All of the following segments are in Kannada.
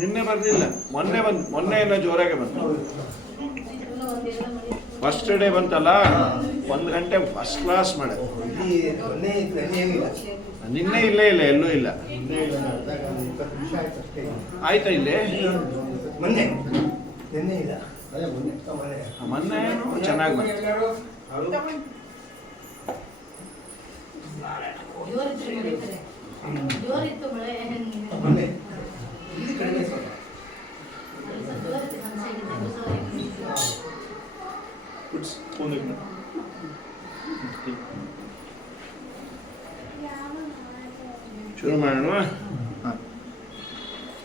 ನಿನ್ನೆ ಬರ್ಲಿಲ್ಲ, ಮೊನ್ನೆ ಎಲ್ಲ ಜೋರಾಗೆ ಬಂತು. ಫಸ್ಟ್ ಡೇ ಬಂತಲ್ಲ, 1 ಗಂಟೆ ಫಸ್ಟ್ ಕ್ಲಾಸ್ ಮಾಡ. ನಿನ್ನೆ ಇಲ್ಲೇ ಇಲ್ಲ, ಎಲ್ಲೂ ಇಲ್ಲ. ಆಯ್ತಾ ಇಲ್ಲೇ ಮೊನ್ನೆ ಚೆನ್ನಾಗಿ ಬಂತು. ಶುರು ಮಾಡೋಣ.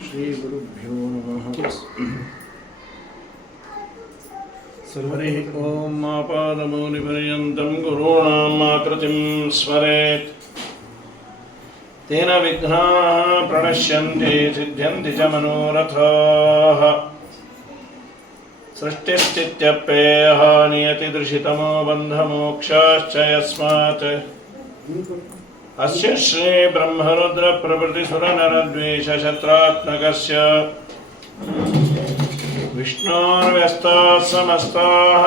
ಶ್ರೀ ಗುರುಭ್ಯೋ ನಮಃ. ಹರಿ ಓಂ ಆಪಾದಮೌಲಿಪರ್ಯಂತಂ ಗುರುಣಾಂ ಆಕೃತಿಂ ಸ್ಮರೇತ್. ತೇನ ವಿಘ್ನಾಃ ಪ್ರಣಶ್ಯಂತಿ ಸಿದ್ಧ್ಯಂತಿ ಚ ಮನೋರಥಾಃ. ಸೃಷ್ಟಿಸ್ಥಿತ್ಯಪ್ಯಯಃ ನಿಯತಿದೃಶಿತಮೋ ಬಂಧಮೋಕ್ಷಾಶ್ಚ ಯಸ್ಮಾತ್. ಅಸ್ಯ ಶ್ರೀ ಬ್ರಹ್ಮರುದ್ರ ಪ್ರಭೃತಿ ಸುರನರದ್ವೇಷ ಶತ್ರಾತ್ಮಕಸ್ಯ ವಿಷ್ಣೋರ್ವ್ಯಸ್ತಾಃ ಸಮಸ್ತಾಃ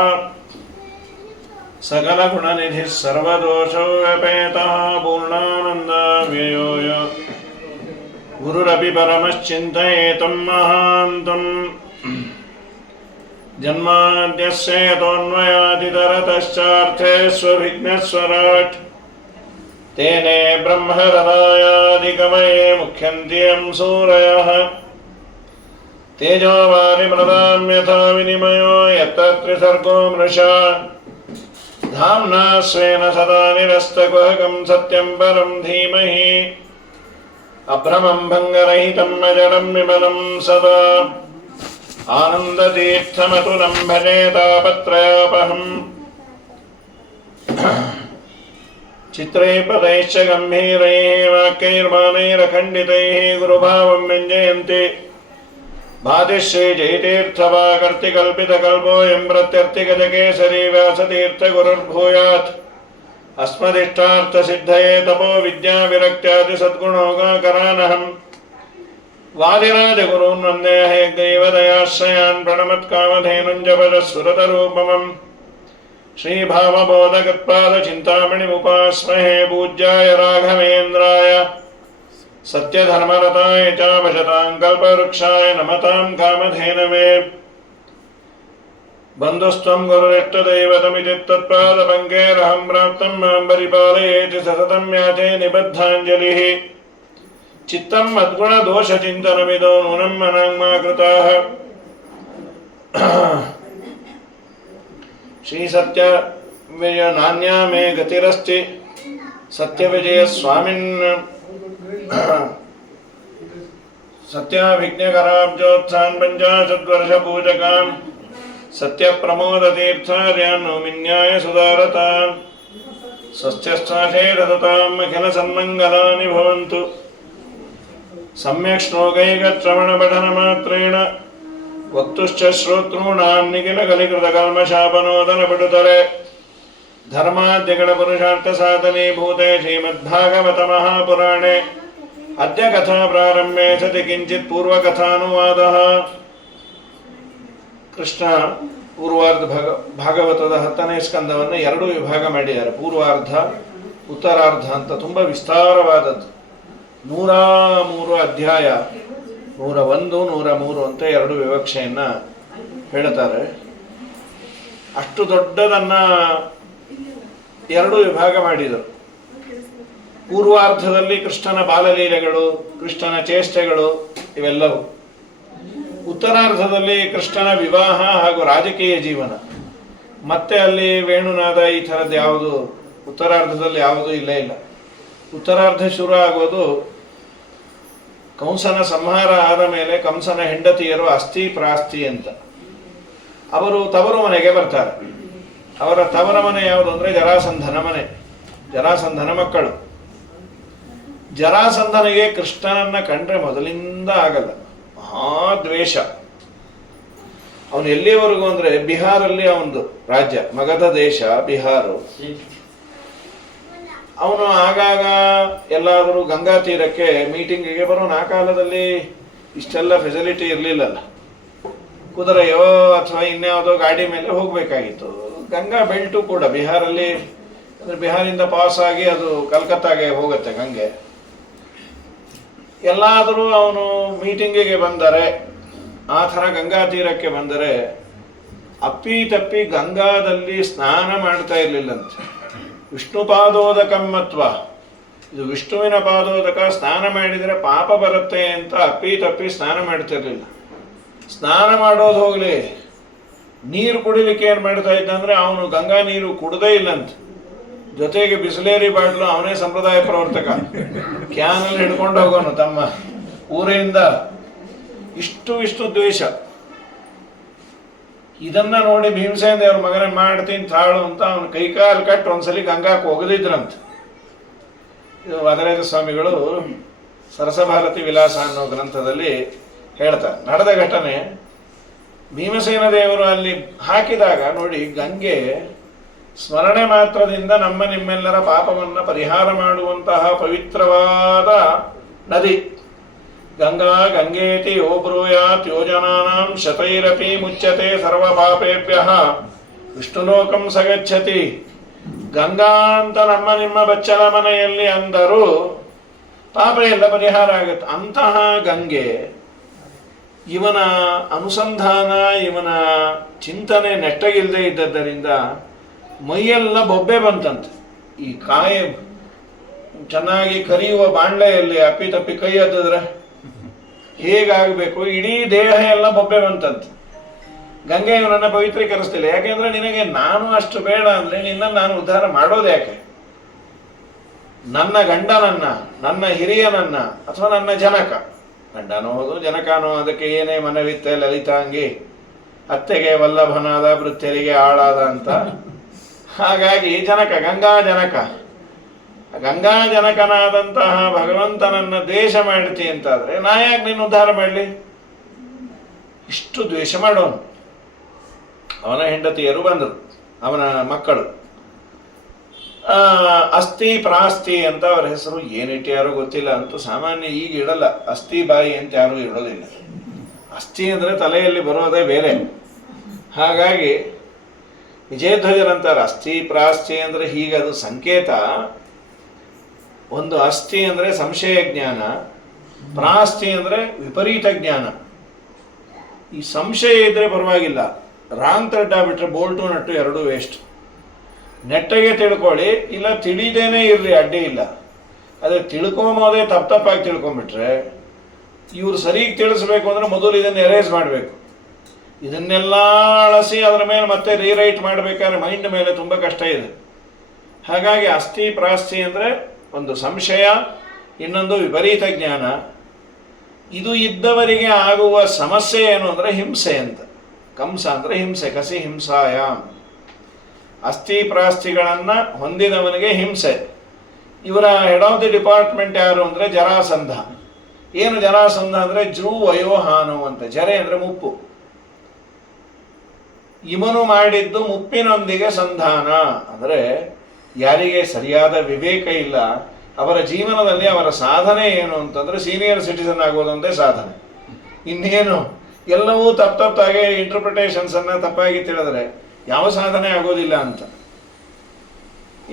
ಸಕಲಗುಣನಿಧಿಃ ಸರ್ವದೋಷೋ ವ್ಯಪೇತಃ ಪೂರ್ಣಾನಂದವ್ಯಯೋ ಯೋ ಗುರುರಪಿ ಪರಮಶ್ಚಿಂತಯೇತಂ ಮಹಾಂತಂ. ಜನ್ಮಾದ್ಯಸ್ಯ ಯತೋನ್ಮಯಾದಿತರತಶ್ಚಾರ್ಥೇಷ್ವಭಿಘ್ನಸ್ವರಾಟ್. ತೇನೇ ಬ್ರಹ್ಮಹೃದಯಾದಿಕಮಯೇ ಮುಖ್ಯಂತಿ ಯಂ ಸೂರಯಃ. ತೇಜೋವಾರಿಮೃತಾಂ ಯಥಾ ವಿನಿಮಯೋ ಯತ್ರ ತ್ರಿಸರ್ಗೋ ಮೃಷಾ. ಧಾಮ್ನಾ ಸ್ವೇನ ಸದಾ ನಿರಸ್ತಕುಹಕಂ ಸತ್ಯಂ ಪರಂ ಧೀಮಹಿ. ಅಭ್ರಮಂ ಭಂಗರಹಿತಂ ಅಜಡಂ ವಿಮಲಂ ಸದಾ. ಆನಂದತೀರ್ಥಮತುಲಂ ಭಜೆ ತಾಪತ್ರಯಾಪಹಂ. ಚಿತ್ರೈ ಪದೈಶ್ಚ ಗಂಭೀರೈಃ ವಾಕ್ಯೈರ್ಮಾನೈರಖಂಡಿತೈಃ ಗುರುಭಾವಂ ವ್ಯಂಜಯಂತಿ. ಭಾತಿಶ್ರೀ ಜಯತೀರ್ಥವಾಕರ್ತಿಕಲ್ಪಿತಕಲ್ಪೋऽಯಂ ಪ್ರತ್ಯರ್ಥಿಗಜಕೇಸರಿ ವ್ಯಾಸತೀರ್ಥಗುರುರ್ಭೂಯಾತ್. ಅಸ್ಮದಿಷ್ಟಾರ್ಥಸಿದ್ಧಯೇ ತಪೋ ವಿದ್ಯಾವಿರಕ್ತ್ಯಾದಿಸದ್ಗುಣೋಗಾಕರಾನಹಂ. ವಾದಿರಾಜಗುರೂನ್ ವಂದೇ ಹಯಗ್ರೀವದಯಾಶ್ರಯಾನ್ ಪ್ರಣಮತ್ಕಾಮಧೇನುಂಜಪಜಸ್ಸುರತರೂಪಮಂ. ಶ್ರೀಭಾವಬೋಧಗತ್ಪಾದಚಿಂತಾಮಣಿमुपास्महे पूज्याय राघवेन्द्राय सत्यधर्मरताय च भजतां कल्पवृक्षाय नमतां कामधेनवे. बन्धुस्त्वं गुरुरिष्टदैवतमिति तत्पादपङ्केरहं प्राप्तं मां परिपालयेति सततं याचे निबद्धाञ्जलिः. चित्तं मद्गुणदोषचिन्तनमिदो नूनं मनाङ्मा कृताः. श्री सत्य विजय नान्या मे गतिरस्ति. सत्य विजय स्वामिन् सत्याभिज्ञकराब्जोत्सान् पञ्चाशद्वर्षपूजकान् सत्य प्रमोदतीर्थार्यान् नौमिन्याय सुधारतान्. स्वस्त्यस्थाशेरदताम् अखिल सन्मङ्गलानि भवन्तु. सम्यक् श्लोकैकश्रवणपठनमात्रेण वक्तुश्च श्रोतॄणां निखिलकलिकृतकल्मषापनोदनपटुतरे धर्माद्यगणपुरुषार्थसाधनीभूते श्रीमद्भागवतमहापुराणे अद्य कथाप्रारम्भे सति किञ्चित् पूर्वकथानुवादः. ಕೃಷ್ಣ ಪೂರ್ವಾರ್ಧ ಭಾಗವತದ 10ನೇ ಸ್ಕಂದವನ್ನು 2 ವಿಭಾಗ ಮಾಡಿದ್ದಾರೆ. ಪೂರ್ವಾರ್ಧ, ಉತ್ತರಾರ್ಧ ಅಂತ ತುಂಬ ವಿಸ್ತಾರವಾದದ್ದು. 103 ಅಧ್ಯಾಯ, 101, 103 ಅಂತ 2 ವಿವಕ್ಷೆಯನ್ನು ಹೇಳ್ತಾರೆ. ಅಷ್ಟು ದೊಡ್ಡದನ್ನು 2 ವಿಭಾಗ ಮಾಡಿದರು. ಪೂರ್ವಾರ್ಧದಲ್ಲಿ ಕೃಷ್ಣನ ಬಾಲಲೀಲೆಗಳು, ಕೃಷ್ಣನ ಚೇಷ್ಟೆಗಳು ಇವೆಲ್ಲವೂ. ಉತ್ತರಾರ್ಧದಲ್ಲಿ ಕೃಷ್ಣನ ವಿವಾಹ ಹಾಗೂ ರಾಜಕೀಯ ಜೀವನ. ಮತ್ತೆ ಅಲ್ಲಿ ವೇಣುನಾದ ಈ ಥರದ್ದು ಯಾವುದು ಉತ್ತರಾರ್ಧದಲ್ಲಿ ಯಾವುದೂ ಇಲ್ಲೇ ಇಲ್ಲ. ಉತ್ತರಾರ್ಧ ಶುರು ಆಗೋದು ಕಂಸನ ಸಂಹಾರ ಆದ ಮೇಲೆ ಕಂಸನ ಹೆಂಡತಿಯರು ಅಸ್ಥಿ ಪ್ರಾಸ್ತಿ ಅಂತ ಅವರು ತವರು ಮನೆಗೆ ಬರ್ತಾರೆ. ಅವರ ತವರ ಮನೆ ಯಾವುದು ಅಂದರೆ ಜರಾಸಂಧನ ಮನೆ, ಜರಾಸಂಧನ ಮಕ್ಕಳು. ಜರಾಸಂಧನಿಗೆ ಕೃಷ್ಣನನ್ನ ಕಂಡ್ರೆ ಮೊದಲಿಂದ ಆಗಲ್ಲ, ಮಹಾದ್ವೇಷ. ಅವನು ಎಲ್ಲಿವರೆಗೂ ಅಂದರೆ ಬಿಹಾರಲ್ಲಿ ಅವನದು ರಾಜ್ಯ, ಮಗಧ ದೇಶ ಬಿಹಾರು. ಅವನು ಆಗಾಗ ಎಲ್ಲಾದರೂ ಗಂಗಾ ತೀರಕ್ಕೆ ಮೀಟಿಂಗಿಗೆ ಬರೋನು. ಆ ಕಾಲದಲ್ಲಿ ಇಷ್ಟೆಲ್ಲ ಫೆಸಿಲಿಟಿ ಇರಲಿಲ್ಲಲ್ಲ, ಕುದುರೆಯೋ ಅಥವಾ ಇನ್ಯಾವುದೋ ಗಾಡಿ ಮೇಲೆ ಹೋಗಬೇಕಾಗಿತ್ತು. ಗಂಗಾ ಬೆಲ್ಟು ಕೂಡ ಬಿಹಾರಲ್ಲಿ, ಅಂದರೆ ಬಿಹಾರಿಂದ ಪಾಸ್ ಆಗಿ ಅದು ಕಲ್ಕತ್ತಾಗೆ ಹೋಗುತ್ತೆ ಗಂಗೆ. ಎಲ್ಲಾದರೂ ಅವನು ಮೀಟಿಂಗಿಗೆ ಬಂದರೆ, ಆ ಥರ ಗಂಗಾ ತೀರಕ್ಕೆ ಬಂದರೆ ಅಪ್ಪಿ ತಪ್ಪಿ ಗಂಗಾದಲ್ಲಿ ಸ್ನಾನ ಮಾಡ್ತಾ ಇರಲಿಲ್ಲಂತೆ. ವಿಷ್ಣು ಪಾದೋದಕಮ್ಮತ್ವ, ಇದು ವಿಷ್ಣುವಿನ ಪಾದೋದಕ, ಸ್ನಾನ ಮಾಡಿದರೆ ಪಾಪ ಬರುತ್ತೆ ಅಂತ ಅಪ್ಪಿ ತಪ್ಪಿ ಸ್ನಾನ ಮಾಡ್ತಿರ್ಲಿಲ್ಲ. ಸ್ನಾನ ಮಾಡೋದು ಹೋಗಲಿ, ನೀರು ಕುಡಿಲಿಕ್ಕೆ ಏನು ಮಾಡ್ತಾ ಇದ್ದ ಅಂದರೆ ಅವನು ಗಂಗಾ ನೀರು ಕುಡ್ದೇ ಇಲ್ಲಂತ. ಜೊತೆಗೆ ಬಿಸಿಲೇರಿ ಬಾಟ್ಲು ಅವನೇ ಸಂಪ್ರದಾಯ ಪ್ರವರ್ತಕ, ಕ್ಯಾನಲ್ಲಿ ಹಿಡ್ಕೊಂಡು ಹೋಗೋನು ತಮ್ಮ ಊರಿಂದ. ಇಷ್ಟು ದ್ವೇಷ. ಇದನ್ನ ನೋಡಿ ಭೀಮಸೇನ ದೇವ್ರ ಮಗನೇ ಮಾಡ್ತೀನಿ ತಾಳು ಅಂತ ಅವನು ಕೈಕಾಲು ಕಟ್ಟು ಒಂದ್ಸಲಿ ಗಂಗಾಕ್ಕೆ ಒಗದಿದ್ರಂತ. ಇದು ವಾದರಾಜ ಸ್ವಾಮಿಗಳು ಸರಸಭಾರತಿ ವಿಲಾಸ ಅನ್ನೋ ಗ್ರಂಥದಲ್ಲಿ ಹೇಳ್ತಾರೆ. ನಡೆದ ಘಟನೆ. ಭೀಮಸೇನ ದೇವರು ಅಲ್ಲಿ ಹಾಕಿದಾಗ ನೋಡಿ, ಗಂಗೆ ಸ್ಮರಣೆ ಮಾತ್ರದಿಂದ ನಮ್ಮ ನಿಮ್ಮೆಲ್ಲರ ಪಾಪವನ್ನು ಪರಿಹಾರ ಮಾಡುವಂತಹ ಪವಿತ್ರವಾದ ನದಿ. ಗಂಗಾ ಗಂಗೇತಿ ಯೋ ಬ್ರೂಯಾತ್ ಯೋಜನಾನಾಂ ಶತೈರಪಿ ಮುಚ್ಯತೆ ಸರ್ವ ಪಾಪೇಭ್ಯಃ ವಿಷ್ಣುಲೋಕಂ ಸಗಚ್ಚತಿ. ಗಂಗಾ ಅಂತ ನಮ್ಮ ನಿಮ್ಮ ಬಚ್ಚಲ ಮನೆಯಲ್ಲಿ ಅಂದರೂ ಪಾಪ ಎಲ್ಲ ಪರಿಹಾರ ಆಗುತ್ತೆ. ಅಂತಹ ಗಂಗೆ ಇವನ ಅನುಸಂಧಾನ, ಇವನ ಚಿಂತನೆ ನೆಟ್ಟಗಿಲ್ಲದೆ ಇದ್ದದ್ದರಿಂದ ಮೈಯೆಲ್ಲ ಬೊಬ್ಬೆ ಬಂತಂತೆ. ಈ ಕಾಯಿ ಚೆನ್ನಾಗಿ ಕರಿಯುವ ಬಾಣಲೆಯಲ್ಲಿ ಅಪ್ಪಿತಪ್ಪಿ ಕೈ ಹತ್ತಿದ್ರೆ ಹೇಗಾಗಬೇಕು, ಇಡೀ ದೇಹ ಎಲ್ಲ ಬೊಬ್ಬೆ ಬಂತಂತೆ. ಗಂಗೆ ಇವನನ್ನು ಪವಿತ್ರೀಕರಿಸ್ತಿಲ್ಲ. ಯಾಕೆಂದ್ರೆ ನಿನಗೆ ನಾನು ಅಷ್ಟು ಬೇಡ ಅಂದರೆ ನಿನ್ನನ್ನು ನಾನು ಉದ್ಧಾರ ಮಾಡೋದು ಯಾಕೆ? ನನ್ನ ಗಂಡನನ್ನ, ನನ್ನ ಹಿರಿಯನನ್ನ, ಅಥವಾ ನನ್ನ ಜನಕ, ಗಂಡನೋ ಹೌದು ಜನಕನೋ, ಅದಕ್ಕೆ ಏನೇ ಮನವಿತ್ತೆ ಲಲಿತಾಂಗಿ, ಅತ್ತೆಗೆ ವಲ್ಲಭನಾದ ವೃತ್ಯರಿಗೆ ಆಳಾದ ಅಂತ. ಹಾಗಾಗಿ ಜನಕ, ಗಂಗಾ ಜನಕನಾದಂತಹ ಭಗವಂತನನ್ನ ದ್ವೇಷ ಮಾಡ್ತಿ ಅಂತಾದ್ರೆ ನಾ ಯಾಕೆ ನಿನ್ನ ಉದ್ಧಾರ ಮಾಡಲಿ? ಇಷ್ಟು ದ್ವೇಷ ಮಾಡೋನು. ಅವನ ಹೆಂಡತಿಯರು ಬಂದರು, ಅವನ ಮಕ್ಕಳು. ಅಸ್ಥಿ ಪ್ರಾಸ್ತಿ ಅಂತ ಅವರ ಹೆಸರು. ಏನಿಟ್ಯಾರೋ ಗೊತ್ತಿಲ್ಲ ಅಂತೂ. ಸಾಮಾನ್ಯ ಈಗ ಇಡಲ್ಲ, ಅಸ್ಥಿ ಬಾಯಿ ಅಂತ ಯಾರು ಇಡೋದಿಲ್ಲ. ಅಸ್ಥಿ ಅಂದರೆ ತಲೆಯಲ್ಲಿ ಬರೋದೇ ಬೇರೆ. ಹಾಗಾಗಿ ವಿಜಯಧ್ವಜರಂತಾರೆ ಅಸ್ಥಿ ಪ್ರಾಸ್ತಿ ಅಂದರೆ ಹೀಗೆ. ಅದು ಸಂಕೇತ. ಒಂದು ಅಸ್ಥಿ ಅಂದರೆ ಸಂಶಯ ಜ್ಞಾನ, ಪ್ರಾಸ್ತಿ ಅಂದರೆ ವಿಪರೀತ ಜ್ಞಾನ. ಈ ಸಂಶಯ ಇದ್ರೆ ಪರವಾಗಿಲ್ಲ, ರಾಂಗ್ ಥ್ರೆಡ್ ಆಗ್ಬಿಟ್ರೆ ಬೋಲ್ಟು ನಟ್ಟು ಎರಡೂ ವೇಸ್ಟ್. ನೆಟ್ಟಗೆ ತಿಳ್ಕೊಳ್ಳಿ, ಇಲ್ಲ ತಿಳಿದೇನೆ ಇರಲಿ, ಅಡ್ಡಿ ಇಲ್ಲ. ಅದೇ ತಿಳ್ಕೊಂಬೋದೇ ತಪ್ಪಾಗಿ ತಿಳ್ಕೊಂಬಿಟ್ರೆ, ಇವ್ರು ಸರಿಗೆ ತಿಳಿಸ್ಬೇಕು ಅಂದರೆ ಮೊದಲು ಇದನ್ನು ಎರೇಸ್ ಮಾಡಬೇಕು. ಇದನ್ನೆಲ್ಲ ಅಳಸಿ ಅದರ ಮೇಲೆ ಮತ್ತೆ ರೀರೈಟ್ ಮಾಡಬೇಕಾದ್ರೆ ಮೈಂಡ್ ಮೇಲೆ ತುಂಬ ಕಷ್ಟ ಇದೆ. ಹಾಗಾಗಿ ಅಸ್ಥಿ ಪ್ರಾಸ್ತಿ ಅಂದರೆ ಒಂದು ಸಂಶಯ, ಇನ್ನೊಂದು ವಿಪರೀತ ಜ್ಞಾನ. ಇದು ಇದ್ದವರಿಗೆ ಆಗುವ ಸಮಸ್ಯೆ ಏನು ಅಂದರೆ ಹಿಂಸೆ ಅಂತ. ಕಂಸ ಅಂದರೆ ಹಿಂಸೆ, ಕಸಿ ಹಿಂಸಾಯಾಮ್. ಅಸ್ಥಿ ಪ್ರಾಸ್ತಿಗಳನ್ನು ಹೊಂದಿದವನಿಗೆ ಹಿಂಸೆ. ಇವರ ಹೆಡ್ ಆಫ್ ದಿ ಡಿಪಾರ್ಟ್ಮೆಂಟ್ ಯಾರು ಅಂದರೆ ಜರಾಸಂಧ. ಏನು ಜರಾಸಂಧ ಅಂದರೆ ಜೂ ವಯೋಹಾನು ಅಂತ. ಜರೆ ಅಂದರೆ ಮುಪ್ಪು. ಇವನು ಮಾಡಿದ್ದು ಮುಪ್ಪಿನೊಂದಿಗೆ ಸಂಧಾನ. ಅಂದರೆ ಯಾರಿಗೆ ಸರಿಯಾದ ವಿವೇಕ ಇಲ್ಲ, ಅವರ ಜೀವನದಲ್ಲಿ ಅವರ ಸಾಧನೆ ಏನು ಅಂತಂದರೆ ಸೀನಿಯರ್ ಸಿಟಿಸನ್ ಆಗೋದೊಂದೇ ಸಾಧನೆ. ಇನ್ನೇನು ಎಲ್ಲವೂ ತಪ್ಪಾಗಿ ಇಂಟರ್ಪ್ರಿಟೇಷನ್ಸನ್ನು ತಪ್ಪಾಗಿ ತಿಳಿದ್ರೆ ಯಾವ ಸಾಧನೆ ಆಗೋದಿಲ್ಲ ಅಂತ.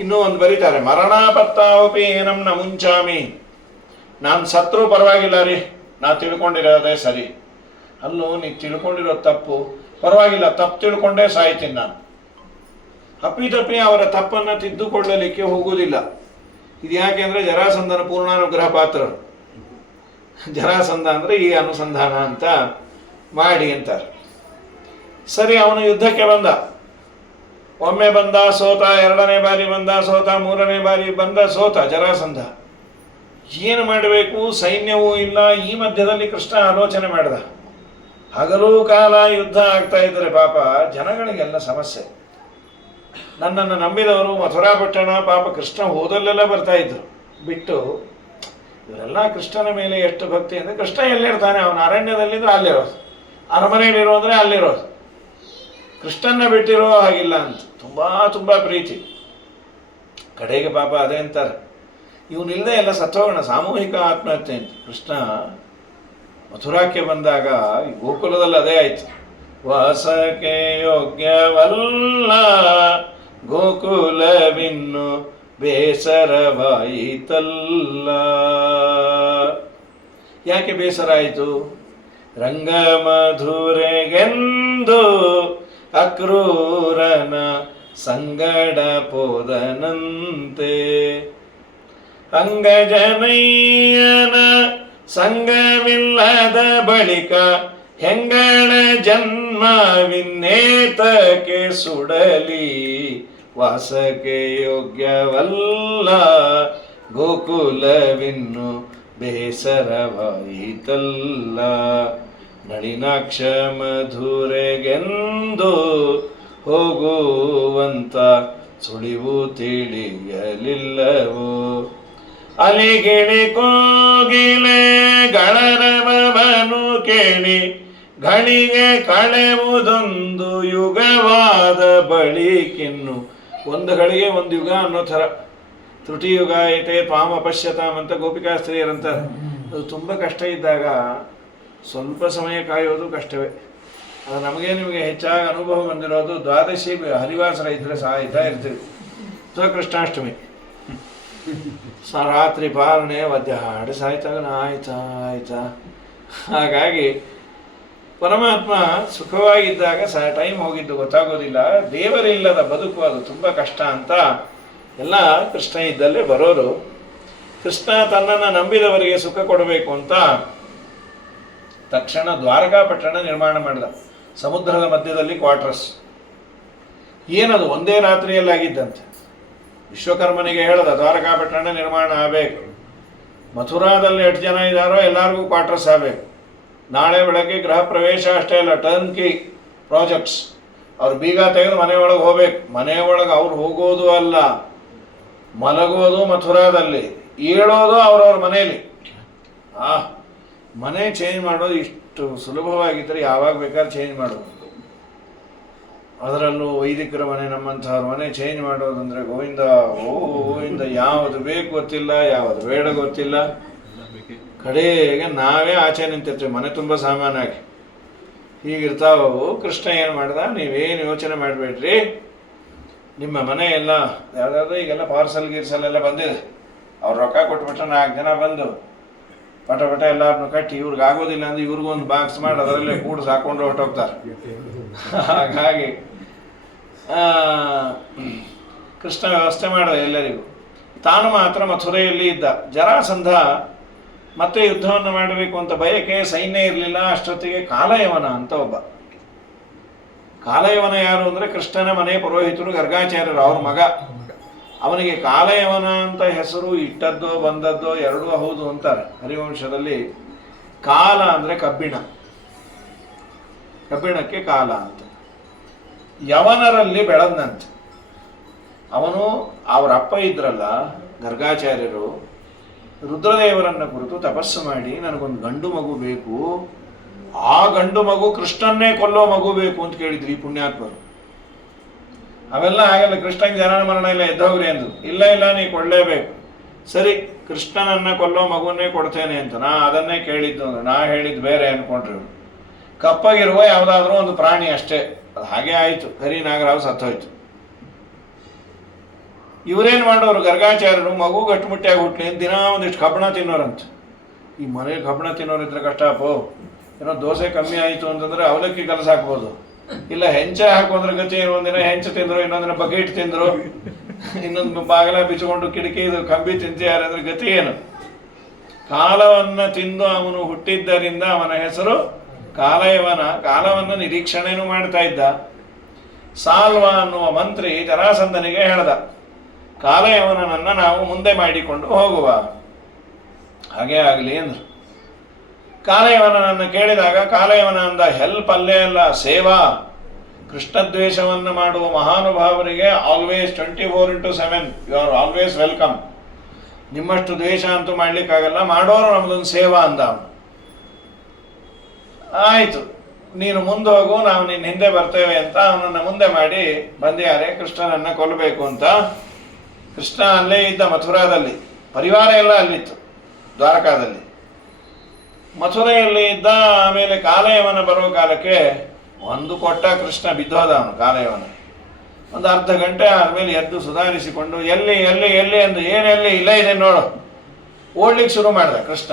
ಇನ್ನೂ ಒಂದು ಬರೀತಾರೆ, ಮರಣಾಪತ್ತಾವಪಿ ಏನಂ ನ ಮುಂಚಾಮಿ. ನಾನು ಸತ್ರು ಪರವಾಗಿಲ್ಲ ರೀ, ನಾ ತಿಳ್ಕೊಂಡಿರೋದೇ ಸರಿ. ಅಲ್ಲೂ ನೀ ತಿಳ್ಕೊಂಡಿರೋ ತಪ್ಪು, ಪರವಾಗಿಲ್ಲ, ತಪ್ಪು ತಿಳ್ಕೊಂಡೇ ಸಾಯ್ತೀನಿ ನಾನು. ಅಪ್ಪಿತಪ್ಪಿ ಅವರ ತಪ್ಪನ್ನು ತಿದ್ದುಕೊಳ್ಳಲಿಕ್ಕೆ ಹೋಗುವುದಿಲ್ಲ. ಇದು ಯಾಕೆ ಅಂದರೆ ಜರಾಸಂಧನ ಪೂರ್ಣಾನುಗ್ರಹ ಪಾತ್ರರು. ಜರಾಸಂಧ ಅಂದರೆ ಈ ಅನುಸಂಧಾನ ಅಂತ ಮಾಡಿ ಅಂತಾರೆ. ಸರಿ, ಅವನು ಯುದ್ಧಕ್ಕೆ ಬಂದ. ಒಮ್ಮೆ ಬಂದ, ಸೋತ. ಎರಡನೇ ಬಾರಿ ಬಂದ, ಸೋತ. ಮೂರನೇ ಬಾರಿ ಬಂದ, ಸೋತ ಜರಾಸಂಧ. ಏನು ಮಾಡಬೇಕು? ಸೈನ್ಯವೂ ಇಲ್ಲ. ಈ ಮಧ್ಯದಲ್ಲಿ ಕೃಷ್ಣ ಆಲೋಚನೆ ಮಾಡಿದ. ಹಗಲೂ ಕಾಲ ಯುದ್ಧ ಆಗ್ತಾ ಇದ್ದರೆ ಪಾಪ ಜನಗಳಿಗೆಲ್ಲ ಸಮಸ್ಯೆ. ನನ್ನನ್ನು ನಂಬಿದವರು ಮಥುರಾಪಟ್ಟಣ ಪಾಪ ಕೃಷ್ಣ ಹೋದಲ್ಲೆಲ್ಲ ಬರ್ತಾ ಇದ್ರು ಬಿಟ್ಟು. ಇವರೆಲ್ಲ ಕೃಷ್ಣನ ಮೇಲೆ ಎಷ್ಟು ಭಕ್ತಿ ಅಂದರೆ, ಕೃಷ್ಣ ಎಲ್ಲಿರ್ತಾನೆ? ಅವನ ಅರಣ್ಯದಲ್ಲಿದ್ರೆ ಅಲ್ಲಿರೋದು, ಅರಮನೆಯಲ್ಲಿರೋ ಅಂದರೆ ಅಲ್ಲಿರೋದು. ಕೃಷ್ಣನ್ನ ಬಿಟ್ಟಿರೋ ಹಾಗಿಲ್ಲ ಅಂತ ತುಂಬ ಪ್ರೀತಿ. ಕಡೆಗೆ ಪಾಪ ಅದೇ ಅಂತಾರೆ, ಇವನಿಲ್ಲದೆ ಎಲ್ಲ ಸತ್ತೋಗೋಣ, ಸಾಮೂಹಿಕ ಆತ್ಮಹತ್ಯೆ ಅಂತ. ಕೃಷ್ಣ ಮಥುರಾಕ್ಕೆ ಬಂದಾಗ ಈ ಗೋಕುಲದಲ್ಲಿ ಅದೇ ಆಯ್ತು. ವಾಸಕ್ಕೆ ಯೋಗ್ಯವಲ್ಲ ಗೋಕುಲವಿನ್ನು ಬೇಸರವಾಯಿತಲ್ಲ. ಯಾಕೆ ಬೇಸರ ಆಯಿತು? ರಂಗಮಧುರೆಗೆಂದು ಅಕ್ರೂರನ ಸಂಗಡ ಪೋದನಂತೆ. ಅಂಗಜನಯ್ಯನ ಸಂಗವಿಲ್ಲದ ಬಳಿಕ ಹೆಂಗಳ ಜನ್ಮವಿನ್ನೇತಕ್ಕೆ ಸುಡಲಿ. ವಾಸಕ್ಕೆ ಯೋಗ್ಯವಲ್ಲ ಗೋಕುಲವಿನ್ನು ಬೇಸರವಾಯಿತಲ್ಲ. ನಳಿನಾಕ್ಷ ಮಧುರೆಗೆಂದು ಹೋಗುವಂತ ಸುಳಿವು ತಿಳಿಯಲಿಲ್ಲವೋ. ಅಲಿಗಿಳಿ ಕೋಗಿಲೆ ಗಳರವನು ಕೇಳಿ ಗಳಿಗೆ ಕಳೆವುದೊಂದು ಯುಗವಾದ ಬಳಿಕಿನ್ನು. ಒಂದು ಗಳಿಗೆ ಒಂದು ಯುಗ ಅನ್ನೋ ಥರ. ತ್ರುಟಿಯುಗ ಐತೆ ತ್ವಾಮ ಪಶ್ಯತಾಮ್ ಅಂತ ಗೋಪಿಕಾಸ್ತ್ರೀಯರಂತಾರೆ. ಅದು ತುಂಬ ಕಷ್ಟ ಇದ್ದಾಗ ಸ್ವಲ್ಪ ಸಮಯ ಕಾಯೋದು ಕಷ್ಟವೇ. ಅದು ನಮಗೆ ನಿಮಗೆ ಹೆಚ್ಚಾಗಿ ಅನುಭವ ಬಂದಿರೋದು ದ್ವಾದಶಿ ಹರಿವಾಸರ ಇದ್ದರೆ ಸಾಯ್ತಾ ಇರ್ತೀವಿ, ಅಥವಾ ಕೃಷ್ಣಾಷ್ಟಮಿ ರಾತ್ರಿ ಪಾಲನೆ ಒದ್ದೆ ಹಾಡು ಸಾಯ್ತಾಗ ಆಯ್ತಾ. ಹಾಗಾಗಿ ಪರಮಾತ್ಮ ಸುಖವಾಗಿದ್ದಾಗ ಟೈಮ್ ಹೋಗಿದ್ದು ಗೊತ್ತಾಗೋದಿಲ್ಲ. ದೇವರಿಲ್ಲದ ಬದುಕು ಅದು ತುಂಬ ಕಷ್ಟ ಅಂತ ಎಲ್ಲ ಕೃಷ್ಣ ಇದ್ದಲ್ಲೇ ಬರೋರು. ಕೃಷ್ಣ ತನ್ನನ್ನು ನಂಬಿದವರಿಗೆ ಸುಖ ಕೊಡಬೇಕು ಅಂತ ತಕ್ಷಣ ದ್ವಾರಕಾಪಟ್ಟಣ ನಿರ್ಮಾಣ ಮಾಡಿದ. ಸಮುದ್ರದ ಮಧ್ಯದಲ್ಲಿ ಕ್ವಾರ್ಟರ್ಸ್. ಏನದು ಒಂದೇ ರಾತ್ರಿಯಲ್ಲಾಗಿದ್ದಂತೆ. ವಿಶ್ವಕರ್ಮನಿಗೆ ಹೇಳ್ದ ದ್ವಾರಕಾಪಟ್ಟಣ ನಿರ್ಮಾಣ ಆಗಬೇಕು. ಮಥುರಾದಲ್ಲಿ ಎಷ್ಟು ಜನ ಇದ್ದಾರೋ ಎಲ್ಲರಿಗೂ ಕ್ವಾರ್ಟರ್ಸ್ ಆಗಬೇಕು. ನಾಳೆ ಬೆಳಗ್ಗೆ ಗೃಹ ಪ್ರವೇಶ ಅಷ್ಟೇ ಅಲ್ಲ, ಟರ್ನ್ ಕಿ ಪ್ರಾಜೆಕ್ಟ್ಸ್. ಅವ್ರು ಬೀಗ ತೆಗೆದು ಮನೆಯೊಳಗೆ ಹೋಗ್ಬೇಕು. ಮನೆಯೊಳಗೆ ಅವ್ರು ಹೋಗೋದು ಅಲ್ಲ, ಮಲಗೋದು ಮಥುರಾದಲ್ಲಿ, ಏಳೋದು ಅವ್ರವ್ರ ಮನೆಯಲ್ಲಿ. ಮನೆ ಚೇಂಜ್ ಮಾಡೋದು ಇಷ್ಟು ಸುಲಭವಾಗಿದ್ದರೆ ಯಾವಾಗ ಬೇಕಾದ್ರೆ ಚೇಂಜ್ ಮಾಡೋದು. ಅದರಲ್ಲೂ ವೈದಿಕರ ಮನೆ, ನಮ್ಮಂಥವ್ರ ಮನೆ ಚೇಂಜ್ ಮಾಡೋದಂದರೆ ಗೋವಿಂದ ಯಾವುದು ಬೇಕು ಗೊತ್ತಿಲ್ಲ, ಯಾವುದು ಬೇಡ ಗೊತ್ತಿಲ್ಲ. ಕಡೆಗೆ ನಾವೇ ಆಚೆ ನಿಂತಿರ್ತೀವಿ ಮನೆ ತುಂಬ ಸಾಮಾನಾಗಿ. ಹೀಗಿರ್ತಾವು. ಕೃಷ್ಣ ಏನು ಮಾಡ್ದ, ನೀವೇನು ಯೋಚನೆ ಮಾಡಬೇಡ್ರಿ, ನಿಮ್ಮ ಮನೆ ಎಲ್ಲ ಯಾವುದಾದ್ರು ಈಗೆಲ್ಲ ಪಾರ್ಸಲ್ ಗೀರ್ಸಲ್ ಎಲ್ಲ ಬಂದಿದೆ. ಅವ್ರು ರೊಕ್ಕ ಕೊಟ್ಬಿಟ್ರೆ 4 ಜನ ಬಂದು ಪಟ ಎಲ್ಲರನ್ನು ಕಟ್ಟಿ ಇವ್ರಿಗೆ ಆಗೋದಿಲ್ಲ ಅಂದರೆ ಇವ್ರಿಗೂ ಒಂದು ಬಾಕ್ಸ್ ಮಾಡಿ ಅದರಲ್ಲೇ ಕೂಡಿಸಿ ಹಾಕೊಂಡು ಹೊರಟೋಗ್ತಾರೆ. ಹಾಗಾಗಿ ಕೃಷ್ಣ ವ್ಯವಸ್ಥೆ ಮಾಡಿದ ಎಲ್ಲರಿಗೂ. ತಾನು ಮಾತ್ರ ಮಥುರೆಯಲ್ಲಿ ಇದ್ದ. ಜರಾಸಂಧ ಮತ್ತೆ ಯುದ್ಧವನ್ನು ಮಾಡಬೇಕು ಅಂತ ಬಯಕೆ, ಸೈನ್ಯ ಇರಲಿಲ್ಲ. ಅಷ್ಟೊತ್ತಿಗೆ ಕಾಲಯವನ ಅಂತ ಒಬ್ಬ. ಕಾಲಯವನ ಯಾರು ಅಂದರೆ ಕೃಷ್ಣನ ಮನೆ ಪುರೋಹಿತರು ಗರ್ಗಾಚಾರ್ಯರು, ಅವ್ರ ಮಗ. ಅವನಿಗೆ ಕಾಲಯವನ ಅಂತ ಹೆಸರು ಇಟ್ಟದ್ದೋ ಬಂದದ್ದೋ ಎರಡೂ ಹೌದು ಅಂತಾರೆ ಹರಿವಂಶದಲ್ಲಿ. ಕಾಲ ಅಂದರೆ ಕಬ್ಬಿಣಕ್ಕೆ ಕಾಲ ಅಂತ. ಯವನರಲ್ಲಿ ಬೆಳೆದಂತೆ ಅವನು. ಅವರ ಅಪ್ಪ ಇದ್ರಲ್ಲ ಗರ್ಗಾಚಾರ್ಯರು, ರುದ್ರದೇವರನ್ನ ಕುರಿತು ತಪಸ್ಸು ಮಾಡಿ ನನಗೊಂದು ಗಂಡು ಮಗು ಬೇಕು, ಆ ಗಂಡು ಮಗು ಕೃಷ್ಣನ್ನೇ ಕೊಲ್ಲೋ ಮಗು ಬೇಕು ಅಂತ ಕೇಳಿದ್ರಿ ಈ ಪುಣ್ಯಾತ್ಮರು. ಅವೆಲ್ಲ ಆಗಲ್ಲ, ಕೃಷ್ಣಂಗೆ ಜನನ ಮರಣ ಇಲ್ಲ, ಎದ್ದೋಗ್ರಿ ಅಂದ್ರು. ಇಲ್ಲ ನೀ ಕೊಡಲೇಬೇಕು. ಸರಿ, ಕೃಷ್ಣನನ್ನ ಕೊಲ್ಲೋ ಮಗುವನ್ನೇ ಕೊಡ್ತೇನೆ ಅಂತ ನಾ ಅದನ್ನೇ ಕೇಳಿದ್ದು ಅಂದ್ರೆ ನಾ ಹೇಳಿದ್ದು ಬೇರೆ ಅನ್ಕೊಂಡ್ರಿ ಇವರು. ಕಪ್ಪಗಿರುವ ಯಾವುದಾದ್ರೂ ಒಂದು ಪ್ರಾಣಿ ಅಷ್ಟೇ. ಅದು ಹಾಗೆ ಆಯಿತು. ಹರಿ ನಾಗರಾವ್ ಸತ್ತೋಯ್ತು. ಇವರೇನು ಮಾಡೋರು ಗರ್ಗಾಚಾರ್ಯರು, ಮಗು ಗಟ್ಟುಮುಟ್ಟಿಯಾಗಿ ಹುಟ್ಲಿ ಅಂತ ದಿನ ಒಂದಿಷ್ಟು ಕಬ್ಬಣ ತಿನ್ನೋರಂತ. ಈ ಮನೇಲಿ ಕಬ್ಬಣ ತಿನ್ನೋರಿದ್ರೆ ಕಷ್ಟಪೋ. ಏನೋ ದೋಸೆ ಕಮ್ಮಿ ಆಯಿತು ಅಂತಂದ್ರೆ ಅವಲಕ್ಕಿ ಕಲಸ ಹಾಕ್ಬೋದು. ಇಲ್ಲ ಹೆಂಚೆ ಹಾಕೋದ್ರ ಗತಿ. ಒಂದಿನ ಹೆಂಚು ತಿಂದ್ರು, ಇನ್ನೊಂದಿನ ಬಕೆಟ್ ತಿಂದರು. ಇನ್ನೊಂದು ಬಾಗಿಲ ಬಿಚ್ಚಿಕೊಂಡು ಕಿಟಕಿದು ಕಂಬಿ ತಿಂತಿದ್ದಾರೆ ಅಂದ್ರೆ ಗತಿ ಏನು? ಕಾಲವನ್ನು ತಿಂದು ಅವನು ಹುಟ್ಟಿದ್ದರಿಂದ ಅವನ ಹೆಸರು ಕಾಲಯವನ. ಕಾಲವನ್ನು ನಿರೀಕ್ಷಣೆನೂ ಮಾಡ್ತಾ ಇದ್ದ. ಸಾಲ್ವ ಅನ್ನುವ ಮಂತ್ರಿ ಜರಾಸಂಧನಿಗೆ ಹೇಳ್ದ, ಕಾಲಯವನನ್ನು ನಾವು ಮುಂದೆ ಮಾಡಿಕೊಂಡು ಹೋಗುವ. ಹಾಗೇ ಆಗಲಿ ಅಂದ್ರು. ಕಾಲಯವನನ್ನು ಕೇಳಿದಾಗ ಕಾಲಯವನ ಅಂದ, ಹೆಲ್ಪ್ ಅಲ್ಲೇ ಅಲ್ಲ, ಸೇವಾ. ಕೃಷ್ಣದ್ವೇಷವನ್ನು ಮಾಡುವ ಮಹಾನುಭಾವರಿಗೆ always 24x7 you are always welcome. ನಿಮ್ಮಷ್ಟು ದ್ವೇಷ ಅಂತೂ ಮಾಡ್ಲಿಕ್ಕಾಗಲ್ಲ, ಮಾಡೋರು ನಮ್ದೊಂದು ಸೇವಾ ಅಂದ ಅವನು. ಆಯಿತು, ನೀನು ಮುಂದೆ ಹೋಗು, ನಾವು ನಿನ್ನ ಹಿಂದೆ ಬರ್ತೇವೆ ಅಂತ ಅವನನ್ನು ಮುಂದೆ ಮಾಡಿ ಬಂದಿದ್ದಾರೆ ಕೃಷ್ಣನನ್ನು ಕೊಲ್ಲಬೇಕು ಅಂತ. ಕೃಷ್ಣ ಅಲ್ಲೇ ಇದ್ದ ಮಥುರಾದಲ್ಲಿ, ಪರಿವಾರ ಎಲ್ಲ ಅಲ್ಲಿತ್ತು ದ್ವಾರಕಾದಲ್ಲಿ. ಮಥುರೆಯಲ್ಲಿ ಇದ್ದ. ಆಮೇಲೆ ಕಾಲಯವನ ಬರುವ ಕಾಲಕ್ಕೆ ಒಂದು ಕೊಟ್ಟ ಕೃಷ್ಣ ಬಿದ್ದೋದ ಅವನು ಕಾಲಯವನ. ಒಂದು ಅರ್ಧ ಗಂಟೆ ಆದಮೇಲೆ ಎದ್ದು ಸುಧಾರಿಸಿಕೊಂಡು ಎಲ್ಲಿ ಎಲ್ಲಿ ಎಲ್ಲಿ ಅಂದು, ಏನೆಲ್ಲಿ ಇಲ್ಲ ಇದೆ ನೋಡು, ಓಡ್ಲಿಕ್ಕೆ ಶುರು ಮಾಡ್ದ ಕೃಷ್ಣ.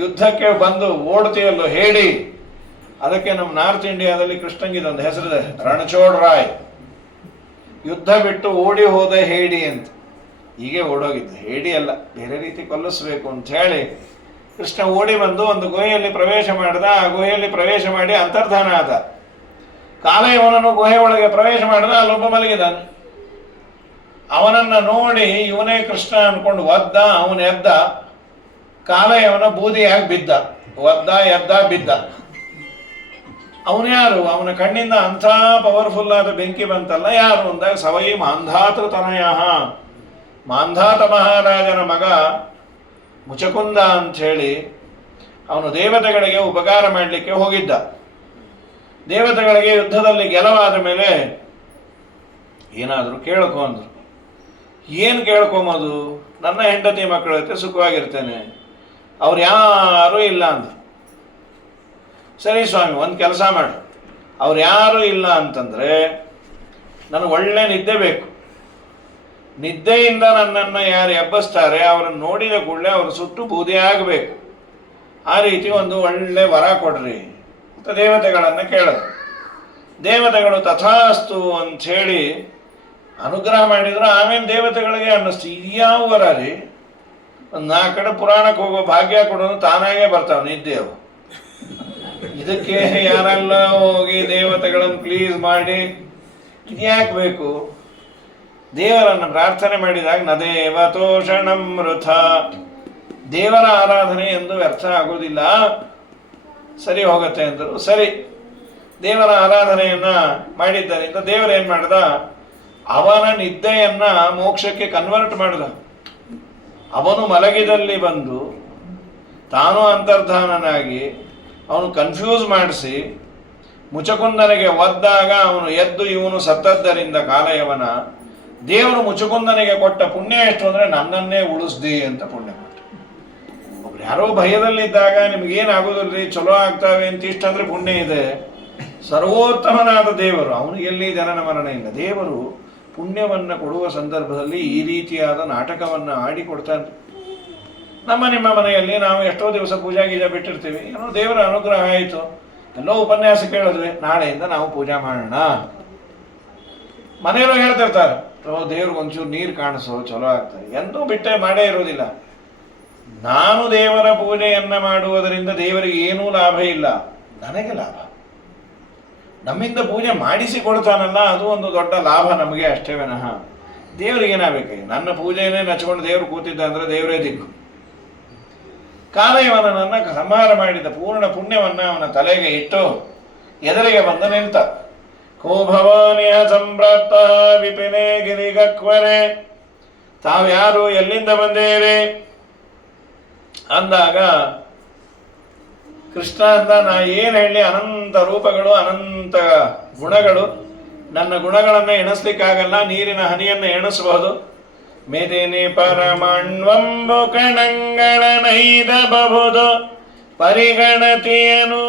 ಯುದ್ಧಕ್ಕೆ ಬಂದು ಓಡ್ತೀಯಲ್ಲೋ ಹೇಳಿ. ಅದಕ್ಕೆ ನಮ್ಮ ನಾರ್ತ್ ಇಂಡಿಯಾದಲ್ಲಿ ಕೃಷ್ಣಂಗಿದೊಂದು ಹೆಸರಿದೆ, ರಣಚೋಡ್ ರಾಯ್. ಯುದ್ಧ ಬಿಟ್ಟು ಓಡಿ ಹೋದ ಹೇಡಿ ಅಂತ. ಹೀಗೆ ಓಡೋಗಿದ್ದು, ಹೇಡಿ ಅಲ್ಲ, ಬೇರೆ ರೀತಿ ಕೊಲ್ಲಿಸ್ಬೇಕು ಅಂತ ಹೇಳಿ ಕೃಷ್ಣ ಓಡಿ ಬಂದು ಒಂದು ಗುಹೆಯಲ್ಲಿ ಪ್ರವೇಶ ಮಾಡ್ದ. ಆ ಗುಹೆಯಲ್ಲಿ ಪ್ರವೇಶ ಮಾಡಿ ಅಂತರ್ಧಾನ ಆದ. ಕಾಲಯವನನ್ನು ಗುಹೆ ಒಳಗೆ ಪ್ರವೇಶ ಮಾಡಿದ. ಅಲ್ಲೊಬ್ಬ ಮಲಗಿದ್ದಾನೆ. ಅವನನ್ನು ನೋಡಿ ಇವನೇ ಕೃಷ್ಣ ಅನ್ಕೊಂಡು ಒದ್ದ. ಅವನು ಎದ್ದ. ಕಾಲಯವನ ಬೂದಿಯಾಗಿ ಬಿದ್ದ. ಒದ್ದ, ಎದ್ದ, ಬಿದ್ದ. ಅವನು ಯಾರು? ಅವನ ಕಣ್ಣಿಂದ ಅಂಥ ಪವರ್ಫುಲ್ ಆದ ಬೆಂಕಿ ಬಂತಲ್ಲ, ಯಾರು ಅಂದಾಗ ಸವೈ ಮಾಂಧಾತ ತನಯ, ಮಾಂಧಾತ ಮಹಾರಾಜನ ಮಗ ಮುಚಕುಂದ ಅಂಥೇಳಿ ಅವನು ದೇವತೆಗಳಿಗೆ ಉಪಕಾರ ಮಾಡಲಿಕ್ಕೆ ಹೋಗಿದ್ದ. ದೇವತೆಗಳಿಗೆ ಯುದ್ಧದಲ್ಲಿ ಗೆಲವಾದ ಮೇಲೆ ಏನಾದರೂ ಕೇಳ್ಕೊ ಅಂದರು. ಏನು ಕೇಳ್ಕೊಂಬೋದು? ನನ್ನ ಹೆಂಡತಿ ಮಕ್ಕಳ ಜೊತೆ ಸುಖವಾಗಿರ್ತೇನೆ, ಅವ್ರು ಯಾರೂ ಇಲ್ಲ ಅಂದರು. ಸರಿ ಸ್ವಾಮಿ, ಒಂದು ಕೆಲಸ ಮಾಡು, ಅವ್ರು ಯಾರೂ ಇಲ್ಲ ಅಂತಂದರೆ ನನಗೆ ಒಳ್ಳೆ ನಿದ್ದೆ ಬೇಕು. ನಿದ್ದೆಯಿಂದ ನನ್ನನ್ನು ಯಾರು ಎಬ್ಬಿಸ್ತಾರೆ ಅವರನ್ನು ನೋಡಿದ ಕೂಡಲೇ ಅವರು ಸುಟ್ಟು ಬೂದಿ ಆಗಬೇಕು. ಆ ರೀತಿ ಒಂದು ಒಳ್ಳೆ ವರ ಕೊಡ್ರಿ ಅಂತ ದೇವತೆಗಳನ್ನು ಕೇಳಿದ್ರು. ದೇವತೆಗಳು ತಥಾಸ್ತು ಅಂಥೇಳಿ ಅನುಗ್ರಹ ಮಾಡಿದ್ರು. ಆಮೇಲೆ ದೇವತೆಗಳಿಗೆ ಅನ್ನಿಸ್ತು, ಇದ್ಯಾವ ವರ ರೀ, ಒಂದು 4 ಕಡೆ ಪುರಾಣಕ್ಕೆ ಹೋಗೋ ಭಾಗ್ಯ ಕೊಡೋದು ತಾನಾಗೇ ಬರ್ತಾವೆ ನಿದ್ದೆವು. ಇದಕ್ಕೆ ಯಾರೆಲ್ಲ ಹೋಗಿ ದೇವತೆಗಳನ್ನು ಪ್ಲೀಸ್ ಮಾಡಿ ಇದ್ಯಾಕೆ ಬೇಕು? ದೇವರನ್ನು ಪ್ರಾರ್ಥನೆ ಮಾಡಿದಾಗ ನದೇವತೋಷಣಂ ವೃಥ, ದೇವರ ಆರಾಧನೆ ಎಂದು ವ್ಯರ್ಥ ಆಗೋದಿಲ್ಲ, ಸರಿ ಹೋಗುತ್ತೆ ಅಂದರು. ಸರಿ, ದೇವರ ಆರಾಧನೆಯನ್ನ ಮಾಡಿದ್ದರಿಂದ ದೇವರೇನು ಮಾಡ್ದ, ಅವನ ನಿದ್ದೆಯನ್ನ ಮೋಕ್ಷಕ್ಕೆ ಕನ್ವರ್ಟ್ ಮಾಡ್ದ. ಅವನು ಮಲಗಿದಲ್ಲಿ ಬಂದು ತಾನು ಅಂತರ್ಧಾನನಾಗಿ ಅವನು ಕನ್ಫ್ಯೂಸ್ ಮಾಡಿಸಿ ಮುಚಕುಂದನಿಗೆ ಒದ್ದಾಗ ಅವನು ಎದ್ದು ಇವನು ಸತ್ತದ್ದರಿಂದ ಕಾಲಯವನ ದೇವರು ಮುಚುಕುಂದನಿಗೆ ಕೊಟ್ಟ ಪುಣ್ಯ ಎಷ್ಟು ಅಂದರೆ ನನ್ನನ್ನೇ ಉಳಿಸ್ದಿ ಅಂತ ಪುಣ್ಯ ಕೊಟ್ಟ. ಒಬ್ರು ಯಾರೋ ಭಯದಲ್ಲಿದ್ದಾಗ ನಿಮ್ಗೇನಾಗೋದಿಲ್ರಿ, ಚಲೋ ಆಗ್ತಾವೆ ಅಂತ ಇಷ್ಟ ಅಂದರೆ ಪುಣ್ಯ ಇದೆ. ಸರ್ವೋತ್ತಮನಾದ ದೇವರು, ಅವನಿಗೆ ಎಲ್ಲಿ ಜನನ ಮರಣ ಇಲ್ಲ. ದೇವರು ಪುಣ್ಯವನ್ನು ಕೊಡುವ ಸಂದರ್ಭದಲ್ಲಿ ಈ ರೀತಿಯಾದ ನಾಟಕವನ್ನು ಆಡಿಕೊಡ್ತಾನೆ. ನಿಮ್ಮ ಮನೆಯಲ್ಲಿ ನಾವು ಎಷ್ಟೋ ದಿವಸ ಪೂಜಾ ಗೀಜಾ ಬಿಟ್ಟಿರ್ತೀವಿ, ಏನೋ ದೇವರ ಅನುಗ್ರಹ ಆಯಿತು, ಎಲ್ಲೋ ಉಪನ್ಯಾಸ ಕೇಳಿದ್ವಿ, ನಾಳೆಯಿಂದ ನಾವು ಪೂಜೆ ಮಾಡೋಣ. ಮನೆಯಲ್ಲೂ ಹೇಳ್ತಿರ್ತಾರೆ, ದೇವ್ರಿಗೆ ಒಂಚೂರು ನೀರು ಕಾಣಿಸೋ ಚಲೋ ಆಗ್ತದೆ. ಎಂದೂ ಬಿಟ್ಟೆ ಮಾಡೇ ಇರೋದಿಲ್ಲ. ನಾನು ದೇವರ ಪೂಜೆಯನ್ನು ಮಾಡುವುದರಿಂದ ದೇವರಿಗೆ ಏನೂ ಲಾಭ ಇಲ್ಲ, ನನಗೆ ಲಾಭ. ನಮ್ಮಿಂದ ಪೂಜೆ ಮಾಡಿಸಿಕೊಡ್ತಾನಲ್ಲ, ಅದು ಒಂದು ದೊಡ್ಡ ಲಾಭ ನಮಗೆ ಅಷ್ಟೇ ವಿನಃ ದೇವರಿಗೇನಾಗಬೇಕು? ನನ್ನ ಪೂಜೆಯನ್ನೇ ನಚ್ಕೊಂಡು ದೇವರು ಕೂತಿದ್ದ ಅಂದರೆ ದೇವರೇ ದಿಕ್ಕು. ಕಾಲಯವನನ್ನು ಸಂಹಾರ ಮಾಡಿದ ಪೂರ್ಣ ಪುಣ್ಯವನ್ನು ಅವನ ತಲೆಗೆ ಇಟ್ಟು ಎದುರಿಗೆ ಬಂದು ನಿಂತ. ಕೋ ಭವಾನಿಯ ಸಂಪ್ರಾಪ್ತ ವಿಪಿನೇ ಗಿರಿಗಕ್ವರೆ, ತಾವ್ಯಾರು, ಎಲ್ಲಿಂದ ಬಂದೇರಿ ಅಂದಾಗ ಕೃಷ್ಣ ಅಂತ ನಾ ಏನು ಹೇಳಿ, ಅನಂತ ರೂಪಗಳು, ಅನಂತ ಗುಣಗಳು. ನನ್ನ ಗುಣಗಳನ್ನು ಎಣಿಸ್ಲಿಕ್ಕಾಗಲ್ಲ, ನೀರಿನ ಹನಿಯನ್ನು ಎಣಿಸಬಹುದು. ಮೇದಿನಿ ಪರಮಣ್ವಂಬು ಕಣಂಗಳ ನೈದ ಬಹುದು ಪರಿಗಣತಿಯನು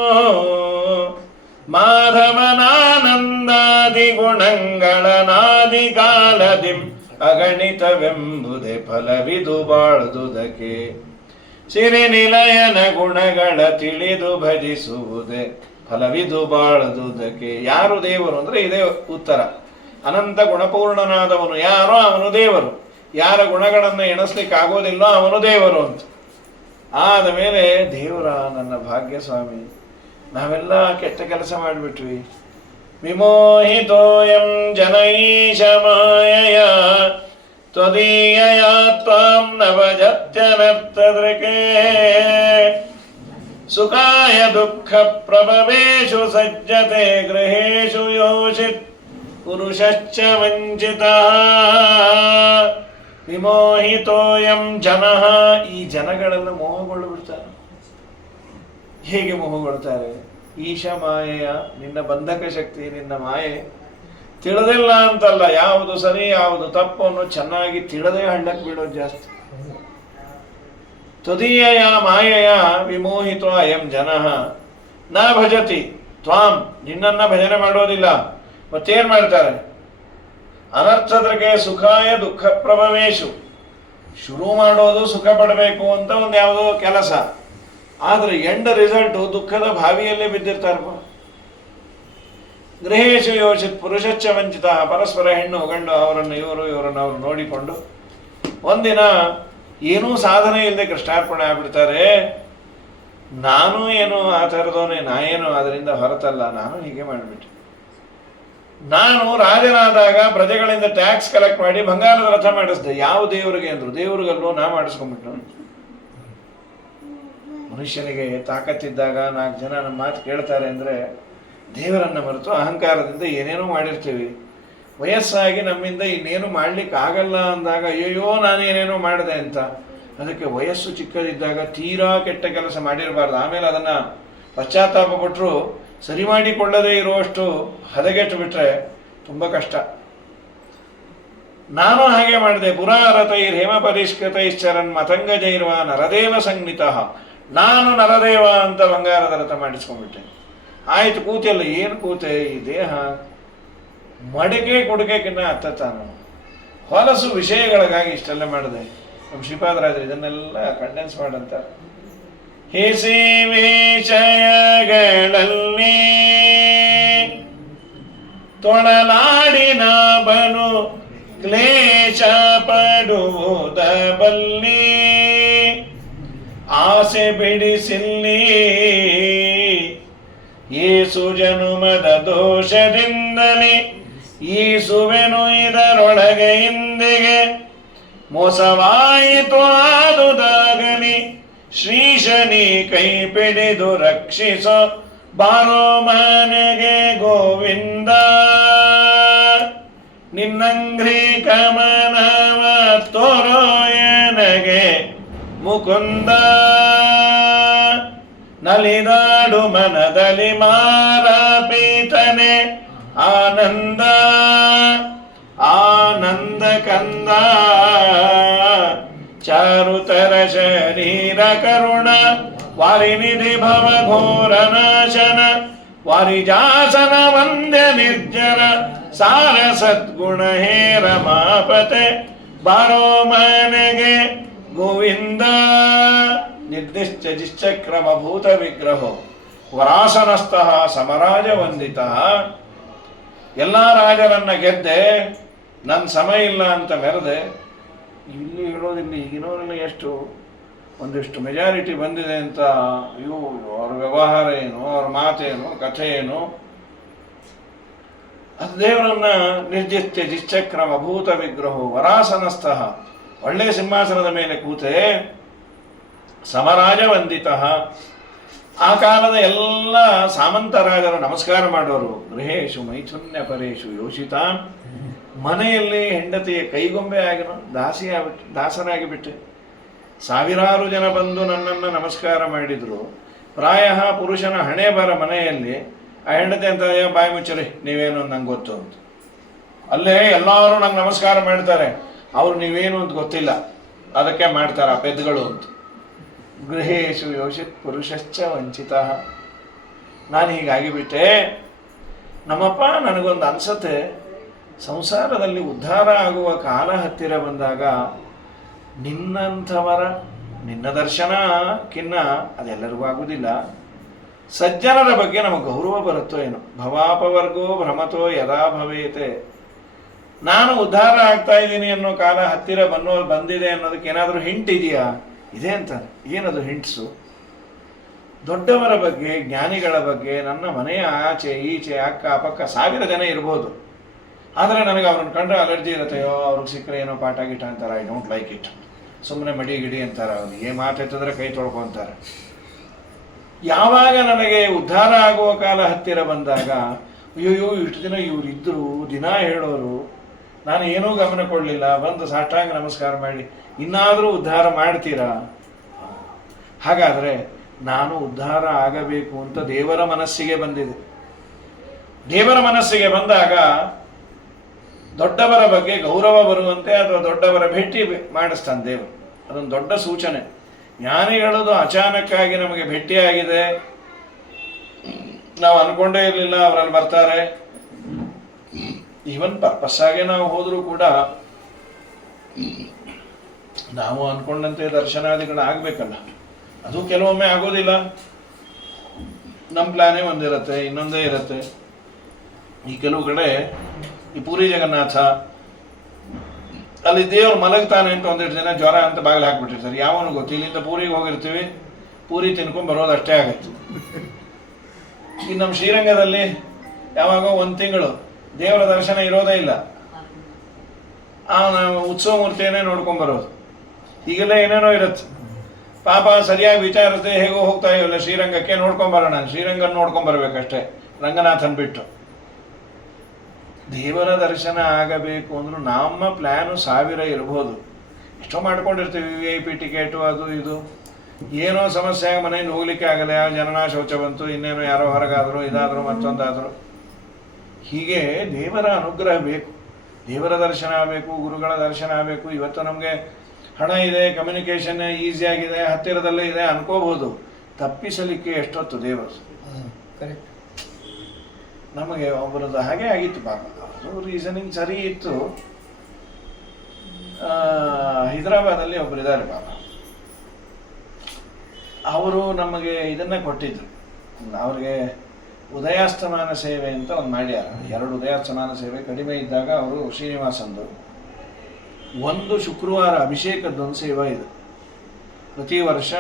ಮಾಧವನಾನಂದಾದಿ ಗುಣಗಳ ನಾದಿ ಕಾಲದಿಂ ಅಗಣಿತವೆಂಬುದೇ ಫಲವಿದು ಬಾಳುವುದಕ್ಕೆ ಸಿರಿ ನಿಲಯನ ಗುಣಗಳ ತಿಳಿದು ಭಜಿಸುವುದೇ ಫಲವಿದು ಬಾಳುವುದಕ್ಕೆ. ಯಾರು ದೇವರು ಅಂದರೆ ಇದೇ ಉತ್ತರ. ಅನಂತ ಗುಣಪೂರ್ಣನಾದವನು ಯಾರೋ ಅವನು ದೇವರು, ಯಾರ ಗುಣಗಳನ್ನು ಎಣಿಸ್ಲಿಕ್ಕೆ ಆಗೋದಿಲ್ಲೋ ಅವನು ದೇವರು ಅಂತ. ಆದ ಮೇಲೆ ದೇವರ ನನ್ನ ಭಾಗ್ಯ ಸ್ವಾಮಿ, ನಾವೆಲ್ಲ ಕೆಟ್ಟ ಕೆಲಸ ಮಾಡಿಬಿಟ್ವಿ. ವಿಮೋಹಿತೋಯಂ ಜನೈಷ ಮಾಯಯ ತ್ವದೀಯಯ ತ್ವಾಂ ನವಜತ್ಯನರ್ಥದೃಕೆ ಸುಖಾಯ ದುಃಖ ಪ್ರಭವೇಷು ಸಜ್ಜತೆ ಗೃಹೇಷು ಯೋಷಿತ್ ಪುರುಷಶ್ಚ ವಂಚಿತಃ. ವಿಮೋಹಿತೋಯಂ ಜನಃ, ಈ ಜನಗಳೆಲ್ಲ ಮೋಹಗೊಳ್ಳುಬಿಡ್ತಾರೆ. ಹೇಗೆ ಮೋಹಗೊಳ್ತಾರೆ? ಈಶ ಮಾಯೆಯ, ನಿನ್ನ ಬಂಧಕ ಶಕ್ತಿ, ನಿನ್ನ ಮಾಯೆ. ತಿಳಿದಿಲ್ಲ ಅಂತಲ್ಲ, ಯಾವುದು ಸರಿ ಯಾವುದು ತಪ್ಪು ಅನ್ನೋ ಚೆನ್ನಾಗಿ ತಿಳಿದೇ ಹಳ್ಳಕ್ಕೆ ಬೀಳೋದು ಜಾಸ್ತಿ. ತ್ವದೀಯ ಮಾಯೆಯ ವಿಮೋಹಿತೋ ಅಯಂ ಜನಃ ನ ಭಜತಿ ತ್ವಾಂ, ನಿನ್ನನ್ನ ಭಜನೆ ಮಾಡೋದಿಲ್ಲ. ಮತ್ತೇನ್ ಮಾಡ್ತಾರೆ? ಅನರ್ಥದ್ರಿಗೆ ಸುಖಾಯ ದುಃಖ ಪ್ರಭವೇಶು, ಶುರು ಮಾಡೋದು ಸುಖ ಪಡಬೇಕು ಅಂತ ಒಂದು ಯಾವುದೋ ಕೆಲಸ, ಆದ್ರೆ ಎಂಡ್ ರಿಸಲ್ಟು ದುಃಖದ ಬಾವಿಯಲ್ಲೇ ಬಿದ್ದಿರ್ತಾರಪ್ಪ. ಗೃಹೇಶು ಯೋಚಿತ್ ಪುರುಷಚ್ಚ ವಂಚಿತ, ಪರಸ್ಪರ ಹೆಣ್ಣು ಗಂಡು ಅವರನ್ನು ಇವರನ್ನು ಅವರು ನೋಡಿಕೊಂಡು ಒಂದಿನ ಏನೂ ಸಾಧನೆ ಇಲ್ಲದೆ ಕೃಷ್ಣಾರ್ಪಣೆ ಆಗ್ಬಿಡ್ತಾರೆ. ನಾನು ಏನು ಆ ಥರದವನೇ, ನಾ ಏನು ಅದರಿಂದ ಹೊರತಲ್ಲ, ನಾನು ಹೀಗೆ ಮಾಡಿಬಿಟ್ಟೆ. ನಾನು ರಾಜನಾದಾಗ ಪ್ರಜೆಗಳಿಂದ ಟ್ಯಾಕ್ಸ್ ಕಲೆಕ್ಟ್ ಮಾಡಿ ಬಂಗಾರದ ರಥ ಮಾಡಿಸಿದೆ. ಯಾವ ದೇವರಿಗೆ ಅಂದ್ರು? ದೇವ್ರಿಗಲ್ಲೂ ನಾ ಮಾಡಿಸ್ಕೊಂಡ್ಬಿಟ್ಟು. ಮನುಷ್ಯನಿಗೆ ತಾಕತ್ತಿದ್ದಾಗ 4 ಜನ ನಮ್ಮ ಮಾತು ಕೇಳ್ತಾರೆ ಅಂದರೆ ದೇವರನ್ನು ಮರೆತು ಅಹಂಕಾರದಿಂದ ಏನೇನೋ ಮಾಡಿರ್ತೀವಿ. ವಯಸ್ಸಾಗಿ ನಮ್ಮಿಂದ ಇನ್ನೇನು ಮಾಡ್ಲಿಕ್ಕೆ ಆಗಲ್ಲ ಅಂದಾಗ ಅಯ್ಯೋ ನಾನೇನೇನೋ ಮಾಡಿದೆ ಅಂತ. ಅದಕ್ಕೆ ವಯಸ್ಸು ಚಿಕ್ಕದಿದ್ದಾಗ ತೀರಾ ಕೆಟ್ಟ ಕೆಲಸ ಮಾಡಿರಬಾರ್ದು. ಆಮೇಲೆ ಅದನ್ನು ಪಶ್ಚಾತ್ತಾಪ ಪಟ್ಟರು ಸರಿ ಮಾಡಿಕೊಳ್ಳದೇ ಇರುವಷ್ಟು ಹದಗೆಟ್ಟು ಬಿಟ್ರೆ ತುಂಬ ಕಷ್ಟ. ನಾನು ಹಾಗೆ ಮಾಡಿದೆ. ಪುರಾರತೈರ್ ಹೇಮ ಪರಿಷ್ಕೃತೈಶ್ಚರನ್ ಮತಂಗಜೈರ್ವ ನರದೇವ ಸಂಜ್ಞಿತಃ, ನಾನು ನರದೇವ ಅಂತ ಬಂಗಾರದ ರಥ ಮಾಡಿಸ್ಕೊಂಡ್ಬಿಟ್ಟೆ. ಆಯ್ತು, ಕೂತೆಲ್ಲ ಏನು ಕೂತೆ, ಈ ದೇಹ ಮಡಿಕೆ ಕುಡಿಕೆಕಿನ್ನ ಹತ್ತಾನು. ಹೊಲಸು ವಿಷಯಗಳಿಗಾಗಿ ಇಷ್ಟೆಲ್ಲ ಮಾಡಿದೆ. ನಮ್ಮ ಶ್ರೀಪಾದರಾಜರು ಇದನ್ನೆಲ್ಲ ಕಂಡೆನ್ಸ್ ಮಾಡಂತ. ಹೇಸಿ ವಿಷಯಗಳಲ್ಲಿ ತೊಳಲಾಡಿನ ಬನು ಕ್ಲೇಶ ಪಡುವುದ ಬಲ್ಲಿ ಆಸೆ ಬಿಡಿಸಿಲ್ಲಿ ಏಸು ಜನುಮದ ದೋಷದಿಂದಲೇ ಈಸುವೆನು ಇದರೊಳಗೆ ಇಂದಿಗೆ ಮೋಸವಾಯಿತು ಆದುದಾಗಲಿ ಶ್ರೀಶನಿ ಕೈ ಪಿಡಿದು ರಕ್ಷಿಸೋ ಬಾರೋ ಮನೆಗೆ ಗೋವಿಂದ ನಿನ್ನಂಗ್ರಿ ಕಮನವ ತೋರೋ ಎನಗೆ ಮುಕುಂದ ನಲಿದಾಡು ಮನದಲ್ಲಿ ಮಾರಪೀತನೆ ಆನಂದ ಆನಂದ ಕಂದ ಚಾರುತರ ಶರೀರ ಕರುಣ ವಾರಿನಿಧಿ ಭವ ಘೋರ ನಾಶನ ವಾರಿಜಾಸನ ವಂದ್ಯ ನಿರ್ಜರ ಸಾರ ಸದ್ಗುಣ ಹೇ ರಮಾಪತೆ ಬಾರೋ ಮನೆಗೆ ಗೋವಿಂದ ನಿರ್ದಿಷ್ಟ ಜಿಶ್ಚಕ್ರಮ ಭೂತ ವಿಗ್ರಹೋ ವರಾಸನಸ್ಥಃ ಸಮರಾಜ ವಂದಿತ. ಎಲ್ಲ ರಾಜರನ್ನ ಗೆದ್ದೆ, ನನ್ನ ಸಮಯ ಇಲ್ಲ ಅಂತ ಮೆರೆದೆ. ಇಲ್ಲಿ ಹೇಳೋದಿಲ್ಲ, ಈಗಿನವರೆಲ್ಲ ಎಷ್ಟು ಒಂದಿಷ್ಟು ಮೆಜಾರಿಟಿ ಬಂದಿದೆ ಅಂತ ಇವು ಅವ್ರ ವ್ಯವಹಾರ ಏನು, ಅವ್ರ ಮಾತೇನು, ಕಥೆ ಏನು. ಅದು ದೇವರನ್ನ ನಿರ್ಜಿತ್ಯ ಜಿಶ್ಚಕ್ರಮ ಭೂತ ವಿಗ್ರಹೋ ವರಾಸನಸ್ಥಃ, ಒಳ್ಳೆ ಸಿಂಹಾಸನದ ಮೇಲೆ ಕೂತೆ ಸಮರಾಜ ವಂದಿತ. ಆ ಕಾಲದ ಎಲ್ಲ ಸಾಮಂತರಾಜರು ನಮಸ್ಕಾರ ಮಾಡೋರು. ಗೃಹೇಶು ಮೈಥುನ್ಯ ಪರೇಶು ಯೋಷಿತ, ಮನೆಯಲ್ಲಿ ಹೆಂಡತಿಯ ಕೈಗೊಂಬೆ ಆಗಿನ ದಾಸನಾಗಿ ಬಿಟ್ಟೆ. ಸಾವಿರಾರು ಜನ ಬಂದು ನನ್ನನ್ನು ನಮಸ್ಕಾರ ಮಾಡಿದ್ರು. ಪ್ರಾಯ ಪುರುಷನ ಹಣೆ ಬರ ಮನೆಯಲ್ಲಿ ಆ ಹೆಂಡತಿ ಅಂತ ಬಾಯಿ ಮುಚ್ಚರಿ ನೀವೇನು ನಂಗೆ ಗೊತ್ತು ಅಂತ. ಅಲ್ಲೇ ಎಲ್ಲರೂ ನಂಗೆ ನಮಸ್ಕಾರ ಮಾಡ್ತಾರೆ, ಅವ್ರು ನೀವೇನು ಅಂತ ಗೊತ್ತಿಲ್ಲ, ಅದಕ್ಕೆ ಮಾಡ್ತಾರೆ ಆ ಪೆದ್ಗಳು ಅಂತ. ಗೃಹೇಶು ಯೋಷಿತ್ ಪುರುಷಶ್ಚ ವಂಚಿತ. ನಾನು ಹೀಗಾಗಿಬಿಟ್ಟೆ. ನಮ್ಮಪ್ಪ ನನಗೊಂದು ಅನ್ಸತ್ತೆ, ಸಂಸಾರದಲ್ಲಿ ಉದ್ಧಾರ ಆಗುವ ಕಾಲ ಹತ್ತಿರ ಬಂದಾಗ ನಿನ್ನಂಥವರ ನಿನ್ನ ದರ್ಶನ ಕಿನ್ನ ಅದೆಲ್ಲರಿಗೂ ಆಗುವುದಿಲ್ಲ. ಸಜ್ಜನರ ಬಗ್ಗೆ ನಮಗೆ ಗೌರವ ಬರುತ್ತೋ ಏನೋ. ಭವಾಪವರ್ಗೋ ಭ್ರಮತೋ ಯದಾ ಭವೇತೆ ನಾನು ಉದ್ಧಾರ ಆಗ್ತಾ ಇದ್ದೀನಿ ಅನ್ನೋ ಕಾಲ ಹತ್ತಿರ ಬಂದಿದೆ ಅನ್ನೋದಕ್ಕೆ ಏನಾದರೂ ಹಿಂಟ್ ಇದೆಯಾ? ಇದೆ ಅಂತಾನೆ. ಏನದು ಹಿಂಟ್ಸು? ದೊಡ್ಡವರ ಬಗ್ಗೆ, ಜ್ಞಾನಿಗಳ ಬಗ್ಗೆ, ನನ್ನ ಮನೆಯ ಆಚೆ ಈಚೆ ಅಕ್ಕ ಪಕ್ಕ 1000 ಜನ ಇರ್ಬೋದು, ಆದರೆ ನನಗೆ ಅವ್ರನ್ನ ಕಂಡ್ರೆ ಅಲರ್ಜಿ ಇರುತ್ತೆಯೋ, ಅವ್ರಿಗೆ ಸಿಕ್ಕರೆ ಏನೋ ಪಾಠ ಗೀಟ ಅಂತಾರೆ, ಐ ಡೋಂಟ್ ಲೈಕ್ ಇಟ್, ಸುಮ್ಮನೆ ಮಡಿ ಗಿಡಿ ಅಂತಾರೆ, ಅವ್ರಿಗೆ ಮಾತೆತ್ತಿದ್ರೆ ಕೈ ತೊಳ್ಕೊಂತಾರೆ. ಯಾವಾಗ ನನಗೆ ಉದ್ಧಾರ ಆಗುವ ಕಾಲ ಹತ್ತಿರ ಬಂದಾಗ, ಅಯ್ಯೋ ಇಷ್ಟು ದಿನ ಇವರಿದ್ದರು, ದಿನ ಹೇಳೋರು, ನಾನು ಏನೂ ಗಮನ ಕೊಡಲಿಲ್ಲ, ಬಂದು ಸಾಷ್ಟಾಂಗ ನಮಸ್ಕಾರ ಮಾಡಿ ಇನ್ನಾದರೂ ಉದ್ಧಾರ ಮಾಡ್ತೀರಾ? ಹಾಗಾದರೆ ನಾನು ಉದ್ಧಾರ ಆಗಬೇಕು ಅಂತ ದೇವರ ಮನಸ್ಸಿಗೆ ಬಂದಿದೆ. ದೇವರ ಮನಸ್ಸಿಗೆ ಬಂದಾಗ ದೊಡ್ಡವರ ಬಗ್ಗೆ ಗೌರವ ಬರುವಂತೆ ಅಥವಾ ದೊಡ್ಡವರ ಭೇಟಿ ಮಾಡಿಸ್ತಾನೆ ದೇವರು. ಅದೊಂದು ದೊಡ್ಡ ಸೂಚನೆ. ಜ್ಞಾನಿಗಳದು ಅಚಾನಕ್ಕಾಗಿ ನಮಗೆ ಭೇಟಿಯಾಗಿದೆ, ನಾವು ಅನ್ಕೊಂಡೇ ಇರಲಿಲ್ಲ ಅವರಲ್ಲಿ ಬರ್ತಾರೆ. ಈವನ್ ಪರ್ಪಸ್ಸಾಗೆ ನಾವು ಹೋದರೂ ಕೂಡ ನಾವು ಅನ್ಕೊಂಡಂತೆ ದರ್ಶನಾದಿಗಳು ಆಗ್ಬೇಕಲ್ಲ, ಅದು ಕೆಲವೊಮ್ಮೆ ಆಗೋದಿಲ್ಲ. ನಮ್ಮ ಪ್ಲಾನೇ ಒಂದಿರುತ್ತೆ, ಇನ್ನೊಂದೇ ಇರುತ್ತೆ. ಈ ಕೆಲವು ಕಡೆ ಈ ಪೂರಿ ಜಗನ್ನಾಥ ಅಲ್ಲಿ ದೇವ್ರು ಮಲಗ್ತಾನೆ ಅಂತ ಒಂದಿಷ್ಟು ಜನ ಜ್ವರ ಅಂತ ಬಾಗಿಲು ಹಾಕ್ಬಿಟ್ಟಿರ್ತಾರೆ. ಯಾವನು ಗೊತ್ತು, ಇಲ್ಲಿಂದ ಪೂರಿಗೆ ಹೋಗಿರ್ತೀವಿ, ಪೂರಿ ತಿನ್ಕೊಂಡು ಬರೋದು ಅಷ್ಟೇ ಆಗತ್ತೆ. ಇನ್ನು ನಮ್ಮ ಶ್ರೀರಂಗದಲ್ಲಿ ಯಾವಾಗ 1 ತಿಂಗಳು ದೇವರ ದರ್ಶನ ಇರೋದೇ ಇಲ್ಲ, ನಾವು ಉತ್ಸವ ಮೂರ್ತಿಯನ್ನೇ ನೋಡ್ಕೊಂಡ್ ಬರೋದು. ಹೀಗೆಲ್ಲ ಏನೇನೋ ಇರುತ್ತೆ. ಪಾಪ ಸರಿಯಾಗಿ ವಿಚಾರಿಸದೆ ಹೇಗೋ ಹೋಗ್ತಾ ಇರಲ್ಲ ಶ್ರೀರಂಗಕ್ಕೆ, ನೋಡ್ಕೊಂಬರೋಣ, ಶ್ರೀರಂಗನ ನೋಡ್ಕೊಂಬರ್ಬೇಕಷ್ಟೇ, ರಂಗನಾಥನ್ ಬಿಟ್ಟು. ದೇವರ ದರ್ಶನ ಆಗಬೇಕು ಅಂದ್ರೂ ನಮ್ಮ ಪ್ಲ್ಯಾನು 1000 ಇರ್ಬೋದು. ಎಷ್ಟೋ ಮಾಡ್ಕೊಂಡಿರ್ತೀವಿ, VIP ಟಿಕೆಟು ಅದು ಇದು, ಏನೋ ಸಮಸ್ಯೆ ಆಗಿ ಮನೆಯಿಂದ ಹೋಗ್ಲಿಕ್ಕೆ ಆಗಲ್ಲ, ಜನನ ಶೌಚ ಬಂತು, ಇನ್ನೇನೋ ಯಾರೋ ಹೊರಗಾದರು, ಇದಾದರೂ ಮತ್ತೊಂದಾದರು. ಹೀಗೆ ದೇವರ ಅನುಗ್ರಹ ಬೇಕು, ದೇವರ ದರ್ಶನ ಆಗಬೇಕು, ಗುರುಗಳ ದರ್ಶನ ಆಗಬೇಕು. ಇವತ್ತು ನಮಗೆ ಹಣ ಇದೆ, ಕಮ್ಯುನಿಕೇಷನ್ ಈಸಿಯಾಗಿದೆ, ಹತ್ತಿರದಲ್ಲೇ ಇದೆ ಅನ್ಕೋಬಹುದು, ತಪ್ಪಿಸಲಿಕ್ಕೆ ಎಷ್ಟೊತ್ತು ದೇವರು. ನಮಗೆ ಒಬ್ಬರದ್ದು ಹಾಗೆ ಆಗಿತ್ತು ಪಾಪ, ಅದು ರೀಸನಿಂಗ್ ಸರಿ ಇತ್ತು. ಹೈದರಾಬಾದಲ್ಲಿ ಒಬ್ಬರಿದ್ದಾರೆ ಪಾಪ, ಅವರು ನಮಗೆ ಇದನ್ನ ಕೊಟ್ಟಿದ್ರು. ಅವ್ರಿಗೆ ಉದಯಾಸ್ತಮಾನ ಸೇವೆ ಅಂತ ಒಂದು ಮಾಡ್ಯಾರ. 2 ಉದಯಾಸ್ತಮಾನ ಸೇವೆ ಕಡಿಮೆ ಇದ್ದಾಗ ಅವರು ಶ್ರೀನಿವಾಸಂದು 1 ಶುಕ್ರವಾರ ಅಭಿಷೇಕದ್ದೊಂದು ಸೇವೆ ಇದೆ. ಪ್ರತಿ ವರ್ಷ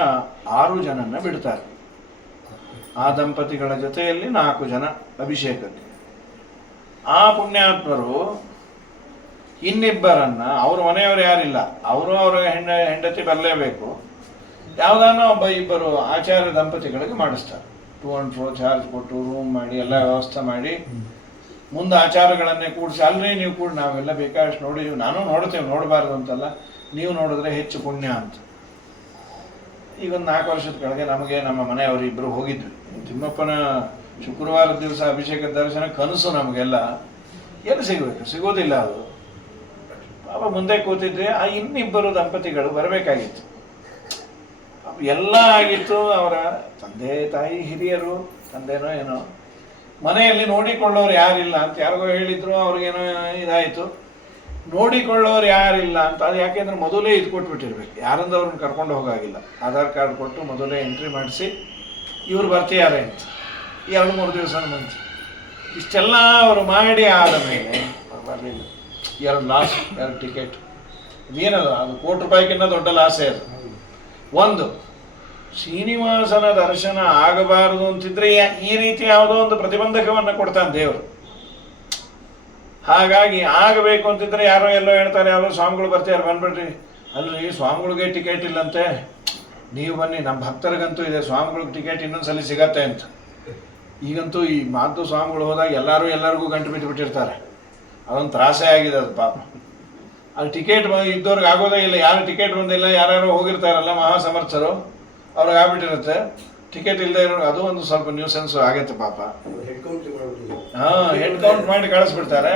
6 ಜನನ್ನ ಬಿಡ್ತಾರೆ. ಆ ದಂಪತಿಗಳ ಜೊತೆಯಲ್ಲಿ 4 ಜನ ಅಭಿಷೇಕಕ್ಕೆ. ಆ ಪುಣ್ಯಾತ್ಮರು ಇನ್ನಿಬ್ಬರನ್ನ, ಅವ್ರ ಮನೆಯವರು ಯಾರಿಲ್ಲ, ಅವರು ಅವರ ಹೆಂಡತಿ ಬರಲೇಬೇಕು, ಯಾವುದಾನ ಒಬ್ಬ ಇಬ್ಬರು ಆಚಾರ್ಯ ದಂಪತಿಗಳಿಗೆ ಮಾಡಿಸ್ತಾರೆ. 2 and 4 ಚಾರ್ಜ್ ಕೊಟ್ಟು ರೂಮ್ ಮಾಡಿ ಎಲ್ಲ ವ್ಯವಸ್ಥೆ ಮಾಡಿ ಮುಂದೆ ಆಚಾರಗಳನ್ನೇ ಕೂಡಿಸಿ, ಅಲ್ಲೇ ನೀವು ಕೂಡ ನಾವೆಲ್ಲ ಬೇಕಾದಷ್ಟು ನೋಡಿದ್ದೀವಿ, ನಾನು ನೋಡ್ತೇವೆ, ನೋಡಬಾರ್ದು ಅಂತಲ್ಲ, ನೀವು ನೋಡಿದ್ರೆ ಹೆಚ್ಚು ಪುಣ್ಯ ಅಂತ. ಈಗ ಒಂದು 4 ವರ್ಷದ ಕೆಳಗೆ ನಮಗೆ ನಮ್ಮ ಮನೆಯವರು ಇಬ್ಬರು ಹೋಗಿದ್ವಿ. ತಿಮ್ಮಪ್ಪನ ಶುಕ್ರವಾರದ ದಿವಸ ಅಭಿಷೇಕದ ದರ್ಶನ ಕನಸು ನಮಗೆಲ್ಲ. ಎಲ್ಲಿ ಸಿಗಬೇಕು, ಸಿಗೋದಿಲ್ಲ ಅದು. ಪಾಪ ಮುಂದೆ ಕೂತಿದ್ವಿ, ಆ ಇನ್ನಿಬ್ಬರು ದಂಪತಿಗಳು ಬರಬೇಕಾಗಿತ್ತು. ಎಲ್ಲ ಆಗಿತ್ತು. ಅವರ ತಂದೆ ತಾಯಿ ಹಿರಿಯರು, ತಂದೆನೋ ಏನೋ, ಮನೆಯಲ್ಲಿ ನೋಡಿಕೊಳ್ಳೋರು ಯಾರಿಲ್ಲ ಅಂತ ಯಾರಿಗೋ ಹೇಳಿದ್ರು, ಅವ್ರಿಗೇನೋ ಇದಾಯಿತು. ನೋಡಿಕೊಳ್ಳೋರು ಯಾರಿಲ್ಲ ಅಂತ, ಅದು ಯಾಕೆಂದ್ರೆ ಮೊದಲೇ ಇದು ಕೊಟ್ಬಿಟ್ಟಿರ್ಬೇಕು, ಯಾರಂದು ಅವ್ರನ್ನ ಕರ್ಕೊಂಡು ಹೋಗಾಗಿಲ್ಲ. ಆಧಾರ್ ಕಾರ್ಡ್ ಕೊಟ್ಟು ಮೊದಲೇ ಎಂಟ್ರಿ ಮಾಡಿಸಿ ಇವ್ರು ಬರ್ತೀಯಾರೆ ಅಂತ 2-3 ದಿವಸ ಮುಂಚೆ ಇಷ್ಟೆಲ್ಲ ಅವರು ಮಾಡಿ ಆದ ಮೇಲೆ ಬರಲಿಲ್ಲ. 2 ಟಿಕೆಟ್ ಇದೇನದು, ಅದು ₹1,00,000 ದೊಡ್ಡ ಲಾಸೇ ಅದು. ಒಂದು ಶ್ರೀನಿವಾಸನ ದರ್ಶನ ಆಗಬಾರದು ಅಂತಿದ್ರೆ ಈ ರೀತಿ ಯಾವುದೋ ಒಂದು ಪ್ರತಿಬಂಧಕವನ್ನು ಕೊಡ್ತಾನೆ ದೇವರು. ಹಾಗಾಗಿ ಆಗಬೇಕು ಅಂತಿದ್ರೆ ಯಾರೋ ಎಲ್ಲೋ ಹೇಳ್ತಾರೆ, ಯಾರೋ ಸ್ವಾಮಿಗಳು ಬರ್ತಾರೆ, ಬಂದ್ಬಿಡ್ರಿ. ಅಲ್ರಿ, ಸ್ವಾಮಿಗಳಿಗೆ ಟಿಕೆಟ್ ಇಲ್ಲಂತೆ, ನೀವು ಬನ್ನಿ, ನಮ್ಮ ಭಕ್ತರಿಗಂತೂ ಇದೆ, ಸ್ವಾಮಿಗಳಿಗೆ ಟಿಕೆಟ್ ಇನ್ನೊಂದ್ಸಲಿ ಸಿಗತ್ತೆ ಅಂತ. ಈಗಂತೂ ಈ ಮಾತು ಸ್ವಾಮಿಗಳು ಹೋದಾಗ ಎಲ್ಲರಿಗೂ ಗಂಟು ಬಿಟ್ಬಿಟ್ಟಿರ್ತಾರೆ. ಅದೊಂದು ತ್ರಾಸೆ ಆಗಿದೆ ಅದು ಪಾಪ. ಅಲ್ಲಿ ಟಿಕೆಟ್ ಇದ್ದವ್ರಿಗೆ ಆಗೋದೇ ಇಲ್ಲ. ಯಾರು ಟಿಕೆಟ್ ಬಂದಿಲ್ಲ, ಯಾರ್ಯಾರೋ ಹೋಗಿರ್ತಾರಲ್ಲ ಮಹಾಸಮರ್ಥರು, ಅವ್ರಿಗೆ ಆಗ್ಬಿಟ್ಟಿರುತ್ತೆ. ಟಿಕೆಟ್ ಇಲ್ಲದೆ ಇರೋ ಅದು ಒಂದು ಸ್ವಲ್ಪ ನ್ಯೂಸೆನ್ಸ್ ಆಗತ್ತೆ ಪಾಪ. ಹೆಡ್ ಕೌಂಟ್ ಮಾಡಿ ಕಳಿಸ್ಬಿಡ್ತಾರೆ.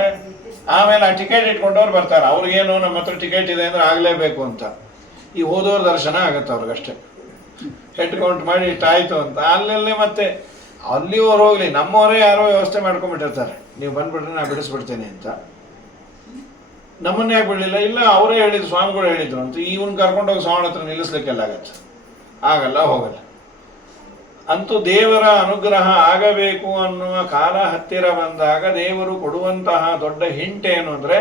ಆಮೇಲೆ ಆ ಟಿಕೆಟ್ ಇಟ್ಕೊಂಡವ್ರು ಬರ್ತಾರೆ, ಅವ್ರಿಗೇನು ನಮ್ಮ ಹತ್ರ ಟಿಕೆಟ್ ಇದೆ ಅಂದ್ರೆ ಆಗಲೇಬೇಕು ಅಂತ. ಈ ಹೋದವ್ರ ದರ್ಶನ ಆಗತ್ತೆ ಅವ್ರಿಗಷ್ಟೇ. ಹೆಡ್ ಕೌಂಟ್ ಮಾಡಿ ಇಷ್ಟಾಯ್ತು ಅಂತ. ಅಲ್ಲಲ್ಲಿ ಮತ್ತೆ ಅಲ್ಲಿಯವ್ರು ಹೋಗ್ಲಿ, ನಮ್ಮವರೇ ಯಾರೋ ವ್ಯವಸ್ಥೆ ಮಾಡ್ಕೊಂಡ್ಬಿಟ್ಟಿರ್ತಾರೆ, ನೀವು ಬಂದ್ಬಿಟ್ರೆ ನಾ ಬಿಡಿಸ್ಬಿಡ್ತೇನೆ ಅಂತ. ನಮ್ಮನ್ನ ಯಾಕೆ ಬಿಡಲಿಲ್ಲ? ಇಲ್ಲ, ಅವರೇ ಹೇಳಿದ್ರು, ಸ್ವಾಮಿಗಳು ಹೇಳಿದ್ರು ಅಂತ. ಇವನ್ ಕರ್ಕೊಂಡೋಗಿ ಸ್ವಾಮಿ ಹತ್ರ ನಿಲ್ಲಿಸ್ಲಿಕ್ಕೆಲ್ಲ ಆಗಲ್ಲ, ಹೋಗಲ್ಲ. ಅಂತೂ ದೇವರ ಅನುಗ್ರಹ ಆಗಬೇಕು ಅನ್ನುವ ಕಾಲ ಹತ್ತಿರ ಬಂದಾಗ ದೇವರು ಕೊಡುವಂತಹ ದೊಡ್ಡ ಹಿಂಟ್ ಏನು ಅಂದರೆ,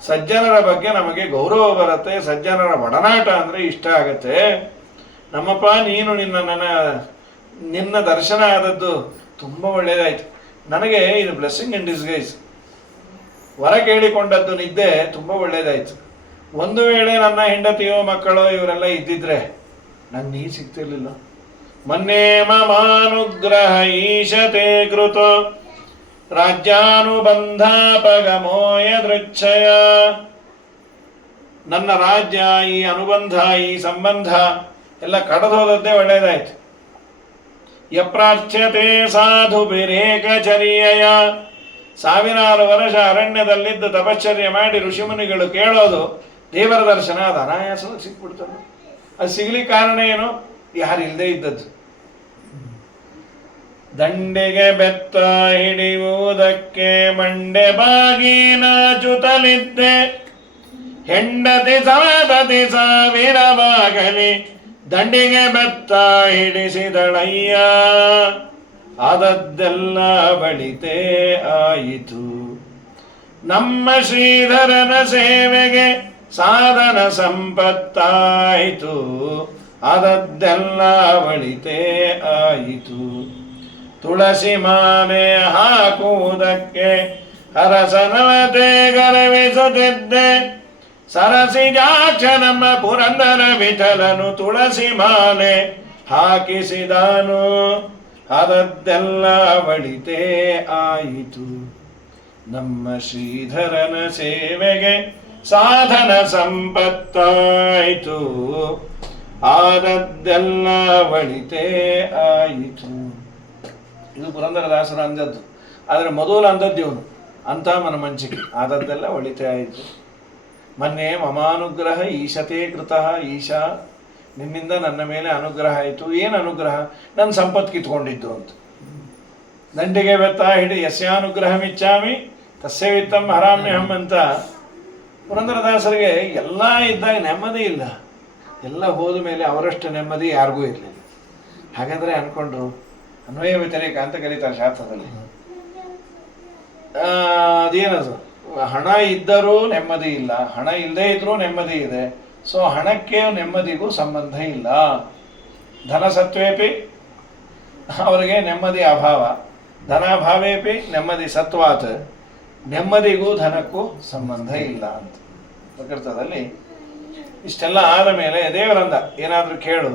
ಸಜ್ಜನರ ಬಗ್ಗೆ ನಮಗೆ ಗೌರವ ಬರುತ್ತೆ, ಸಜ್ಜನರ ಒಡನಾಟ ಅಂದರೆ ಇಷ್ಟ ಆಗತ್ತೆ. ನಮ್ಮಪ್ಪ ನೀನು ನಿನ್ನ ದರ್ಶನ ಆದದ್ದು ತುಂಬ ಒಳ್ಳೆಯದಾಯಿತು. ನನಗೆ ಇದು ಬ್ಲೆಸ್ಸಿಂಗ್ ಇನ್ ಡಿಸ್ಗೈಸ್. ವರ ಕೇಳಿಕೊಂಡದ್ದು ನಿದ್ದೆ ತುಂಬ ಒಳ್ಳೆಯದಾಯಿತು. ಒಂದು ವೇಳೆ ನನ್ನ ಹೆಂಡತಿಯೋ ಮಕ್ಕಳೋ ಇವರೆಲ್ಲ ಇದ್ದಿದ್ರೆ ನಂಗೆ ನೀ ಸಿಗ್ತಿರ್ಲಿಲ್ಲ. ಮೊನ್ನೆ ಮಮಾನುಗ್ರಹ ಈಶತೆ ಕೃತ ರಾಜ್ಯಾನುಬಂಧಾಪಗಮೋಯ ದೃಚ್ಛಯ. ನನ್ನ ರಾಜ್ಯ, ಈ ಅನುಬಂಧ, ಈ ಸಂಬಂಧ ಎಲ್ಲ ಕಳೆದೋದದ್ದೇ ಒಳ್ಳೆಯದಾಯ್ತು. ಯಪ್ರಾಚ್ಯತೆ ಸಾಧು ಬಿರೇಕಚರ್ಯಯ. ಸಾವಿರಾರು ವರ್ಷ ಅರಣ್ಯದಲ್ಲಿದ್ದು ತಪಶ್ಚರ್ಯ ಮಾಡಿ ಋಷಿಮುನಿಗಳು ಕೇಳೋದು ದೇವರ ದರ್ಶನ, ಅದು ಅನಾಯಾಸ ಸಿಕ್ಬಿಡ್ತದೆ. ಅದು ಸಿಗ್ಲಿಕ್ಕೆ ಕಾರಣ ಏನು? ಯಾರು ಇಲ್ಲದೆ ಇದ್ದದ್ದು. ದಂಡೆಗೆ ಬೆತ್ತ ಹಿಡಿಯುವುದಕ್ಕೆ ಮಂಡೆ ಬಾಗಿ ನಾಚುತ್ತಲಿದ್ದೆ, ಹೆಂಡತಿ ಸಮಪತಿ ಸಾವಿರವಾಗಲಿ ದಂಡಿಗೆ ಬೆತ್ತ ಹಿಡಿಸಿದಳಯ್ಯ. ಆದದ್ದೆಲ್ಲ ಬಳಿತೇ ಆಯಿತು, ನಮ್ಮ ಶ್ರೀಧರನ ಸೇವೆಗೆ ಸಾಧನ ಸಂಪತ್ತಾಯಿತು. ಆದದ್ದೆಲ್ಲ ಬಳಿತೇ ಆಯಿತು. ತುಳಸಿ ಮಾಲೆ ಹಾಕುವುದಕ್ಕೆ ಹರಸನವತೆ ಗರವಿಸುತ್ತಿದ್ದೆ, ಸರಸಿಜಾಕ್ಷ ನಮ್ಮ ಪುರಂದರ ವಿಠಲನು ತುಳಸಿ ಮಾಲೆ ಹಾಕಿಸಿದನು. ಆದದ್ದೆಲ್ಲ ಬಳಿತೇ ಆಯಿತು, ನಮ್ಮ ಶ್ರೀಧರನ ಸೇವೆಗೆ ಸಾಧನ ಸಂಪತ್ತಾಯಿತು. ಆದದ್ದೆಲ್ಲ ಬಳಿತೇ ಆಯಿತು. ಇದು ಪುರಂದರದಾಸರ ಅಂದದ್ದು. ಆದರೆ ಮೊದಲು ಅಂದದ್ದು ಇವನು ಅಂತ ಮನಮಂಚಿಕೆ. ಆದದ್ದೆಲ್ಲ ಒಳಿತೇ ಆಯಿತು. ಮೊನ್ನೆ ಮಮಾನುಗ್ರಹ ಈಶತೆ ಕೃತಃ. ಈಶಾ, ನಿನ್ನಿಂದ ನನ್ನ ಮೇಲೆ ಅನುಗ್ರಹ ಆಯಿತು. ಏನು ಅನುಗ್ರಹ? ನನ್ನ ಸಂಪತ್ತು ಕಿತ್ಕೊಂಡಿದ್ದು ಅಂತ. ದಂಡಿಗೆ ಬೆತ್ತ ಹಿಡಿ ಯಸ್ಯಾನುಗ್ರಹಮಿಚ್ಚಾಮಿ ತಸ್ಯ ವಿತ್ತಂ ಹರಾಮ್ಯಹಂ ಅಂತ. ಪುರಂದರದಾಸರಿಗೆ ಎಲ್ಲ ಇದ್ದಾಗ ನೆಮ್ಮದಿ ಇಲ್ಲ, ಎಲ್ಲ ಹೋದ ಮೇಲೆ ಅವರಷ್ಟು ನೆಮ್ಮದಿ ಯಾರಿಗೂ ಇರಲಿಲ್ಲ. ಹಾಗಾದರೆ ಅಂದ್ಕೊಂಡ್ರು ಅನ್ವಯ ವ್ಯತಿರೇಕ ಅಂತ ಕರೀತಾರೆ ಶಾಸ್ತ್ರದಲ್ಲಿ. ಅದೇನದು, ಹಣ ಇದ್ದರೂ ನೆಮ್ಮದಿ ಇಲ್ಲ, ಹಣ ಇಲ್ಲದೇ ಇದ್ರೂ ನೆಮ್ಮದಿ ಇದೆ. ಸೊ ಹಣಕ್ಕೆ ನೆಮ್ಮದಿಗೂ ಸಂಬಂಧ ಇಲ್ಲ. ಧನ ಸತ್ವೇಪಿ ಅವರಿಗೆ ನೆಮ್ಮದಿ ಅಭಾವ, ಧನಾಭಾವೇಪಿ ನೆಮ್ಮದಿ ಸತ್ವಾತ್. ನೆಮ್ಮದಿಗೂ ಧನಕ್ಕೂ ಸಂಬಂಧ ಇಲ್ಲ ಅಂತ ಪ್ರಕೃತದಲ್ಲಿ. ಇಷ್ಟೆಲ್ಲ ಆದ ಮೇಲೆ ದೇವರಂದ, ಏನಾದರೂ ಕೇಳು.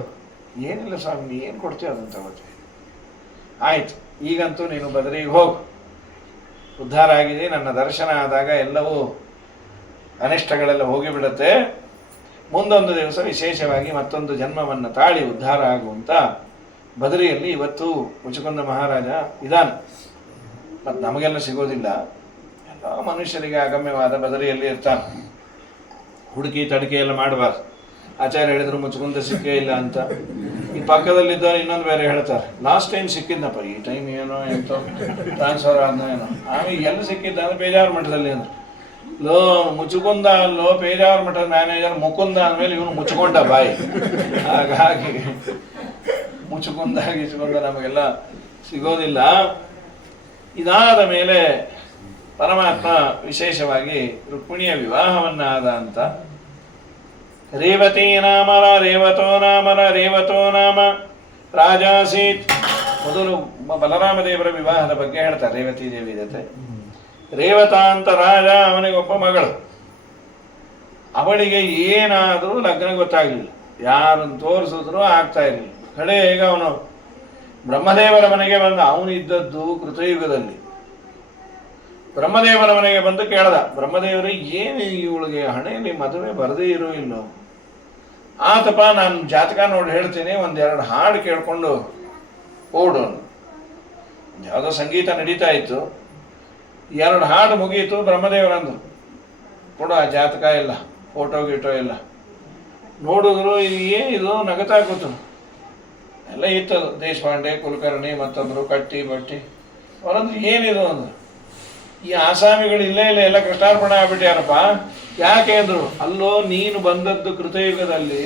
ಏನಿಲ್ಲ ಸ್ವಾಮಿ, ನೀ ಏನು ಕೊಡ್ತೀವಿ ಅದನ್ನು ತಗೋತೀವಿ. ಆಯಿತು, ಈಗಂತೂ ನೀನು ಬದರಿಗೆ ಹೋಗು, ಉದ್ಧಾರ ಆಗಿದೆ. ನನ್ನ ದರ್ಶನ ಆದಾಗ ಎಲ್ಲವೂ ಅನಿಷ್ಟಗಳೆಲ್ಲ ಹೋಗಿಬಿಡುತ್ತೆ. ಮುಂದೊಂದು ದಿವಸ ವಿಶೇಷವಾಗಿ ಮತ್ತೊಂದು ಜನ್ಮವನ್ನು ತಾಳಿ ಉದ್ಧಾರ ಆಗುವಂತ ಬದರಿಯಲ್ಲಿ ಇವತ್ತು ಮುಚುಕುಂದ ಮಹಾರಾಜ ಇದ್ದಾನೆ. ಮತ್ತು ನಮಗೆಲ್ಲ ಸಿಗೋದಿಲ್ಲ, ಎಲ್ಲ ಮನುಷ್ಯರಿಗೆ ಅಗಮ್ಯವಾದ ಬದರಿಯಲ್ಲಿ ಇರ್ತಾನೆ. ಹುಡುಕಿ ತಡಿಕೆ ಎಲ್ಲ ಮಾಡಬಾರ್ದು. ಆಚಾರ್ಯ ಹೇಳಿದ್ರು ಮುಚುಕುಂದ ಸಿಕ್ಕೇ ಇಲ್ಲ ಅಂತ. ಈ ಪಕ್ಕದಲ್ಲಿದ್ದವ್ರು ಇನ್ನೊಂದು ಬೇರೆ ಹೇಳ್ತಾರೆ, ಲಾಸ್ಟ್ ಟೈಮ್ ಸಿಕ್ಕಿದ್ನಪ್ಪ, ಈ ಟೈಮ್ ಏನೋ ಎಂತೋ ಟ್ರಾನ್ಸ್ಫರ್ ಆದ್ನೋ ಏನೋ. ಆಮೇಲೆ ಎಲ್ಲಿ ಸಿಕ್ಕಿದ್ದ ಅಂದ್ರೆ ಬೇಜಾರು ಮಠದಲ್ಲಿ ಅಂದ್ರೆ. ಲೋ ಮುಚುಕುಂದ ಅಲ್ಲೋ ಪೇಜಾವರ ಮಠದ ಮ್ಯಾನೇಜರ್ ಮುಕುಂದ ಅಂದಮೇಲೆ ಇವನು ಮುಚ್ಕೊಂಡ ಬಾಯಿ. ಹಾಗಾಗಿ ಮುಚುಕುಂದ ಗಿಚುಕುಂದ ನಮಗೆಲ್ಲ ಸಿಗೋದಿಲ್ಲ. ಇದಾದ ಮೇಲೆ ಪರಮಾತ್ಮ ವಿಶೇಷವಾಗಿ ರುಕ್ಮಿಣಿಯ ವಿವಾಹವನ್ನಾದ ಅಂತ. ರೇವತಿ ನಾಮರ ರೇವತೋ ನಾಮ ರಾಜಾಸೀತ್. ಮೊದಲು ಬಲರಾಮದೇವರ ವಿವಾಹದ ಬಗ್ಗೆ ಹೇಳ್ತಾರೆ. ರೇವತಿ ದೇವಿ ಜೊತೆ ರೇವತ ಅಂತ ರಾಜ, ಅವನಿಗೊಬ್ಬ ಮಗಳು. ಅವಳಿಗೆ ಏನಾದರೂ ಲಗ್ನ ಗೊತ್ತಾಗಲಿಲ್ಲ, ಯಾರನ್ನು ತೋರಿಸಿದ್ರು ಆಗ್ತಾ ಇರಲಿಲ್ಲ. ಕಡೆಗೆ ಅವನು ಬ್ರಹ್ಮದೇವರ ಮನೆಗೆ ಬಂದ. ಅವನು ಇದ್ದದ್ದು ಕೃತಯುಗದಲ್ಲಿ. ಬ್ರಹ್ಮದೇವರ ಮನೆಗೆ ಬಂದು ಕೇಳ್ದ, ಬ್ರಹ್ಮದೇವರು ಏನು ಇವಳಿಗೆ ಹಣೆಯಲ್ಲಿ ಮದುವೆ ಬರದೇ ಇರೋ ಇಲ್ಲೋ? ಆತಪ್ಪ, ನಾನು ಜಾತಕ ನೋಡಿ ಹೇಳ್ತೀನಿ, ಒಂದೆರಡು ಹಾಡು ಕೇಳ್ಕೊಂಡು ಓಡೋನು. ಯಾವುದೋ ಸಂಗೀತ ನಡೀತಾ ಇತ್ತು, ಎರಡು ಹಾಡು ಮುಗೀತು. ಬ್ರಹ್ಮದೇವರಂದ್ರು, ಕೊಡು ಆ ಜಾತಕ ಇಲ್ಲ, ಫೋಟೋ ಗೀಟೋ ಇಲ್ಲ. ನೋಡಿದ್ರು ಏನಿದು ನಗತಾ ಕೂತು. ಎಲ್ಲ ಇತ್ತದು, ದೇಶಪಾಂಡೆ, ಕುಲಕರ್ಣಿ, ಮತ್ತೊಬ್ಬರು ಕಟ್ಟಿ ಬಟ್ಟಿ. ಅವರಂದ್ರೆ ಏನಿದು ಅಂದ್ರು, ಈ ಆಸಾಮಿಗಳು ಇಲ್ಲೇ ಇಲ್ಲ, ಎಲ್ಲ ಕೃಷ್ಣಾರ್ಪಣೆ ಆಗ್ಬಿಟ್ಯಾರಪ್ಪ. ಯಾಕೆ ಅಂದ್ರು, ಅಲ್ಲೋ ನೀನು ಬಂದದ್ದು ಕೃತಯುಗದಲ್ಲಿ,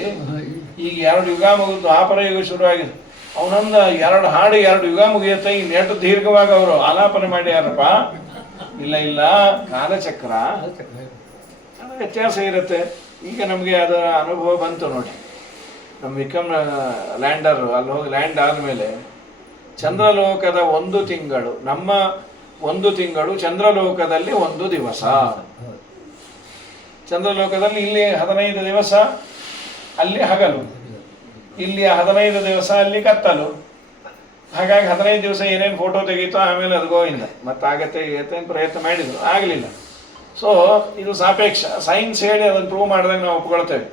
ಈಗ 2 ಯುಗ ಮುಗಿದು ದ್ವಾಪರ ಯುಗ ಶುರುವಾಗಿದೆ. ಅವನೊಂದು 2 ಹಾಡು 2 ಯುಗ ಮುಗಿಯುತ್ತೆ. ಈ ನೆಟ್ಟು ದೀರ್ಘವಾಗಿ ಅವರು ಆಲಾಪನೆ ಮಾಡ್ಯಾರಪ್ಪ. ಇಲ್ಲ ಕಾಲಚಕ್ರ ವ್ಯತ್ಯಾಸ ಇರುತ್ತೆ. ಈಗ ನಮಗೆ ಅದರ ಅನುಭವ ಬಂತು ನೋಡಿ. ನಮ್ಮ ವಿಕ್ರಮ್ ಲ್ಯಾಂಡರ್ ಅಲ್ಲಿ ಹೋಗಿ ಲ್ಯಾಂಡ್ ಆದಮೇಲೆ ಚಂದ್ರಲೋಕದ 1 ತಿಂಗಳು, ನಮ್ಮ 1 ತಿಂಗಳು ಚಂದ್ರಲೋಕದಲ್ಲಿ 1 ದಿವಸ. ಚಂದ್ರಲೋಕದಲ್ಲಿ ಇಲ್ಲಿ 15 ದಿವಸ ಅಲ್ಲಿ ಹಗಲು, ಇಲ್ಲಿ 15 ದಿವಸ ಅಲ್ಲಿ ಕತ್ತಲು. ಹಾಗಾಗಿ 15 ದಿವಸ ಏನೇನು ಫೋಟೋ ತೆಗೀತೋ ಆಮೇಲೆ ಅದು ಗೋವಿಂದ. ಮತ್ತೆ ಆಗತ್ತೆ ಪ್ರಯತ್ನ ಮಾಡಿದ್ರು, ಆಗಲಿಲ್ಲ. ಸೊ ಇದು ಸಾಪೇಕ್ಷ. ಸೈನ್ಸ್ ಹೇಳಿ ಅದನ್ನು ಪ್ರೂವ್ ಮಾಡಿದಾಗ ನಾವು ಒಪ್ಕೊಳ್ತೇವೆ.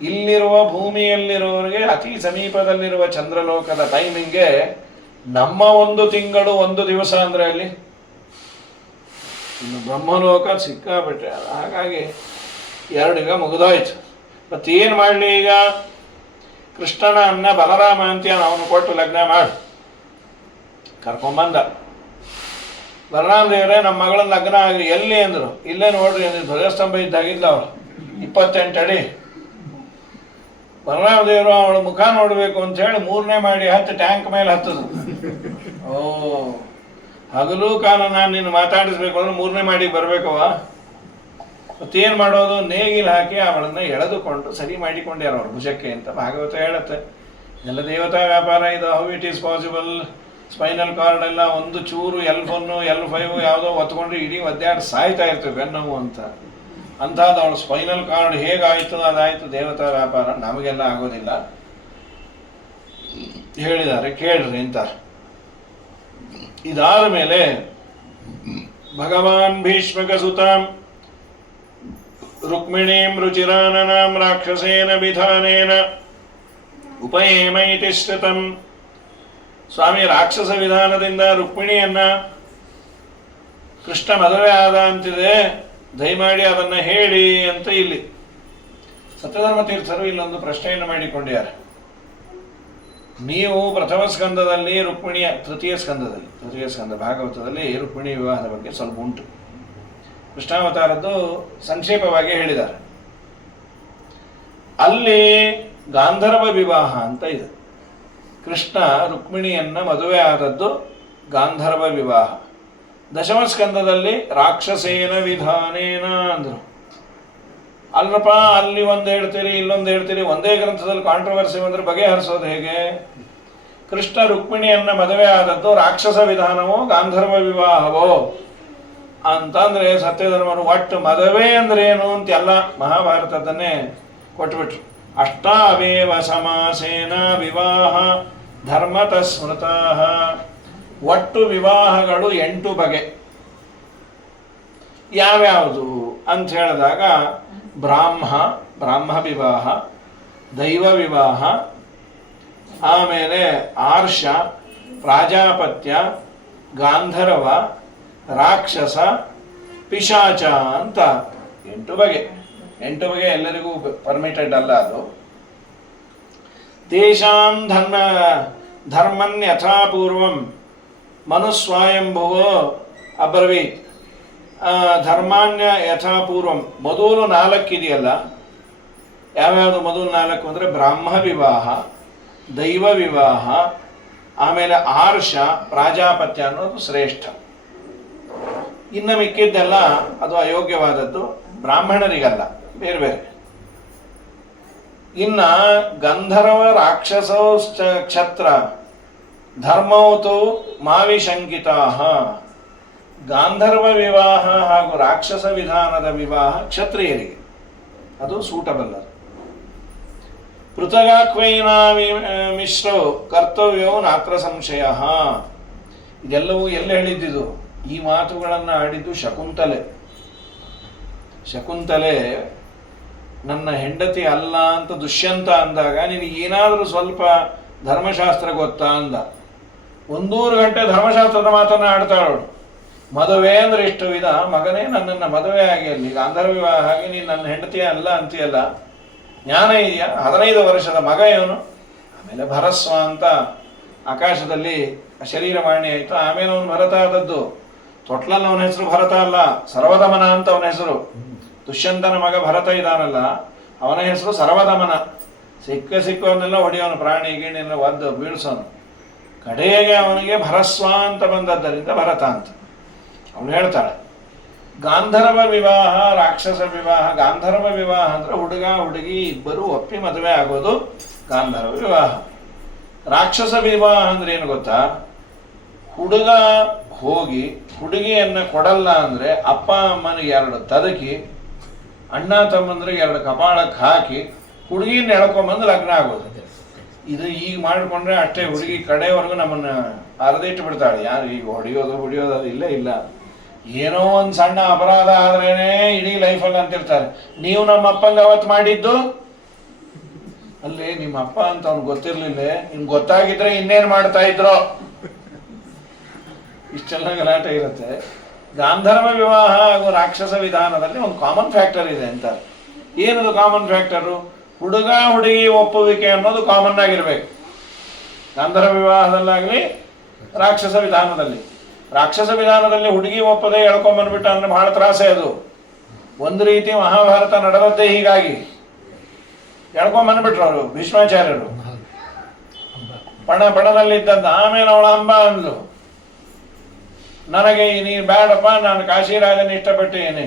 ಇಲ್ಲಿರುವ ಭೂಮಿಯಲ್ಲಿರುವವರಿಗೆ ಅತಿ ಸಮೀಪದಲ್ಲಿರುವ ಚಂದ್ರಲೋಕದ ಟೈಮಿಂಗ್ಗೆ ನಮ್ಮ 1 ತಿಂಗಳು 1 ದಿವಸ ಅಂದರೆ ಅಲ್ಲಿ ಇನ್ನು ಬ್ರಹ್ಮಲೋಕ ಸಿಕ್ಕಾಬಿಟ್ರೆ. ಹಾಗಾಗಿ 2 ಈಗ ಮುಗಿದೋಯ್ತು. ಮತ್ತೇನು ಮಾಡಲಿ ಈಗ? ಕೃಷ್ಣನ ಅನ್ನ ಬಲರಾಮ ಅಂತ ಅವನು ಕೊಟ್ಟು ಲಗ್ನ ಮಾಡಿ ಕರ್ಕೊಂಬಂದ. ಬಲರಾಮ ದೇವರೇ ನಮ್ಮ ಮಗಳನ್ನ ಲಗ್ನ ಆಗಲಿ. ಎಲ್ಲಿ ಅಂದರು? ಇಲ್ಲೇ ನೋಡ್ರಿ ಅಂದ್ರೆ ಧ್ವಜಸ್ತಂಭ ಇದ್ದಾಗಿಲ್ಲ ಅವಳು, 28 ಅಡಿ. ಬಲರಾಮ ದೇವರು ಅವಳ ಮುಖ ನೋಡಬೇಕು ಅಂತ ಹೇಳಿ 3ನೇ ಮಾಡಿ ಹತ್ತಿ ಟ್ಯಾಂಕ್ ಮೇಲೆ ಹತ್ತದು. ಓ, ಹಗಲು ಕಾಲ ನಾನು ನಿನ್ನ ಮಾತಾಡಿಸ್ಬೇಕು ಅಂದ್ರೆ 3ನೇ ಮಾಡಿ ಬರ್ಬೇಕವ. ಮತ್ತೇನು ಮಾಡೋದು? ನೇಗಿಲು ಹಾಕಿ ಅವಳನ್ನು ಎಳೆದುಕೊಂಡು ಸರಿ ಮಾಡಿಕೊಂಡ್ಯಾರ ಅವ್ರ ಭುಜಕ್ಕೆ ಅಂತ ಭಾಗವತ ಹೇಳುತ್ತೆ. ಎಲ್ಲ ದೇವತಾ ವ್ಯಾಪಾರ ಇದು. How it is possible? Spinal cord ಎಲ್ಲ ಒಂದು ಚೂರು L1 L5 ಯಾವುದೋ ಒತ್ಕೊಂಡ್ರೆ ಇಡೀ ಒದ್ದಾಡಿ ಸಾಯ್ತಾ ಇರ್ತೇವೆ ಬೆನ್ನೋವು ಅಂತ. ಅಂಥದ್ದು ಅವಳು ಸ್ಪೈನಲ್ ಕಾರ್ಡ್ ಹೇಗಾಯಿತು ಅದಾಯಿತು. ದೇವತಾ ವ್ಯಾಪಾರ ನಮಗೆಲ್ಲ ಆಗೋದಿಲ್ಲ. ಹೇಳಿದ್ದಾರೆ ಕೇಳ್ರಿ ಅಂತ. ಇದಾದ ಮೇಲೆ ಭಗವಾನ್ ಭೀಷ್ಮಕ ಸುತಾಂ ರುಕ್ಮಿಣೀಂ ರುಚಿರಾನನಾಂ ರಾಕ್ಷಸೇನ ವಿಧಾನೇನ ಉಪಯೇಮ ಇತಿ ಶ್ರುತಂ. ಸ್ವಾಮಿ, ರಾಕ್ಷಸ ವಿಧಾನದಿಂದ ರುಕ್ಮಿಣಿಯನ್ನ ಕೃಷ್ಣ ಮದುವೆ ಆದ ಅಂತಿದೆ, ದಯಮಾಡಿ ಅದನ್ನು ಹೇಳಿ ಅಂತ ಇಲ್ಲಿ ಸತ್ಯಧರ್ಮ ತೀರ್ಥರು ಇಲ್ಲೊಂದು ಪ್ರಶ್ನೆಯನ್ನು ಮಾಡಿಕೊಂಡಿದ್ದಾರೆ. ನೀವು ಪ್ರಥಮ ಸ್ಕಂದದಲ್ಲಿ ರುಕ್ಮಿಣಿಯ, ತೃತೀಯ ಸ್ಕಂದ ಭಾಗವತದಲ್ಲಿ ರುಕ್ಮಿಣಿ ವಿವಾಹದ ಬಗ್ಗೆ ಸ್ವಲ್ಪ ಉಂಟು. ಕೃಷ್ಣಾವತಾರದ್ದು ಸಂಕ್ಷೇಪವಾಗಿ ಹೇಳಿದ್ದಾರೆ. ಅಲ್ಲಿ ಗಾಂಧರ್ವ ವಿವಾಹ ಅಂತ ಇದೆ. ಕೃಷ್ಣ ರುಕ್ಮಿಣಿಯನ್ನ ಮದುವೆ ಆದದ್ದು ಗಾಂಧರ್ವ ವಿವಾಹ. ದಶಮ ಸ್ಕಂದದಲ್ಲಿ ರಾಕ್ಷಸೇನ ವಿಧಾನೇನ ಅಂದರು. ಅಲ್ಲಪ್ಪ, ಅಲ್ಲಿ ಒಂದು ಹೇಳ್ತೀರಿ ಇಲ್ಲೊಂದು ಹೇಳ್ತೀರಿ, ಒಂದೇ ಗ್ರಂಥದಲ್ಲಿ ಕಾಂಟ್ರವರ್ಸಿ ಬಂದರೆ ಬಗೆಹರಿಸೋದು ಹೇಗೆ? ಕೃಷ್ಣ ರುಕ್ಮಿಣಿಯನ್ನ ಮದುವೆ ಆದದ್ದು ರಾಕ್ಷಸ ವಿಧಾನವೋ ಗಾಂಧರ್ವ ವಿವಾಹವೋ ಅಂತಂದ್ರೆ ಸತ್ಯಧರ್ಮರು ಒಟ್ಟು ಮದುವೆ ಅಂದ್ರೆ ಏನು ಅಂತ ಎಲ್ಲ ಮಹಾಭಾರತದನ್ನೇ ಕೊಟ್ಬಿಟ್ರು. ಅಷ್ಟಾವೇವ ಸಮಾಸೇನ ವಿವಾಹ ಧರ್ಮತ ಸ್ಮೃತಃ. ಒಟ್ಟು ವಿವಾಹಗಳು 8 ಬಗೆ. ಯಾವ್ಯಾವುದು ಅಂತ ಹೇಳಿದಾಗ ಬ್ರಾಹ್ಮ ವಿವಾಹ, ದೈವ ವಿವಾಹ, ಆಮೇಲೆ ಆರ್ಷ, ಪ್ರಾಜಾಪತ್ಯ, ಗಾಂಧರ್ವ, ರಾಕ್ಷಸ, ಪಿಶಾಚ ಅಂತ 8 ಬಗೆ. 8 ಬಗೆ ಎಲ್ಲರಿಗೂ ಪರ್ಮಿಟೆಡ್ ಅಲ್ಲ ಅದು. ತೇಷಾಂ ಧರ್ಮನ್ ಯಥಾಪೂರ್ವಂ ಮನುಸ್ವಾಯಂಭುವೋ ಅಬ್ರವೀತ್. ಧರ್ಮಾನ್ಯ ಯಥಾಪೂರ್ವಂ ಮೊದಲು 4 ಇದೆಯಲ್ಲ, ಯಾವ್ಯಾವುದು ಮೊದಲು 4 ಅಂದರೆ ಬ್ರಾಹ್ಮ ವಿವಾಹ, ದೈವ ವಿವಾಹ, ಆಮೇಲೆ ಆರ್ಷ, ಪ್ರಾಜಾಪತ್ಯ ಅನ್ನೋದು ಶ್ರೇಷ್ಠ. ಇನ್ನು ಮಿಕ್ಕಿದ್ದೆಲ್ಲ ಅದು ಅಯೋಗ್ಯವಾದದ್ದು, ಬ್ರಾಹ್ಮಣರಿಗಲ್ಲ, ಬೇರೆ ಬೇರೆ. ಇನ್ನ ಗಂಧರ್ವ ರಾಕ್ಷಸೋ ಕ್ಷತ್ರ ಧರ್ಮೌತು ಮಾವಿಶಂಕಿತಾ. ಗಾಂಧರ್ವ ವಿವಾಹ ಹಾಗೂ ರಾಕ್ಷಸ ವಿಧಾನದ ವಿವಾಹ ಕ್ಷತ್ರಿಯರಿಗೆ ಅದು ಸೂಟಬಲ್. ಅದು ಪೃಥಗಾಕ್ವೈನಾ ಮಿಶ್ರೌ ಕರ್ತವ್ಯವು ನಾತ್ರ ಸಂಶಯ. ಇದೆಲ್ಲವೂ ಎಲ್ಲ ಹೇಳಿದ್ದಿದು. ಈ ಮಾತುಗಳನ್ನು ಆಡಿದ್ದು ಶಕುಂತಲೆ ನನ್ನ ಹೆಂಡತಿ ಅಲ್ಲ ಅಂತ ದುಷ್ಯಂತ ಅಂದಾಗ ನಿನಗೆ ಏನಾದರೂ ಸ್ವಲ್ಪ ಧರ್ಮಶಾಸ್ತ್ರ ಗೊತ್ತಾ ಅಂದ. 1 ಗಂಟೆ ಧರ್ಮಶಾಸ್ತ್ರದ ಮಾತನ್ನು ಆಡ್ತಾಳವಳು. ಮದುವೆ ಅಂದ್ರೆ ಇಷ್ಟು ವಿಧ, ಮಗನೇ ನನ್ನನ್ನು ಮದುವೆ ಆಗಿ ಅಲ್ಲಿ ಗಾಂಧರ್ವ ವಿವಾಹ ಆಗಿ ನೀನು ನನ್ನ ಹೆಂಡತಿಯ ಅಲ್ಲ ಅಂತೀಯಲ್ಲ, ಜ್ಞಾನ ಇದೆಯಾ? 15 ವರ್ಷದ ಮಗ ಇವನು. ಆಮೇಲೆ ಭರಸ್ವ ಅಂತ ಆಕಾಶದಲ್ಲಿ ಶರೀರವಾಣಿ ಆಯಿತು. ಆಮೇಲೆ ಅವನು ಭರತ ಆದದ್ದು. ತೊಟ್ಲಲ್ಲಿ ಅವನ ಹೆಸರು ಭರತ ಅಲ್ಲ, ಸರ್ವದಮನ ಅಂತ ಅವನ ಹೆಸರು. ದುಷ್ಯಂತನ ಮಗ ಭರತ ಇದಾನಲ್ಲ, ಅವನ ಹೆಸರು ಸರ್ವದಮನ. ಸಿಕ್ಕವನ್ನೆಲ್ಲ ಹೊಡೆಯೋನು, ಪ್ರಾಣಿ ಗೀಣಿನೆಲ್ಲ ಒದ್ದು ಬೀಳ್ಸೋನು. ಕಡೆಗೆ ಅವನಿಗೆ ಭರಸ್ವ ಅಂತ ಬಂದದ್ದರಿಂದ ಭರತ ಅಂತ ಅವನು ಹೇಳ್ತಾಳೆ. ಗಾಂಧರ್ವ ವಿವಾಹ, ರಾಕ್ಷಸ ವಿವಾಹ. ಗಾಂಧರ್ವ ವಿವಾಹ ಅಂದ್ರೆ ಹುಡುಗ ಹುಡುಗಿ ಇಬ್ಬರು ಒಪ್ಪಿ ಮದುವೆ ಆಗೋದು ಗಾಂಧರ್ವ ವಿವಾಹ. ರಾಕ್ಷಸ ವಿವಾಹ ಅಂದ್ರೆ ಏನು ಗೊತ್ತಾ? ಹುಡುಗ ಹೋಗಿ ಹುಡುಗಿಯನ್ನ ಕೊಡಲ್ಲ ಅಂದ್ರೆ ಅಪ್ಪ ಅಮ್ಮನಿಗೆ 2 ತದಕಿ, ಅಣ್ಣ ತಮ್ಮಂದ್ರಿಗೆ 2 ಕಪಾಳಕ್ಕೆ ಹಾಕಿ ಹುಡುಗಿನ ಎಳ್ಕೊಂಬಂದು ಲಗ್ನ ಆಗೋದು. ಇದು ಈಗ ಮಾಡಿಕೊಂಡ್ರೆ ಅಷ್ಟೇ, ಹುಡುಗಿ ಕಡೆಯವರೆಗೂ ನಮ್ಮನ್ನ ಅರ್ಧಿಟ್ಟು ಬಿಡ್ತಾಳೆ. ಯಾರು ಈಗ ಹೊಡಿಯೋದು ಇಲ್ಲೇ ಇಲ್ಲ. ಏನೋ ಒಂದು ಸಣ್ಣ ಅಪರಾಧ ಆದ್ರೇನೆ ಇಡೀ ಲೈಫಲ್ಲಿ ಅಂತಿರ್ತಾರೆ, ನೀವು ನಮ್ಮ ಅಪ್ಪಂಗೆ ಅವತ್ತು ಮಾಡಿದ್ದು ಅಲ್ಲಿ ನಿಮ್ಮ ಅಪ್ಪ ಅಂತ ಅವ್ನು ಗೊತ್ತಿರ್ಲಿಲ್ಲ, ಇನ್ ಗೊತ್ತಾಗಿದ್ರೆ ಇನ್ನೇನು ಮಾಡ್ತಾ ಇದ್ರು. ಇಷ್ಟೆಲ್ಲ ಗಲಾಟೆ ಇರುತ್ತೆ. ಗಾಂಧರ್ವ ವಿವಾಹ ಹಾಗೂ ರಾಕ್ಷಸ ವಿಧಾನದಲ್ಲಿ ಒಂದು ಕಾಮನ್ ಫ್ಯಾಕ್ಟರ್ ಇದೆ ಅಂತ. ಏನದು ಕಾಮನ್ ಫ್ಯಾಕ್ಟರು? ಹುಡುಗ ಹುಡುಗಿ ಒಪ್ಪುವಿಕೆ ಅನ್ನೋದು ಕಾಮನ್ ಆಗಿರ್ಬೇಕು. ಗಾಂಧರ್ವ ವಿವಾಹದಲ್ಲಾಗಲಿ ರಾಕ್ಷಸ ವಿಧಾನದಲ್ಲಿ. ರಾಕ್ಷಸ ವಿಧಾನದಲ್ಲಿ ಹುಡುಗಿ ಒಪ್ಪದೆ ಎಳ್ಕೊಂಬಂದ್ಬಿಟ್ಟ ಅಂದ್ರೆ ಬಹಳ ತ್ರಾಸೆ ಅದು. ಒಂದು ರೀತಿ ಮಹಾಭಾರತ ನಡೆದದ್ದೇ ಹೀಗಾಗಿ. ಎಳ್ಕೊಂಬಂದ್ಬಿಟ್ರು ಅವರು ಭೀಷ್ಮಾಚಾರ್ಯರು ಪಣದಲ್ಲಿದ್ದಂತ. ಆಮೇಲೆ ಅವಳ ಅಂಬ ಅಂದ್ಲು, ನನಗೆ ನೀನು ಬೇಡಪ್ಪ, ನಾನು ಕಾಶಿರಾಜನ ಇಷ್ಟಪಟ್ಟೇನೆ,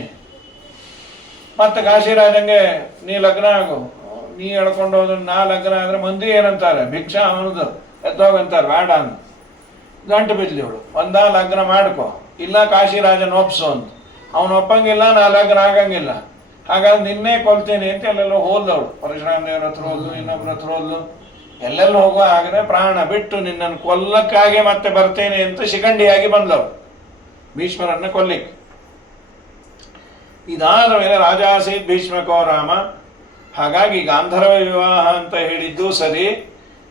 ಮತ್ತೆ ಕಾಶಿರಾಜಂಗೆ ನೀ ಲಗ್ನ ಆಗು. ನೀ ಹೇಳ್ಕೊಂಡು ಹೋದ್ರೆ ನಾ ಲಗ್ನ ಆದ್ರೆ ಮಂದಿ ಏನಂತಾರೆ, ಭಿಕ್ಷಾ ಅವನದು ಎದ್ದೋಗಂತಾರೆ, ಬೇಡ ಅಂತ ಗಂಟು ಬಿದ್ಲಿ ಅವಳು. ಲಗ್ನ ಮಾಡ್ಕೊ, ಇಲ್ಲ ಕಾಶಿರಾಜನ ಒಪ್ಸು ಅಂತ. ಅವನು ಒಪ್ಪಂಗಿಲ್ಲ, ನಾ ಲಗ್ನ ಆಗಂಗಿಲ್ಲ, ಹಾಗಾಗಿ ನಿನ್ನೆ ಕೊಲ್ತೇನೆ ಅಂತ ಎಲ್ಲೆಲ್ಲೋ ಹೋದವಳು. ಪರಶುರಾಮ ದೇವ್ರ ಹತ್ರ ಹೋದ್ಲು, ಇನ್ನೊಬ್ರ ಹತ್ರ ಹೋದ್ಲು. ಎಲ್ಲೆಲ್ಲೂ ಹೋಗುವ ಆಗದೆ ಪ್ರಾಣ ಬಿಟ್ಟು ನಿನ್ನನ್ನು ಕೊಲ್ಲಕ್ಕಾಗಿ ಮತ್ತೆ ಬರ್ತೇನೆ ಅಂತ ಶಿಖಂಡಿಯಾಗಿ ಬಂದವಳು ಭೀಷ್ಮರನ್ನ ಕೊಲ್ಲಿಕ್ಕೆ. ಇದಾದ ಮೇಲೆ ರಾಜಾಸೀತ್ ಭೀಷ್ಮಕೋ ರಾಮ. ಹಾಗಾಗಿ ಗಾಂಧರ್ವ ವಿವಾಹ ಅಂತ ಹೇಳಿದ್ದು ಸರಿ.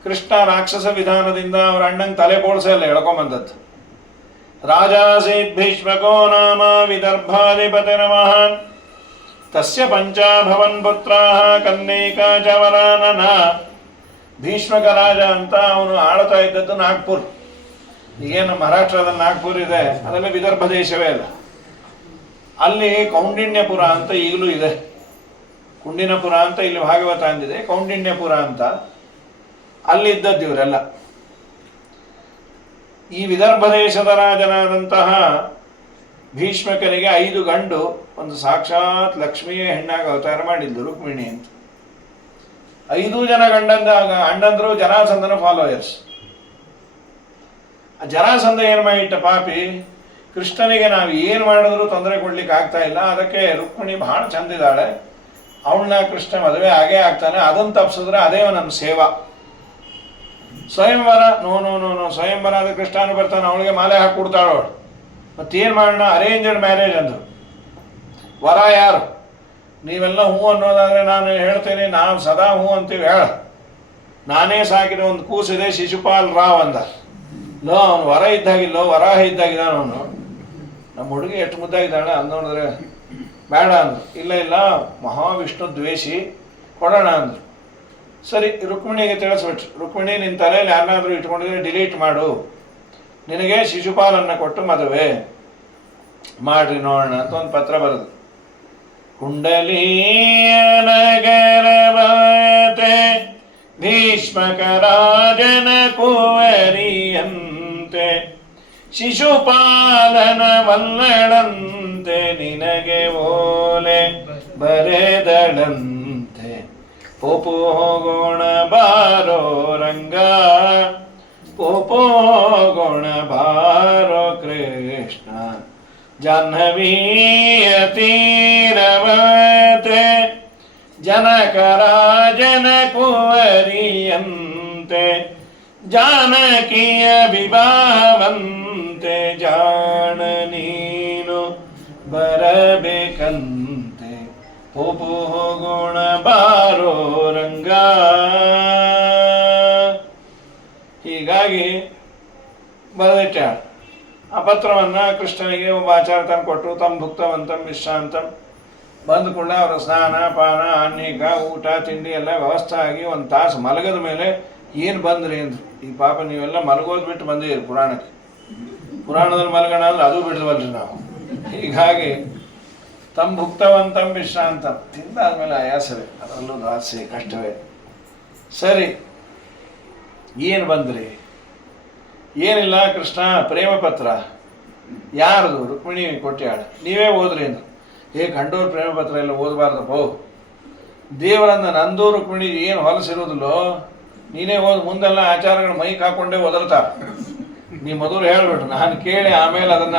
ಕೃಷ್ಣ ರಾಕ್ಷಸ ವಿಧಾನದಿಂದ ಅವರ ಅಣ್ಣಂಗೆ ತಲೆ ಬೋಳ್ಸಲ್ಲ ಎಳ್ಕೊಂಬಂದದ್ದು. ರಾಜಾಸೀತ್ ಭೀಷ್ಮಕೋ ನಾಮ ವಿದರ್ಭಾಧಿಪತಿರ ಮಹಾನ್ ತಸ್ಯ ಪಂಚಾಭವನ್ ಪುತ್ರಾಃ ಕನ್ಯೈಕಾ ಚ ವರಾನನ. ಭೀಷ್ಮಕ ರಾಜ ಅಂತ ಅವನು ಆಳ್ತಾ ಇದ್ದದ್ದು ನಾಗ್ಪುರ್. ಈಗೇನು ಮಹಾರಾಷ್ಟ್ರದಲ್ಲಿ ನಾಗ್ಪುರ್ ಇದೆ, ಅದೆಲ್ಲ ವಿದರ್ಭ ದೇಶವೇ ಅಲ್ಲ. ಅಲ್ಲಿ ಕೌಂಡಿಣ್ಯಪುರ ಅಂತ ಈಗಲೂ ಇದೆ. ಕುಂಡಿನಪುರ ಅಂತ ಇಲ್ಲಿ ಭಾಗವತ ಅಂದಿದೆ, ಕೌಂಡಿಣ್ಯಪುರ ಅಂತ. ಅಲ್ಲಿ ಇದ್ದದ್ದು ಇವರೆಲ್ಲ. ಈ ವಿದರ್ಭ ದೇಶದ ರಾಜನಾದಂತಹ ಭೀಷ್ಮಕನಿಗೆ 5 ಗಂಡು, ಒಂದು ಸಾಕ್ಷಾತ್ ಲಕ್ಷ್ಮಿಯ ಹೆಣ್ಣಾಗಿ ಅವತಾರ ಮಾಡಿದ್ದು ರುಕ್ಮಿಣಿ ಅಂತ. 5 ಜನ ಅಣ್ಣಂದ್ರು ಜರಾಸಂಧನ ಫಾಲೋಯರ್ಸ್. ಜರಾಸಂಧ ಏನು ಮಾಡಿಟ್ಟ ಪಾಪಿ, ಕೃಷ್ಣನಿಗೆ ನಾವು ಏನು ಮಾಡಿದ್ರು ತೊಂದರೆ ಕೊಡ್ಲಿಕ್ಕೆ ಆಗ್ತಾ ಇಲ್ಲ, ಅದಕ್ಕೆ ರುಕ್ಮಿಣಿ ಬಹಳ ಚಂದಿದ್ದಾಳೆ, ಅವಳನ್ನ ಕೃಷ್ಣ ಮದುವೆ ಆಗೇ ಆಗ್ತಾನೆ, ಅದನ್ನು ತಪ್ಪಿಸಿದ್ರೆ ಅದೇ ನನ್ನ ಸೇವಾ. ಸ್ವಯಂವರ ನೋ ನೋ ನೋ ನೋ ಸ್ವಯಂವರ ಆದ ಕೃಷ್ಣನು ಬರ್ತಾನೆ, ಅವಳಿಗೆ ಮಾಲೆ ಹಾಕಿ ಕೊಡ್ತಾಳವಳು. ಮತ್ತೇನು ಮಾಡೋಣ, ಅರೇಂಜ್ಡ್ ಮ್ಯಾರೇಜ್ ಅಂದರು. ವರ ಯಾರು? ನೀವೆಲ್ಲ ಹೂ ಅನ್ನೋದಾದರೆ ನಾನು ಹೇಳ್ತೇನೆ, ನಾವು ಸದಾ ಹೂ ಅಂತೀವಿ. ಹೇಳ, ನಾನೇ ಸಾಕಿದ ಒಂದು ಕೂಸಿದೆ ಶಿಶುಪಾಲ್ ರಾವ್ ಅಂದ. ಲೋ, ಅವನು ವರ ಇದ್ದಾಗಿಲ್ಲೋ, ವರಾಹ ಇದ್ದಾಗಿದ್ದಾನ ಅವನು. ನಮ್ಮ ಹುಡುಗಿ ಎಷ್ಟು ಮುದ್ದಾಗಿದ್ದಾಳೆ ಅಂದೋಡಿದ್ರೆ ಬೇಡ ಅಂದರು. ಇಲ್ಲ ಇಲ್ಲ, ಮಹಾವಿಷ್ಣು ದ್ವೇಷಿ, ಕೊಡೋಣ ಅಂದರು. ಸರಿ, ರುಕ್ಮಿಣಿಗೆ ತಿಳಿಸ್ಬಿಟ್ರು. ರುಕ್ಮಿಣಿ, ನಿನ್ನ ತಲೆಯಲ್ಲಿ ಯಾರನ್ನಾದರೂ ಇಟ್ಕೊಂಡಿದ್ರೆ ಡಿಲೀಟ್ ಮಾಡು, ನಿನಗೆ ಶಿಶುಪಾಲನ್ನು ಕೊಟ್ಟು ಮದುವೆ ಮಾಡ್ರಿ ನೋಡೋಣ ಅಂತ ಒಂದು ಪತ್ರ ಬರೆದು. ಕುಂಡಲೀಯ ನಗರವತೆ ಭೀಷ್ಮಕ ರಾಜನ ಕುವರಿಯಂತೆ ಶಿಶುಪಾಲನ ವಲ್ಲಡಂತೆ ನಿನಗೆ ಓಲೆ ಬರೆದಳಂತೆ. ಪೋಪು ಹೋಗೋಣ ಬಾರೋ ರಂಗ, ಪೋಪು ಹೋಗೋಣ ಬಾರೋ ಕೃಷ್ಣ. ಜಾಹ್ನವೀಯ ತೀರವತೆ ಜನಕ ರಾಜನ ಕುವರಿಯಂತೆ ಜಾನಕಿಯ ವಿವಾಹವಂತೆ ಜಾಣ ನೀನು ಬರಬೇಕಂತೆ. ಪೋಪು ಹೋಗೋಣ ಬಾರೋ ರಂಗ. ಹೀಗಾಗಿ ಬರೆದಿಟ್ಟ ಆ ಪತ್ರವನ್ನು ಕೃಷ್ಣನಿಗೆ ಒಬ್ಬ ಆಚಾರ ತಂದು ಕೊಟ್ಟರು. ತಮ್ಮ ಭುಕ್ತವಂತಂ ವಿಶ್ರಾಂತಂ. ಬಂದ ಕೂಡ ಅವರ ಸ್ನಾನ ಪಾನ ಅನ್ನೀಗ ಊಟ ತಿಂಡಿ ಎಲ್ಲ ವ್ಯವಸ್ಥೆ ಆಗಿ 1 ತಾಸು ಮಲಗದ ಮೇಲೆ ಏನು ಬಂದ್ರಿ ಅಂದ್ರು. ಈ ಪಾಪ ನೀವೆಲ್ಲ ಮಲಗೋದು ಬಿಟ್ಟು ಬಂದಿದ್ದೀರಿ ಪುರಾಣಕ್ಕೆ. ಪುರಾಣದಲ್ಲಿ ಮಲಗೋಣ ಅಂದ್ರೆ ಅದು ಬಿಡ್ದವಲ್ರಿ ನಾವು. ಹೀಗಾಗಿ ತಮ್ಮ ಭುಕ್ತವಂತಂ ವಿಶ್ರಾಂತಂ. ತಿಂದಾದ್ಮೇಲೆ ಆಯಾಸವೇ, ಅದರಲ್ಲೂ ದಾಸೆ ಕಷ್ಟವೇ. ಸರಿ, ಏನು ಬಂದ್ರಿ? ಏನಿಲ್ಲ ಕೃಷ್ಣ, ಪ್ರೇಮ ಪತ್ರ. ಯಾರದು? ರುಕ್ಮಿಣಿ ಕೊಟ್ಟಾಳ. ನೀವೇ ಓದ್ರಿ ಅಂದ್ರು. ಗಂಡೋರ್ ಪ್ರೇಮ ಪತ್ರ ಎಲ್ಲ ಓದಬಾರ್ದಪ್ಪೋ, ದೇವರನ್ನ ನಂದು ರುಕ್ಮಿಣಿ ಏನು ಹೊಲಸಿರೋದಿಲ್ಲೋ, ನೀನೇ ಓದ್. ಮುಂದೆಲ್ಲ ಆಚಾರಗಳು ಮೈಕ್ ಹಾಕೊಂಡೇ ಓದರ್ತಾರ. ನೀ ಮೊದಲು ಹೇಳ್ಬಿಟ್ರು, ನಾನು ಕೇಳಿ ಆಮೇಲೆ ಅದನ್ನ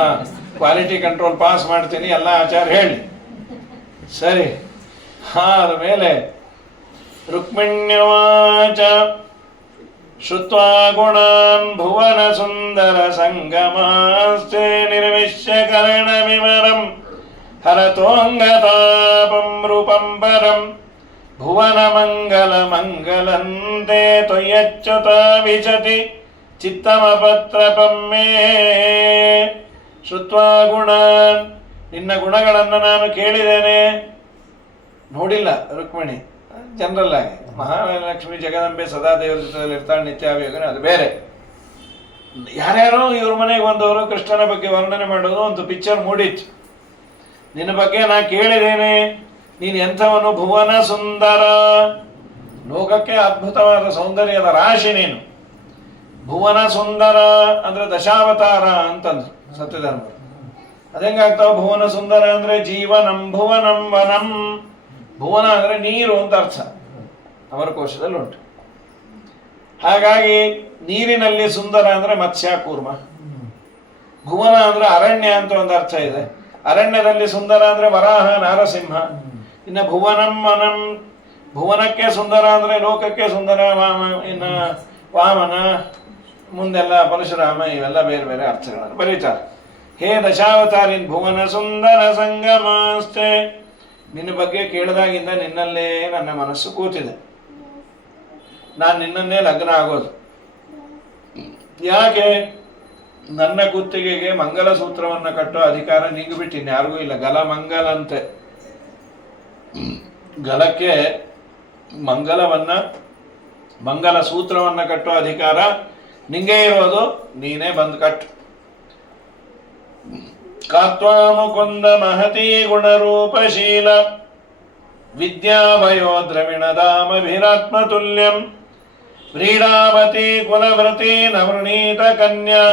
ಕ್ವಾಲಿಟಿ ಕಂಟ್ರೋಲ್ ಪಾಸ್ ಮಾಡ್ತೀನಿ, ಎಲ್ಲ ಆಚಾರ ಹೇಳಿ. ಸರಿ. ಆದ್ಮೇಲೆ ರುಕ್ಮಿಣ್ಯವಾಚ ಶ್ರುತ್ವಾ ಗುಣಾನ್ ಭುವನ ಸುಂದರ ಸಂಗಮಾಸ್ತೆ ನಿರ್ವಿಶ್ಯ ಕರ್ಣ ವಿಮರಂ ಹರತೋಂಗತಾಪಂ ರೂಪಂ ಪರಂ ಭುವನ ಮಂಗಲ ಮಂಗಲಂತೆ ತ್ವಯಚ್ಯುತ ವಿಶತಿ ಚಿತ್ತಮಪತ್ರಪಮ್ಮೇ. ಶ್ರುತ್ವಾ ಗುಣಾನ್, ನಿನ್ನ ಗುಣಗಳನ್ನು ನಾನು ಕೇಳಿದ್ದೇನೆ. ನೋಡಿಲ್ಲ ರುಕ್ಮಿಣಿ, ಜನರಲ್ ಆಗಿ ಮಹಾಲಕ್ಷ್ಮಿ ಜಗದಂಬೆ ಸದಾ ದೇವರ ಜೊತೆಯಲ್ಲಿ ಇರ್ತಾಳೆ, ನಿತ್ಯಾಭಿಯೋಗನೆ, ಅದು ಬೇರೆ. ಯಾರ್ಯಾರೋ ಇವ್ರ ಮನೆಗೆ ಬಂದವರು ಕೃಷ್ಣನ ಬಗ್ಗೆ ವರ್ಣನೆ ಮಾಡೋದು ಒಂದು ಪಿಕ್ಚರ್ ಮೂಡಿತ್ತು. ನಿನ್ನ ಬಗ್ಗೆ ನಾ ಕೇಳಿದ್ದೇನೆ, ನೀನು ಎಂಥವನು, ಭುವನ ಸುಂದರ, ಲೋಕಕ್ಕೆ ಅದ್ಭುತವಾದ ಸೌಂದರ್ಯದ ರಾಶಿ ನೀನು. ಭುವನ ಸುಂದರ ಅಂದ್ರೆ ದಶಾವತಾರ ಅಂತಂದ್ರು ಸತ್ಯಧರ್ಮ. ಅದೆಂಗಾಗ್ತಾವ? ಭುವನ ಸುಂದರ ಅಂದ್ರೆ ಜೀವನಂ ಭುವನಂ ವನಂ. ಭುವನ ಅಂದ್ರೆ ನೀರು ಅಂತ ಅರ್ಥ, ಅಮರಕೋಶದಲ್ಲಿ ಉಂಟು. ಹಾಗಾಗಿ ನೀರಿನಲ್ಲಿ ಸುಂದರ ಅಂದ್ರೆ ಮತ್ಸ್ಯ ಕೂರ್ಮ. ಭುವನ ಅಂದ್ರೆ ಅರಣ್ಯ ಅಂತ ಒಂದು ಅರ್ಥ ಇದೆ. ಅರಣ್ಯದಲ್ಲಿ ಸುಂದರ ಅಂದ್ರೆ ವರಾಹ ನಾರಸಿಂಹ. ಇನ್ನು ಭುವನಂ ವನಂ, ಭುವನಕ್ಕೆ ಸುಂದರ ಅಂದ್ರೆ ಲೋಕಕ್ಕೆ ಸುಂದರ. ಇನ್ನು ವಾಮನ, ಮುಂದೆಲ್ಲ ಪರಶುರಾಮ, ಇವೆಲ್ಲ ಬೇರೆ ಬೇರೆ ಅರ್ಥಗಳನ್ನು ಬರೀತಾರೆ. ಹೇ ದಶಾವತಾರಿನ್ ಭುವನ ಸುಂದರ ಸಂಗಮಾಸ್ತೆ, ನಿನ್ನ ಬಗ್ಗೆ ಕೇಳಿದಾಗಿಂದ ನಿನ್ನಲ್ಲೇ ನನ್ನ ಮನಸ್ಸು ಕೂತಿದೆ. ನಾನು ನಿನ್ನನ್ನೇ ಲಗ್ನ ಆಗೋದು. ಯಾಕೆ? ನನ್ನ ಕುತ್ತಿಗೆಗೆ ಮಂಗಲ ಸೂತ್ರವನ್ನು ಕಟ್ಟೋ ಅಧಿಕಾರ ನಿಂಗೆ ಬಿಟ್ಟಿನಿ, ಯಾರಿಗೂ ಇಲ್ಲ. ಗಲ ಮಂಗಲಂತೆ, ಗಲಕ್ಕೆ ಮಂಗಲ ಸೂತ್ರವನ್ನು ಕಟ್ಟೋ ಅಧಿಕಾರ ನಿಂಗೆ ಇರೋದು. ನೀನೇ ಬಂದು ಕಟ್ಟು. ಕಾತ್ವಾಮುಕುಂದ ಮಹತೀ ಗುಣರೂಪಶೀಲ ವಿದ್ಯಾಭಯೋ ದ್ರವಿಣದಾಮಭಿರಾತ್ಮತುಲ್ಯಂ ವ್ರೀಡಾವತಿ ಕುಲವೃತಿ ನವೃಣೀತ ಕನ್ಯಾ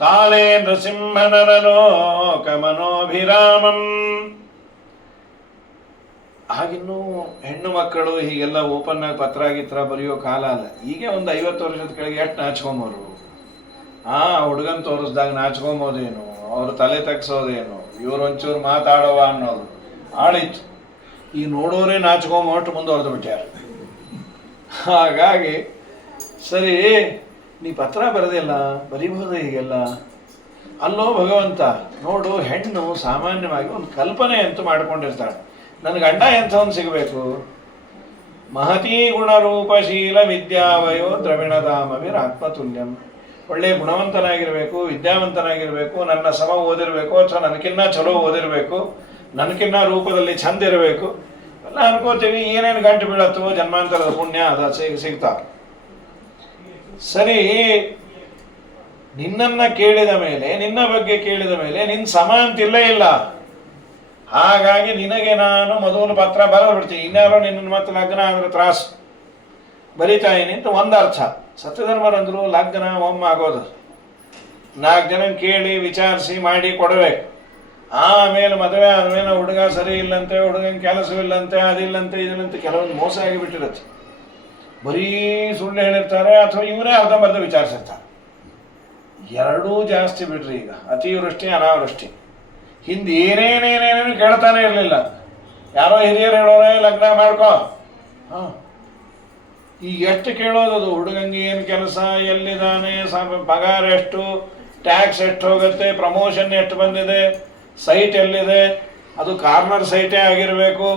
ಕಾಲೇ ನೃಸಿಂಹನರಲೋಕ ಮನೋಭಿರಾಮಂ. ಆಗಿನ್ನೂ ಹೆಣ್ಣು ಮಕ್ಕಳು ಹೀಗೆಲ್ಲ ಓಪನ್ ಆಗಿ ಪತ್ರ ಗಿತ್ರ ಬರೆಯೋ ಕಾಲ ಅಲ್ಲ. ಈಗ ಒಂದು 50 ವರ್ಷದ ಕೆಳಗೆ ಎಷ್ಟು ನಾಚ್ಕೊಂಬೋರು. ಹುಡುಗನ್ ತೋರಿಸ್ದಾಗ ನಾಚ್ಕೊಂಬೋದೇನು, ಅವ್ರು ತಲೆ ತಗ್ಸೋದೇನು, ಇವ್ರು ಒಂಚೂರು ಮಾತಾಡೋವ ಅನ್ನೋದು ಆಳಿತ್ತು. ಈ ನೋಡೋರೇ ನಾಚ್ಕೊಂಬೋಷ್ಟು ಮುಂದುವರೆದು ಬಿಟ್ಟಾರ. ಹಾಗಾಗಿ ಸರಿ, ನೀ ಪತ್ರ ಬರೆದಿಲ್ಲ, ಬರಿಬಹುದು ಹೀಗೆಲ್ಲ. ಅಲ್ಲೋ ಭಗವಂತ ನೋಡು, ಹೆಣ್ಣು ಸಾಮಾನ್ಯವಾಗಿ ಒಂದು ಕಲ್ಪನೆ ಅಂತೂ ಮಾಡ್ಕೊಂಡಿರ್ತಾಳೆ, ನನ್ನ ಗಂಡ ಎಂಥವನು ಸಿಗಬೇಕು. ಮಹತೀ ಗುಣರೂಪಶೀಲ ವಿದ್ಯಾವಯೋ ದ್ರವಿಣದಾಮವಿರ್ ಆತ್ಮತುಲ್ಯಂ. ಒಳ್ಳೆಯ ಗುಣವಂತನಾಗಿರಬೇಕು, ವಿದ್ಯಾವಂತನಾಗಿರಬೇಕು, ನನ್ನ ಸಮ ಓದಿರಬೇಕು, ಅಥವಾ ನನಗಿನ್ನ ಚಲೋ ಓದಿರಬೇಕು, ನನಗಿನ್ನ ರೂಪದಲ್ಲಿ ಚಂದ ಇರಬೇಕು. ಎಲ್ಲ ಅನ್ಕೋತೀವಿ. ಏನೇನು ಗಂಟು ಬೀಳತ್ತೋ ಜನ್ಮಾಂತರದ ಪುಣ್ಯ ಅದು ಸಿಗ್ತಾವ. ಸರಿ, ನಿನ್ನನ್ನ ಕೇಳಿದ ಮೇಲೆ, ನಿನ್ನ ಬಗ್ಗೆ ಕೇಳಿದ ಮೇಲೆ ನಿನ್ನ ಸಮ ಅಂತಿಲ್ಲೇ ಇಲ್ಲ. ಹಾಗಾಗಿ ನಿನಗೆ ನಾನು ಮೊದಲು ಪತ್ರ ಬರೆದು ಬಿಡ್ತೀನಿ. ಇನ್ಯಾರೋ ನಿನ್ನ ಮತ್ತೆ ಲಗ್ನ ಅಂದ್ರೆ ತ್ರಾಸು ಬರಿತಾಯಿ ನಿಂತು ಒಂದು ಅರ್ಥ. ಸತ್ಯಧರ್ಮರಂದ್ರು ಲಗ್ನ ಒಮ್ಮೆ ಆಗೋದು, 4 ಜನ ಕೇಳಿ ವಿಚಾರಿಸಿ ಮಾಡಿ ಕೊಡಬೇಕು. ಆಮೇಲೆ ಮದುವೆ ಆದ್ಮೇಲೆ ಹುಡುಗ ಸರಿ ಇಲ್ಲಂತೆ, ಹುಡುಗನ ಕೆಲಸವಿಲ್ಲಂತೆ, ಅದಿಲ್ಲಂತೆ, ಇದಿಲ್ಲಂತೆ, ಕೆಲವೊಂದು ಮೋಸ ಆಗಿಬಿಟ್ಟಿರುತ್ತೆ. ಬರೀ ಸುಳ್ಳು ಹೇಳಿರ್ತಾರೆ, ಅಥವಾ ಇವರೇ ಅರ್ಧಂಬರ್ಧ ವಿಚಾರಿಸಿರ್ತಾರೆ. ಎರಡೂ ಜಾಸ್ತಿ ಬಿಡ್ರಿ. ಈಗ ಅತಿವೃಷ್ಟಿ ಅನಾವೃಷ್ಟಿ. ಹಿಂದೆ ಏನೇನೇನೇನೇನು ಕೇಳ್ತಾನೆ ಇರಲಿಲ್ಲ. ಯಾರೋ ಹಿರಿಯರು ಹೇಳೋರೆ ಲಗ್ನ ಮಾಡ್ಕೋ. ಈಗ ಎಷ್ಟು ಕೇಳೋದದು? ಹುಡುಗಂಗೆ ಏನು ಕೆಲಸ, ಎಲ್ಲಿದ್ದಾನೆ, ಪಗಾರ ಎಷ್ಟು, ಟ್ಯಾಕ್ಸ್ ಎಷ್ಟು ಹೋಗುತ್ತೆ, ಪ್ರಮೋಷನ್ ಎಷ್ಟು ಬಂದಿದೆ, ಸೈಟ್ ಎಲ್ಲಿದೆ, ಅದು ಕಾರ್ನರ್ ಸೈಟೇ ಆಗಿರಬೇಕು.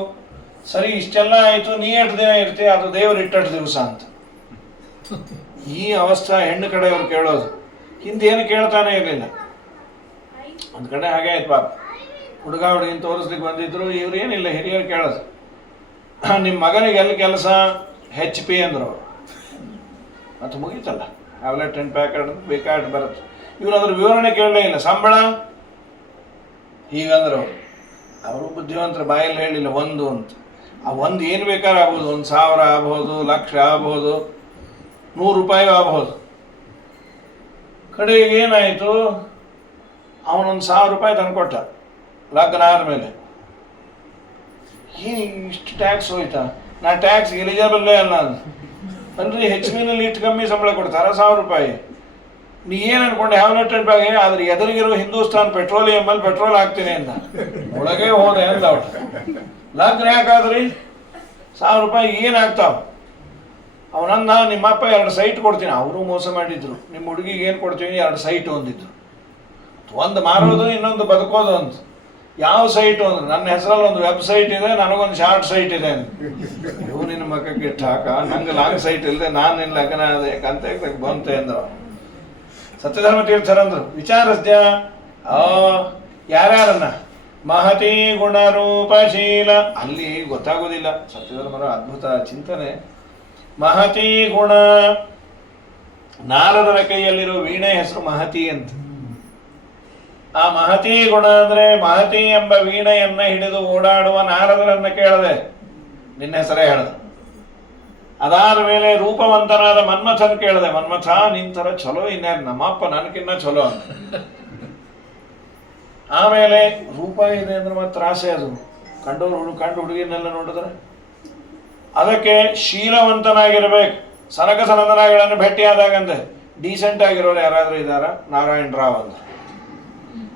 ಸರಿ, ಇಷ್ಟೆಲ್ಲ ಆಯಿತು, ನೀ ಎಷ್ಟು ದಿನ ಇರ್ತೀಯ, ಅದು ದೇವ್ರು ಇಟ್ಟಷ್ಟು ದಿವಸ ಅಂತ. ಈ ಅವಸ್ಥೆ ಹೆಣ್ಣು ಕಡೆಯವ್ರು ಕೇಳೋದು. ಹಿಂದೇನು ಕೇಳ್ತಾನೆ ಇರಲಿಲ್ಲ. ಒಂದು ಕಡೆ ಹಾಗೆ ಆಯ್ತು ಪಾಪ. ಹುಡುಗ ಹುಡುಗಿನ ತೋರಿಸ್ಲಿಕ್ಕೆ ಬಂದಿದ್ರು. ಇವ್ರು ಏನಿಲ್ಲ, ಹಿರಿಯರು ಕೇಳೋದು, ನಿಮ್ಮ ಮಗನಿಗೆ ಎಲ್ಲಿ ಕೆಲಸ, HP ಅಂದರು ಅವರು. ಮತ್ತು ಮುಗೀತಲ್ಲ, ಹ್ಯಾವ್ಲೆಟ್ ಅಂಡ್ ಪ್ಯಾಕೆಟ್ ಬೇಕಾಟ್ ಬರುತ್ತೆ. ಇವ್ರು ಅದ್ರ ವಿವರಣೆ ಕೇಳಲೇ ಇಲ್ಲ. ಸಂಬಳ ಹೀಗಂದ್ರು ಅವರು ಬುದ್ಧಿವಂತರ ಬಾಯಲ್ಲಿ ಹೇಳಿಲ್ಲ ಒಂದು ಅಂತ. ಆ ಒಂದು ಏನು ಬೇಕಾದ್ರೆ ಆಗ್ಬೋದು, 1,000 ಆಗ್ಬೋದು, 1,00,000 ಆಗ್ಬೋದು, 100 ರೂಪಾಯಿ ಆಗ್ಬೋದು. ಕಡೆಗೆ ಏನಾಯಿತು, ಅವನೊಂದು 1000 ರೂಪಾಯಿ ತಂದುಕೊಟ್ಟ ಲಗ್ನ ಆದಮೇಲೆ. ಏನು ಇಷ್ಟು ಟ್ಯಾಕ್ಸ್ ಹೋಯ್ತಾ? ನಾ ಟ್ಯಾಕ್ಸ್ ಎಲಿಜಿಬಲ್ಲೇ ಅಲ್ಲ ಅಂದರೆ ಹೆಚ್ಚಿನಲ್ಲಿ ಇಟ್ಟು ಕಮ್ಮಿ ಸಂಬಳ ಕೊಡ್ತಾರ 1000 ರೂಪಾಯಿ. ನೀ ಏನು ಅನ್ಕೊಂಡೆ ಹ್ಯಾವ್ಲೆಟೆಡ್ ಬ್ಯಾಗೆ, ಆದ್ರೆ ಎದುರಿಗಿರೋ ಹಿಂದೂಸ್ತಾನ್ ಪೆಟ್ರೋಲಿಯಮ್ಮಲ್ಲಿ ಪೆಟ್ರೋಲ್ ಹಾಕ್ತೀನಿ ಅಂತ ಒಳಗೆ ಹೋದೆ ಅಂದ ಅವ್ರು. ಲಗ್ನ ಯಾಕಾದ್ರಿ 1000 ರೂಪಾಯಿ ಏನಾಗ್ತಾವ? ಅವನಂದ ನಿಮ್ಮಪ್ಪ 2 ಸೈಟ್ ಕೊಡ್ತೀನಿ. ಅವರು ಮೋಸ ಮಾಡಿದ್ರು. ನಿಮ್ಮ ಹುಡುಗಿಗೆ ಏನು ಕೊಡ್ತೀವಿ? 2 ಸೈಟ್ ಹೊಂದಿದ್ರು. ಒಂದು ಮಾರೋದು, ಇನ್ನೊಂದು ಬದುಕೋದು ಅಂತ. ಯಾವ ಸೈಟು ಅಂದ್ರೆ ನನ್ನ ಹೆಸರಲ್ಲಿ ಒಂದು ವೆಬ್ಸೈಟ್ ಇದೆ, ನನಗೊಂದು ಶಾರ್ಟ್ ಸೈಟ್ ಇದೆ ಅಂತ. ಇವು ನಿನ್ನ ಮಕ್ಕಕ್ಕೆ ಇಟ್ಟು ಹಾಕ, ನಂಗೆ ಲಾಂಗ್ ಸೈಟ್ ಇಲ್ಲದೆ ನಾನು ನಿನ್ನ ಲಗ್ನ ಅದೇ ಕಂತೆ ಬಂತೆ ಅಂದ್ರು. ಸತ್ಯಧರ್ಮ ತೀರ್ಥರಂದ್ರು ವಿಚಾರಸ್ಯ ಯಾರ್ಯಾರನ್ನ ಮಹತಿ ಗುಣರೂಪಶೀಲ. ಅಲ್ಲಿ ಗೊತ್ತಾಗೋದಿಲ್ಲ ಸತ್ಯಧರ್ಮರ ಅದ್ಭುತ ಚಿಂತನೆ. ಮಹತಿ ಗುಣ, ನಾರದರ ಕೈಯಲ್ಲಿರೋ ವೀಣೆ ಹೆಸರು ಮಹತಿ ಅಂತ. ಆ ಮಹತಿ ಗುಣ ಅಂದ್ರೆ ಮಹತಿ ಎಂಬ ವೀಣೆಯನ್ನ ಹಿಡಿದು ಓಡಾಡುವ ನಾರದರನ್ನ ಕೇಳದೆ ನಿನ್ನ ಹೆಸರೇ ಹೇಳದ. ಅದಾದ ಮೇಲೆ ರೂಪವಂತನಾದ ಮನ್ಮಥನ್ ಕೇಳದೆ, ಮನ್ಮಥ ನಿಂತರ ಚಲೋ ಇನ್ಯಾರು, ನಮ್ಮಪ್ಪ ನನಗಿನ್ನ ಚಲೋ ಅಂತ. ಆಮೇಲೆ ರೂಪ ಇದೆ ಅಂದ್ರೆ ಮಾತ್ರ ಆಸೆ, ಅದು ಕಂಡು ಹುಡುಗಿನೆಲ್ಲ ನೋಡಿದ್ರೆ ಅದಕ್ಕೆ ಶೀಲವಂತನಾಗಿರ್ಬೇಕು. ಸನಕ ಸನಂದನಾಗಳನ್ನು ಭೇಟಿಯಾದಾಗಂತೆ ಡೀಸೆಂಟ್ ಆಗಿರೋರು ಯಾರಾದ್ರೂ ಇದ್ದಾರ? ನಾರಾಯಣ ರಾವ್ ಅಂತ.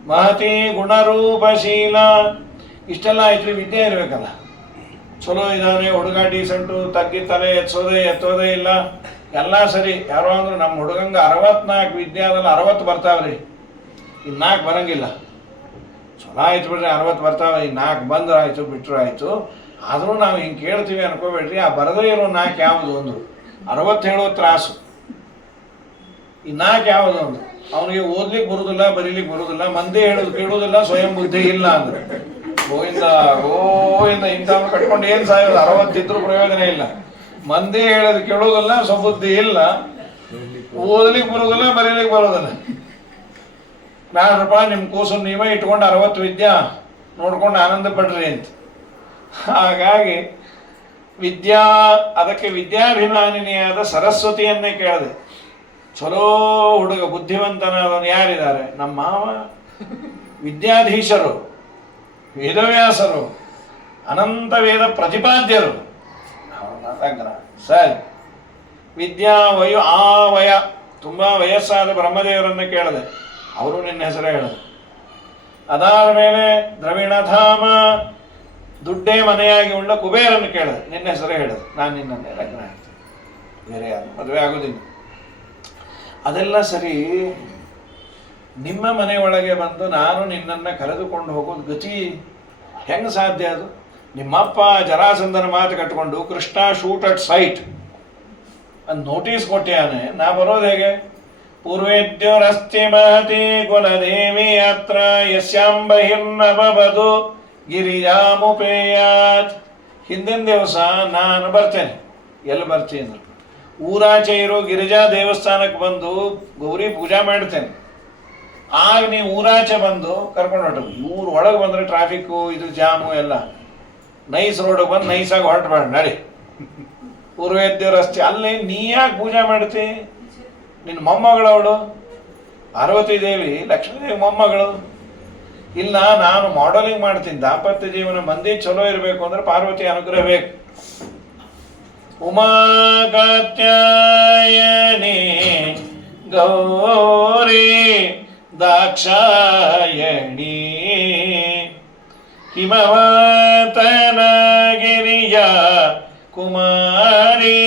ಮಹತಿ ಗುಣರೂಪಶೀಲ. ಇಷ್ಟೆಲ್ಲ ಆಯ್ತು, ವಿದ್ಯೆ ಇರ್ಬೇಕಲ್ಲ. ಚಲೋ ಇದ್ದಾನೆ ಹುಡುಗ, ಡೀಸೆಂಟು, ತಗ್ಗಿ ತಲೆ ಎತ್ತೋದೇ ಇಲ್ಲ, ಎಲ್ಲ ಸರಿ. ಯಾರೋ ಅಂದ್ರೆ ನಮ್ಮ ಹುಡುಗಂಗೆ 64 ವಿದ್ಯಾದಲ್ಲಿ 60 ಬರ್ತಾವ್ರಿ, ಇನ್ನು 4 ಬರಂಗಿಲ್ಲ. ಚಲೋ ಆಯ್ತು ಬಿಡ್ರಿ, 60 ಬರ್ತಾವ, ಇನ್ನು 4 ಬಂದ್ರೆ ಆಯ್ತು, ಬಿಟ್ರು ಆಯ್ತು. ಆದರೂ ನಾವು ಹಿಂಗೆ ಕೇಳ್ತೀವಿ ಅನ್ಕೋಬೇಡ್ರಿ. ಆ ಬರದೇ ಇರೋ 4 ಯಾವುದು ಒಂದು 60 ಹೇಳೋ ತ್ರಾಸು. ಈ 4 ಯಾವುದು ಒಂದು ಅವನಿಗೆ ಓದ್ಲಿಕ್ಕೆ ಬರುದಿಲ್ಲ, ಬರೀಲಿಕ್ಕೆ ಬರುದಿಲ್ಲ, ಮಂದಿ ಹೇಳೋದು ಕೇಳೋದಿಲ್ಲ, ಸ್ವಯಂ ಬುದ್ಧಿ ಇಲ್ಲ ಅಂದ್ರೆ ಗೋವಿಂದ ಇಂಥವ್ರು ಕಟ್ಕೊಂಡು ಏನು ಸಾಯೋದು? 60 ಇದ್ರೂ ಪ್ರಯೋಜನ ಇಲ್ಲ. ಮಂದಿ ಹೇಳೋದು ಕೇಳೋದಿಲ್ಲ, ಸ್ವಬುದ್ಧಿ ಇಲ್ಲ, ಓದ್ಲಿಕ್ಕೆ ಬರೋದಿಲ್ಲ, ಬರೀಲಿಕ್ಕೆ ಬರೋದಿಲ್ಲ. ನಾಡ್ರಪ್ಪ ನಿಮ್ಮ ಕೂಸು ನೀವೇ ಇಟ್ಕೊಂಡು 60 ವಿದ್ಯಾ ನೋಡ್ಕೊಂಡು ಆನಂದ ಪಡ್ರಿ ಅಂತ. ಹಾಗಾಗಿ ಅದಕ್ಕೆ ವಿದ್ಯಾಭಿಮಾನಿನಿಯಾದ ಸರಸ್ವತಿಯನ್ನೇ ಕೇಳಿದೆ. ಚಲೋ ಹುಡುಗ ಬುದ್ಧಿವಂತನಾದವನು ಯಾರಿದ್ದಾರೆ? ನಮ್ಮ ಮಾವ, ವಿದ್ಯಾಧೀಶರು, ವೇದವ್ಯಾಸರು, ಅನಂತ ವೇದ ಪ್ರತಿಪಾದ್ಯರು. ಸರಿ, ವಯ ತುಂಬಾ ವಯಸ್ಸಾದ ಬ್ರಹ್ಮದೇವರನ್ನ ಕೇಳಿದೆ, ಅವರು ನಿನ್ನ ಹೆಸರೇ ಹೇಳಿದ್ರು. ಅದಾದ ಮೇಲೆ ದ್ರವಿಣಧಾಮ, ದುಡ್ಡೇ ಮನೆಯಾಗಿ ಉಳ್ಳ ಕುಬೇರನ್ನು ಕೇಳಿದೆ, ನಿನ್ನ ಹೆಸರೇ ಹೇಳಿದ್ರು. ನಾನು ನಿನ್ನನ್ನೇ ಲಗ್ನ ಆಗ್ತೇನೆ, ಬೇರೆ ಯಾರು ಮದುವೆ ಆಗೋದಿಲ್ಲ. ಅದೆಲ್ಲ ಸರಿ, ನಿಮ್ಮ ಮನೆಯೊಳಗೆ ಬಂದು ನಾನು ನಿನ್ನನ್ನು ಕರೆದುಕೊಂಡು ಹೋಗೋದು ಗತಿ ಹೆಂಗೆ ಸಾಧ್ಯ? ಅದು ನಿಮ್ಮಪ್ಪ ಜರಾಸಂಧನ ಮಾತು ಕಟ್ಕೊಂಡು ಕೃಷ್ಣ ಶೂಟ್ ಅಟ್ ಸೈಟ್ ಅಂತ ನೋಟಿಸ್ ಕೊಟ್ಟ್ಯಾನೆ. ನಾ ಬರೋದು ಹೇಗೆ? ಪೂರ್ವೇದ್ಯೋರಸ್ತಿ ಮಹತಿ ಕುಲದೇವಿ ಯಾತ್ರ ಯಸ್ಯಾಂ ಬಹಿರ್ನವವಧು ಗಿರಿಜಾಮುಪೇಯಾತ್. ಹಿಂದಿನ ದಿವಸ ನಾನು ಬರ್ತೇನೆ. ಎಲ್ಲಿ ಬರ್ತೀನಿ ಅಂದ್ರೆ ಊರಾಚೆ ಇರೋ ಗಿರಿಜಾ ದೇವಸ್ಥಾನಕ್ಕೆ ಬಂದು ಗೌರಿ ಪೂಜಾ ಮಾಡ್ತೇನೆ. ಆಗ ನೀವು ಊರಾಚೆ ಬಂದು ಕರ್ಕೊಂಡು ಹೊರಟು. ಇವ್ರು ಒಳಗೆ ಬಂದರೆ ಟ್ರಾಫಿಕ್ಕು, ಇದು ಜಾಮು ಎಲ್ಲ. ನೈಸ್ ರೋಡಿಗೆ ಬಂದು ನೈಸಾಗಿ ಹೊರಟಬೇಡ, ನಡಿ. ಪೂರ್ವೇದ್ಯ ರಸ್ತೆ ಅಲ್ಲಿ ನೀ ಯಾಕೆ ಪೂಜೆ ಮಾಡ್ತಿ? ನಿನ್ನ ಮೊಮ್ಮಗಳವಳು ಪಾರ್ವತಿ ದೇವಿ, ಲಕ್ಷ್ಮೀದೇವಿ ಮೊಮ್ಮಗಳು. ಇಲ್ಲ, ನಾನು ಮಾಡಲಿಂಗ್ ಮಾಡ್ತೀನಿ. ದಾಂಪತ್ಯ ಜೀವನ ಮಂದಿ ಚಲೋ ಇರಬೇಕು ಅಂದ್ರೆ ಪಾರ್ವತಿ ಅನುಗ್ರಹ ಬೇಕು. ಉಮಾ ಕಾತ್ಯಾಯನಿ ಗೌರಿ ದಾಕ್ಷಾಯಣಿ ಹಿಮವತನಗಿರಿಯ ಕುಮಾರಿ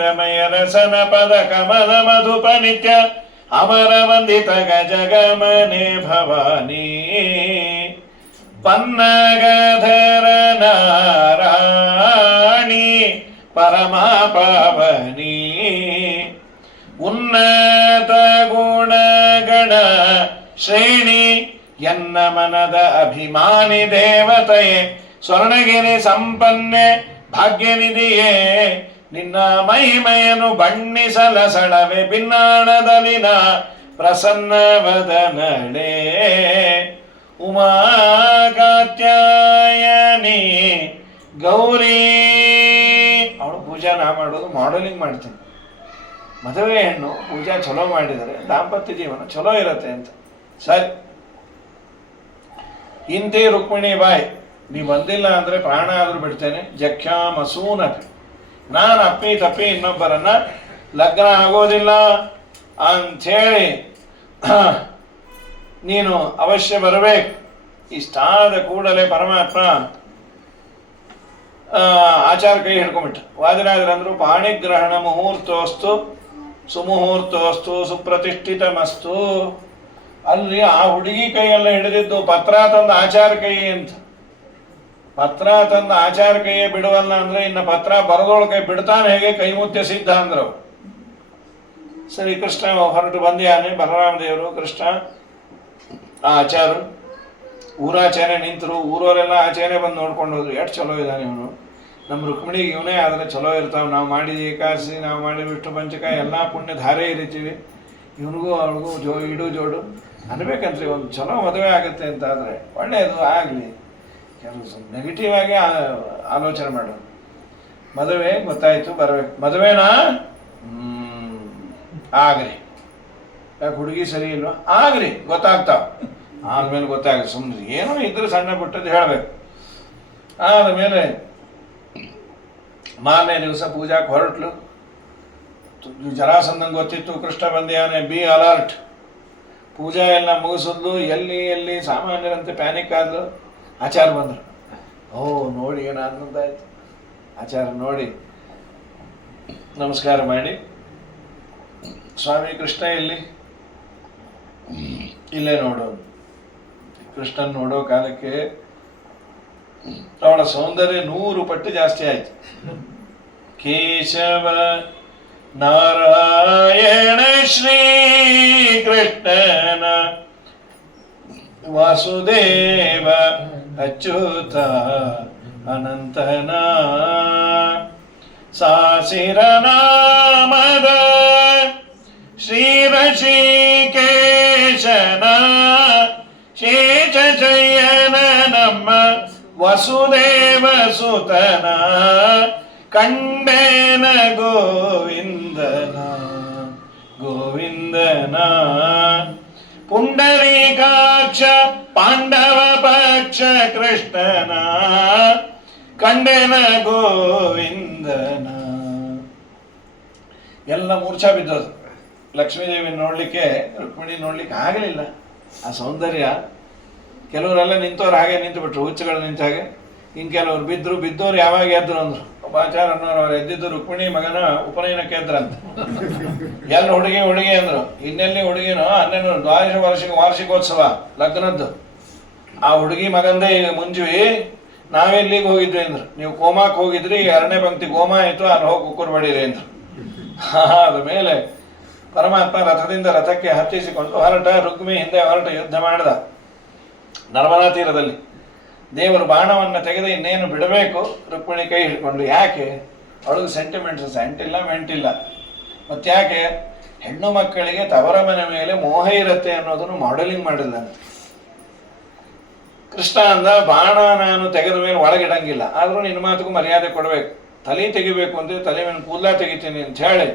ರಮಯ ರಸನ ಪದ ಕಮಲ ಮಧುಪ ನಿತ್ಯ ಅಮರ ವಂದಿತ ಗಜಗಮನೆ ಭವಾನಿ ಪನ್ನಗಧರ ನಾರಾಣಿ ಪರಮಾ ಪಾವನಿ ಉನ್ನತ ಗುಣಗಣ ಶ್ರೇಣಿ ಎನ್ನ ಮನದ ಅಭಿಮಾನಿ ದೇವತೆಯೇ ಸ್ವರ್ಣಗಿರಿ ಸಂಪನ್ನೆ ಭಾಗ್ಯನಿಧಿಯೇ ನಿನ್ನ ಮಹಿಮೆಯನ್ನು ಬಣ್ಣಿಸಲ ಸಳವೆ ಭಿನ್ನಾಣದಲ್ಲಿನ ಪ್ರಸನ್ನ ವದನಳೆ ಉಮಾ ಕಾತ್ಯಾಯನಿ ಗೌರಿ. ಅವಳು ಪೂಜಾ ನಾ ಮಾಡೋದು ಮಾಡಲಿಂಗ್ ಮಾಡ್ತೀನಿ. ಮದುವೆ ಹೆಣ್ಣು ಪೂಜಾ ಚಲೋ ಮಾಡಿದರೆ ದಾಂಪತ್ಯ ಜೀವನ ಚಲೋ ಇರತ್ತೆ ಅಂತ. ಸರಿ, ಇಂತಿ ರುಕ್ಮಿಣಿ ಬಾಯ್, ನೀ ಬಂದಿಲ್ಲ ಅಂದರೆ ಪ್ರಾಣ ಆದರೂ ಬಿಡ್ತೇನೆ. ಜಖ್ಯಾಮಸೂನಪಿ, ನಾನು ಅಪ್ಪಿ ತಪ್ಪಿ ಇನ್ನೊಬ್ಬರನ್ನ ಲಗ್ನ ಆಗೋದಿಲ್ಲ ಅಂಥೇಳಿ ನೀನು ಅವಶ್ಯ ಬರಬೇಕು. ಇಷ್ಟಾದ ಕೂಡಲೇ ಪರಮಾತ್ಮ ಆಚಾರ ಕೈ ಹಿಡ್ಕೊಂಬಿಟ್ಟ. ವಾದಿರಾಜರಂದ್ರು ಪಾಣಿಗ್ರಹಣ ಮುಹೂರ್ತೋಸ್ತು ಸುಮುಹೂರ್ತೋಸ್ತು ಸುಪ್ರತಿಷ್ಠಿತಮಸ್ತು. ಅಲ್ಲಿ ಆ ಹುಡುಗಿ ಕೈಯೆಲ್ಲ ಹಿಡಿದಿದ್ದು ಪತ್ರ ತಂದ ಆಚಾರ ಕೈ ಅಂತ. ಪತ್ರ ತಂದ ಆಚಾರ ಕೈಯೇ ಬಿಡುವಲ್ಲ ಅಂದ್ರೆ ಇನ್ನು ಪತ್ರ ಬರದೋಳ ಕೈ ಬಿಡ್ತಾನೆ ಹೇಗೆ, ಕೈ ಮುತ್ಯ ಸಿದ್ಧ ಅಂದ್ರು. ಸರಿ, ಕೃಷ್ಣ ಹೊರಟು ಬಂದ್ಯಾನೆ. ಬಲರಾಮ ದೇವರು, ಕೃಷ್ಣ, ಆ ಆಚಾರು ಊರಾಚೆನೆ ನಿಂತರು. ಊರವರೆಲ್ಲ ಆಚೆನೆ ಬಂದು ನೋಡ್ಕೊಂಡು ಹೋದ್ರು. ಎಷ್ಟು ಚಲೋ ಇದ್ದಾನೆ ಇವನು, ನಮ್ಮ ರುಕ್ಮಿಣಿಗೆ ಇವನೇ ಆದರೆ ಚಲೋ ಇರ್ತಾವೆ. ನಾವು ಮಾಡಿದ ಏಕಾದಶಿ, ನಾವು ಮಾಡಿದ ವಿಷ್ಣು ಪಂಚಕ ಎಲ್ಲ ಪುಣ್ಯ ಧಾರೆ ಇರಿತೀವಿ. ಇವನಿಗೂ ಅವ್ರಿಗೂ ಇಡು ಜೋಡು ಅನ್ಬೇಕಂತ್ರಿ. ಒಂದು ಚಲೋ ಮದುವೆ ಆಗುತ್ತೆ ಅಂತ ಆದರೆ ಒಳ್ಳೆಯದು ಆಗಲಿ. ಕೆಲವು ನೆಗೆಟಿವ್ ಆಗಿ ಆಲೋಚನೆ ಮಾಡೋದು. ಮದುವೆ ಗೊತ್ತಾಯ್ತು, ಬರಬೇಕು. ಮದುವೆನಾ? ಆಗ್ರಿ. ಯಾಕೆ ಹುಡುಗಿ ಸರಿ ಇಲ್ವಾ? ಆಗ್ರಿ, ಗೊತ್ತಾಗ್ತಾವ. ಆದ್ಮೇಲೆ ಗೊತ್ತಾಗುತ್ತೆ. ಸುಮ್ಮನೆ ಏನೋ ಇದ್ರೆ ಸಣ್ಣ ಬಿಟ್ಟದ್ದು ಹೇಳಬೇಕು. ಆದಮೇಲೆ ಮಾರನೇ ದಿವಸ ಪೂಜಾಕ್ಕೆ ಹೊರಟ್ಲು. ಜರಾಸಂದಂಗೆ ಗೊತ್ತಿತ್ತು ಕೃಷ್ಣ ಬಂದ್ಯಾನೆ, ಬಿ ಅಲರ್ಟ್. ಪೂಜಾ ಎಲ್ಲ ಮುಗಿಸಿದ್ಲು. ಎಲ್ಲಿ ಸಾಮಾನ್ಯರಂತೆ ಪ್ಯಾನಿಕ್ ಆದ್ರು. ಆಚಾರ ಬಂದರು. ಓ ನೋಡಿ ಏನಾದಂತಾಯ್ತು. ಆಚಾರ ನೋಡಿ ನಮಸ್ಕಾರ ಮಾಡಿ, ಸ್ವಾಮಿ ಕೃಷ್ಣ ಎಲ್ಲಿ? ಇಲ್ಲೇ ನೋಡೋದು. ಕೃಷ್ಣನ್ ನೋಡೋ ಕಾಲಕ್ಕೆ ಅವಳ ಸೌಂದರ್ಯ 100 ಪಟ್ಟು ಜಾಸ್ತಿ ಆಯ್ತು. ಕೇಶವ ನಾರಾಯಣ ಶ್ರೀ ಕೃಷ್ಣನ ವಾಸುದೇವ ಅಚ್ಯುತ ಅನಂತನ ಸಾಸಿರನಾಮದ ಶ್ರೀರಷಿಕೇಶನ ಶೇಷಶಯನ ನಮ್ಮ ವಸುದೇವ ಸುತನ ಕಂಡೇನ ಗೋವಿಂದನ ಗೋವಿಂದನ ಪುಂಡರೀಕಾಕ್ಷ ಪಾಂಡವ ಪಕ್ಷ ಕೃಷ್ಣನ ಕಂಡೇನ ಗೋವಿಂದನ. ಎಲ್ಲ ಮೂರ್ಛಾ ಬಿದ್ದೋದು. ಲಕ್ಷ್ಮೀದೇವಿ ನೋಡ್ಲಿಕ್ಕೆ, ರುಕ್ಮಿಣಿ ನೋಡ್ಲಿಕ್ಕೆ ಆಗಲಿಲ್ಲ. ಆ ಸೌಂದರ್ಯ. ಕೆಲವರೆಲ್ಲ ನಿಂತವ್ರು ಹಾಗೆ ನಿಂತು ಬಿಟ್ರು, ಹುಚ್ಚುಗಳು ನಿಂತ ಹಾಗೆ. ಇನ್ನು ಕೆಲವ್ರು ಬಿದ್ದವ್ರು ಯಾವಾಗ ಎದ್ರು ಅಂದ್ರು. ಒಬ್ಬ ಆಚಾರ ಅನ್ನೋರು ಅವ್ರು ಎದ್ದಿದ್ದು ರುಕ್ಮಿಣಿ ಮಗನ ಉಪನಯನಕ್ಕೆ ಎದ್ರಂತ. ಎಲ್ಲ ಹುಡುಗಿ ಅಂದ್ರು. ಇನ್ನೆಲ್ಲಿ ಹುಡುಗಿನೋ 12 ವಾರ್ಷಿಕೋತ್ಸವ ಲಗ್ನದ್ದು. ಆ ಹುಡುಗಿ ಮಗಂದೇ ಈಗ ಮುಂಜುವಿ. ನಾವೆಲ್ಲಿಗೆ ಹೋಗಿದ್ವಿ ಅಂದ್ರು. ನೀವು ಕೋಮಾಕ್ಕೆ ಹೋಗಿದ್ರಿ, 2ನೇ ಪಂಕ್ತಿ ಗೋಮ ಆಯಿತು, ಅಲ್ಲಿ ಹೋಗಿ ಕುಕ್ಕರ್ ಬಡೀರಿ ಅಂದ್ರು. ಆದ ಮೇಲೆ ಪರಮಾತ್ಮ ರಥದಿಂದ ರಥಕ್ಕೆ ಹತ್ತಿಸಿಕೊಂಡು ಹೊರಟ. ರುಕ್ಮಿ ಹಿಂದೆ ಹೊರಟ ಯುದ್ಧ ಮಾಡಿದ ನರ್ಮದಾ ತೀರದಲ್ಲಿ. ದೇವರು ಬಾಣವನ್ನು ತೆಗೆದು ಇನ್ನೇನು ಬಿಡಬೇಕು. ರುಕ್ಮಿಣಿ ಕೈ ಹಿಡ್ಕೊಂಡು. ಯಾಕೆ? ಅವಳಿಗೆ ಸೆಂಟಿಲ್ಲ ಮೆಂಟಿಲ್ಲ. ಮತ್ತೆ ಯಾಕೆ? ಹೆಣ್ಣು ಮಕ್ಕಳಿಗೆ ತವರ ಮನೆ ಮೇಲೆ ಮೋಹ ಇರುತ್ತೆ ಅನ್ನೋದನ್ನು ಮಾಡೆಲಿಂಗ್ ಮಾಡಿದಂತೆ. ಕೃಷ್ಣ ಅಂದ, ಬಾಣ ನಾನು ತೆಗೆದ ಮೇಲೆ ಒಳಗಿಡಂಗಿಲ್ಲ, ಆದರೂ ನಿನ್ನ ಮಾತಿಗೂ ಮರ್ಯಾದೆ ಕೊಡಬೇಕು. ತಲೆ ತೆಗಿಬೇಕು ಅಂದರೆ ತಲೆ ಮೇಲೆ ಕೂದಲ ತೆಗಿತೀನಿ ಅಂತ ಹೇಳಿ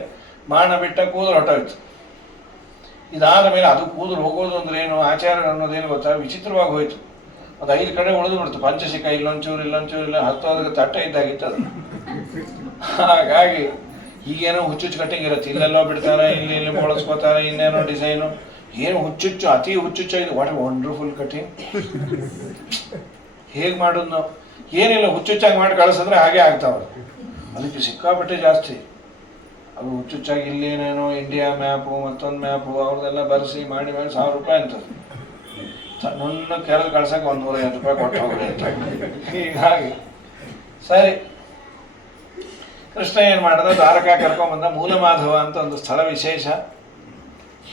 ಬಾಣ ಬಿಟ್ಟ. ಕೂದಲು ಹೊಟ್ಟೋಯ್ತು. ಇದಾದ ಮೇಲೆ ಅದು ಕೂದಲು ಹೋಗೋದು ಅಂದ್ರೆ ಏನು, ಆಚಾರ ಅನ್ನೋದೇನು ಗೊತ್ತಾ, ವಿಚಿತ್ರವಾಗಿ ಹೋಯ್ತು. ಅದು 5 ಕಡೆ ಉಳಿದು ಬಿಡ್ತು. ಪಂಚಶಿಖ ಇಲ್ಲೊಂಚೂರು ಇಲ್ಲ ಹತ್ತೋದಕ್ಕೆ ತಟ್ಟೆ ಇದ್ದಾಗಿತ್ತು ಅದು. ಹಾಗಾಗಿ ಈಗೇನೋ ಹುಚ್ಚುಚ್ಚು ಕಟ್ಟಿಂಗ್ ಇರುತ್ತೆ. ಇಲ್ಲೆಲ್ಲೋ ಬಿಡ್ತಾರೆ, ಇಲ್ಲಿ ಮೊಳಸ್ಕೋತಾರೆ, ಇನ್ನೇನೋ ಡಿಸೈನು. ಏನು ಹುಚ್ಚುಚ್ಚು, ಅತಿ ಹುಚ್ಚುಚ್ಚು. ಇದು ವಾಟ್ ವಂಡರ್ಫುಲ್ ಕಟಿಂಗ್. ಹೇಗೆ ಮಾಡೋದು ನಾವು? ಏನಿಲ್ಲ, ಹುಚ್ಚುಚ್ಚಾಗಿ ಮಾಡಿ ಕಳಿಸಿದ್ರೆ ಹಾಗೆ ಆಗ್ತಾವೆ. ಅದಕ್ಕೆ ಸಿಕ್ಕಾಪಟ್ಟೆ ಜಾಸ್ತಿ. ಅದು ಹುಚ್ಚುಚ್ಚಾಗಿ ಇಲ್ಲೇನೇನೋ ಇಂಡಿಯಾ ಮ್ಯಾಪು ಮತ್ತೊಂದು ಮ್ಯಾಪು ಅವ್ರದ್ದೆಲ್ಲ ಬರೆಸಿ ಮಾಡಿ ₹1000 ಅಂತದ್ದು. ನನ್ನ ಕೆರಳು ಕಳ್ಸಕ್ಕೆ ₹150 ಕೊಟ್ಟು ಹೋಗ್ರಿ ಅಂತ. ಹೀಗಾಗಿ ಸರಿ, ಕೃಷ್ಣ ಏನು ಮಾಡಿದ, ದ್ವಾರಕಾ ಕರ್ಕೊಂಡ್ಬಂದ. ಮೂಲಮಾಧವ ಅಂತ ಒಂದು ಸ್ಥಳ ವಿಶೇಷ.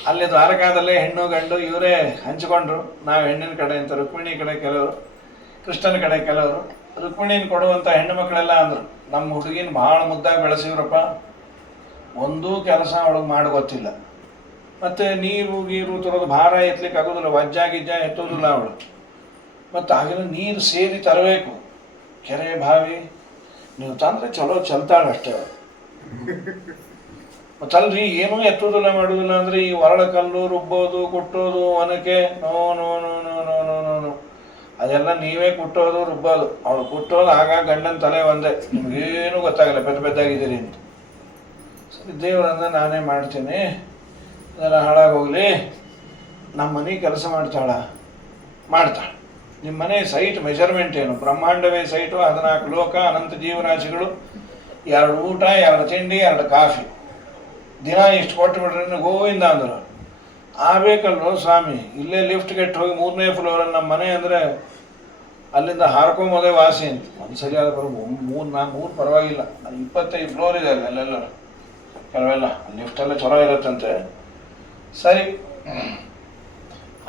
ಅಲ್ಲಿ ದ್ವಾರಕಾದಲ್ಲೇ ಹೆಣ್ಣು ಗಂಡು ಇವರೇ ಹಂಚಿಕೊಂಡ್ರು. ನಾವು ಹೆಣ್ಣಿನ ಕಡೆ ಅಂತ, ರುಕ್ಮಿಣಿ ಕಡೆ ಕೆಲವರು, ಕೃಷ್ಣನ ಕಡೆ ಕೆಲವರು. ರುಕ್ಮಿಣಿನ ಕೊಡುವಂಥ ಹೆಣ್ಣು ಮಕ್ಕಳೆಲ್ಲ ಅಂದರು, ನಮ್ಮ ಹುಡುಗಿನ ಭಾಳ ಮುದ್ದಾಗಿ ಬೆಳೆಸಿವ್ರಪ್ಪ, ಒಂದೂ ಕೆಲಸ ಅವಳಿಗೆ ಮಾಡಿ ಗೊತ್ತಿಲ್ಲ. ಮತ್ತು ನೀರು ತರೋದು ಭಾರ ಎತ್ತಲಿಕ್ಕೆ ಆಗೋದಿಲ್ಲ, ವಜ್ಜ ಗಿಜ್ಜ ಎತ್ತೋದಿಲ್ಲ ಅವಳು. ಮತ್ತು ಆಗಿನ ನೀರು ಸೇರಿ ತರಬೇಕು. ಕೆರೆ ಬಾವಿ ನೀವು ತಂದರೆ ಚಲೋ ಚಲ್ತಾಳೆ ಅಷ್ಟೇ. ಮತ್ತಲ್ರಿ ಏನೂ ಎತ್ತೋದಿಲ್ಲ ಮಾಡೋದಿಲ್ಲ ಅಂದರೆ ಈ ಒರಳ ಕಲ್ಲು ರುಬ್ಬೋದು, ಕುಟ್ಟೋದು, ಒನಕೆ, no no no no no no no no ಅದೆಲ್ಲ ನೀವೇ ಕುಟ್ಟೋದು ರುಬ್ಬೋದು. ಅವಳು ಕುಟ್ಟೋದು ಆಗ ಗಂಡನ ತಲೆ ಒಂದೇ, ನಿಮಗೇನು ಗೊತ್ತಾಗಲ್ಲ, ಪೆದ್ದಾಗಿದ್ದೀರಿ ಅಂತ. ಸರಿ, ದೇವರನ್ನ ನಾನೇ ಮಾಡ್ತೀನಿ, ಅದೆಲ್ಲ ಹಾಳಾಗೋಗ್ಲಿ. ನಮ್ಮ ಮನೆ ಕೆಲಸ ಮಾಡ್ತಾಳ. ನಿಮ್ಮ ಮನೆ ಸೈಟ್ ಮೆಜರ್ಮೆಂಟ್ ಏನು? ಬ್ರಹ್ಮಾಂಡವೇ ಸೈಟು, 14 ಲೋಕ, ಅನಂತ ಜೀವರಾಶಿಗಳು, 2 ಊಟ, 2 ತಿಂಡಿ, 2 ಕಾಫಿ, ದಿನ ಇಷ್ಟು ಕೊಟ್ಟು ಬಿಡ್ರಿ ಗೋವಿಂದ ಅಂದರು. ಆಗಬೇಕಲ್ವ ಸ್ವಾಮಿ? ಇಲ್ಲೇ ಲಿಫ್ಟ್ ಕೆಟ್ಟು ಹೋಗಿ 3ನೇ ಫ್ಲೋರಲ್ಲಿ ನಮ್ಮ ಮನೆ ಅಂದರೆ ಅಲ್ಲಿಂದ ಹಾರ್ಕೊಂಬೋದೇ ವಾಸಿ ಅಂತ. ಒಂದ್ಸರಿ ಆದ ಬರೋ 3 ಪರವಾಗಿಲ್ಲ, ಅದು 25 ಫ್ಲೋರ್ ಇದೆ ಅಲ್ಲೆಲ್ಲ ಕೆಲವೆಲ್ಲ ಲಿಫ್ಟೆಲ್ಲ ಚಲೋ ಇರುತ್ತಂತೆ. ಸರಿ,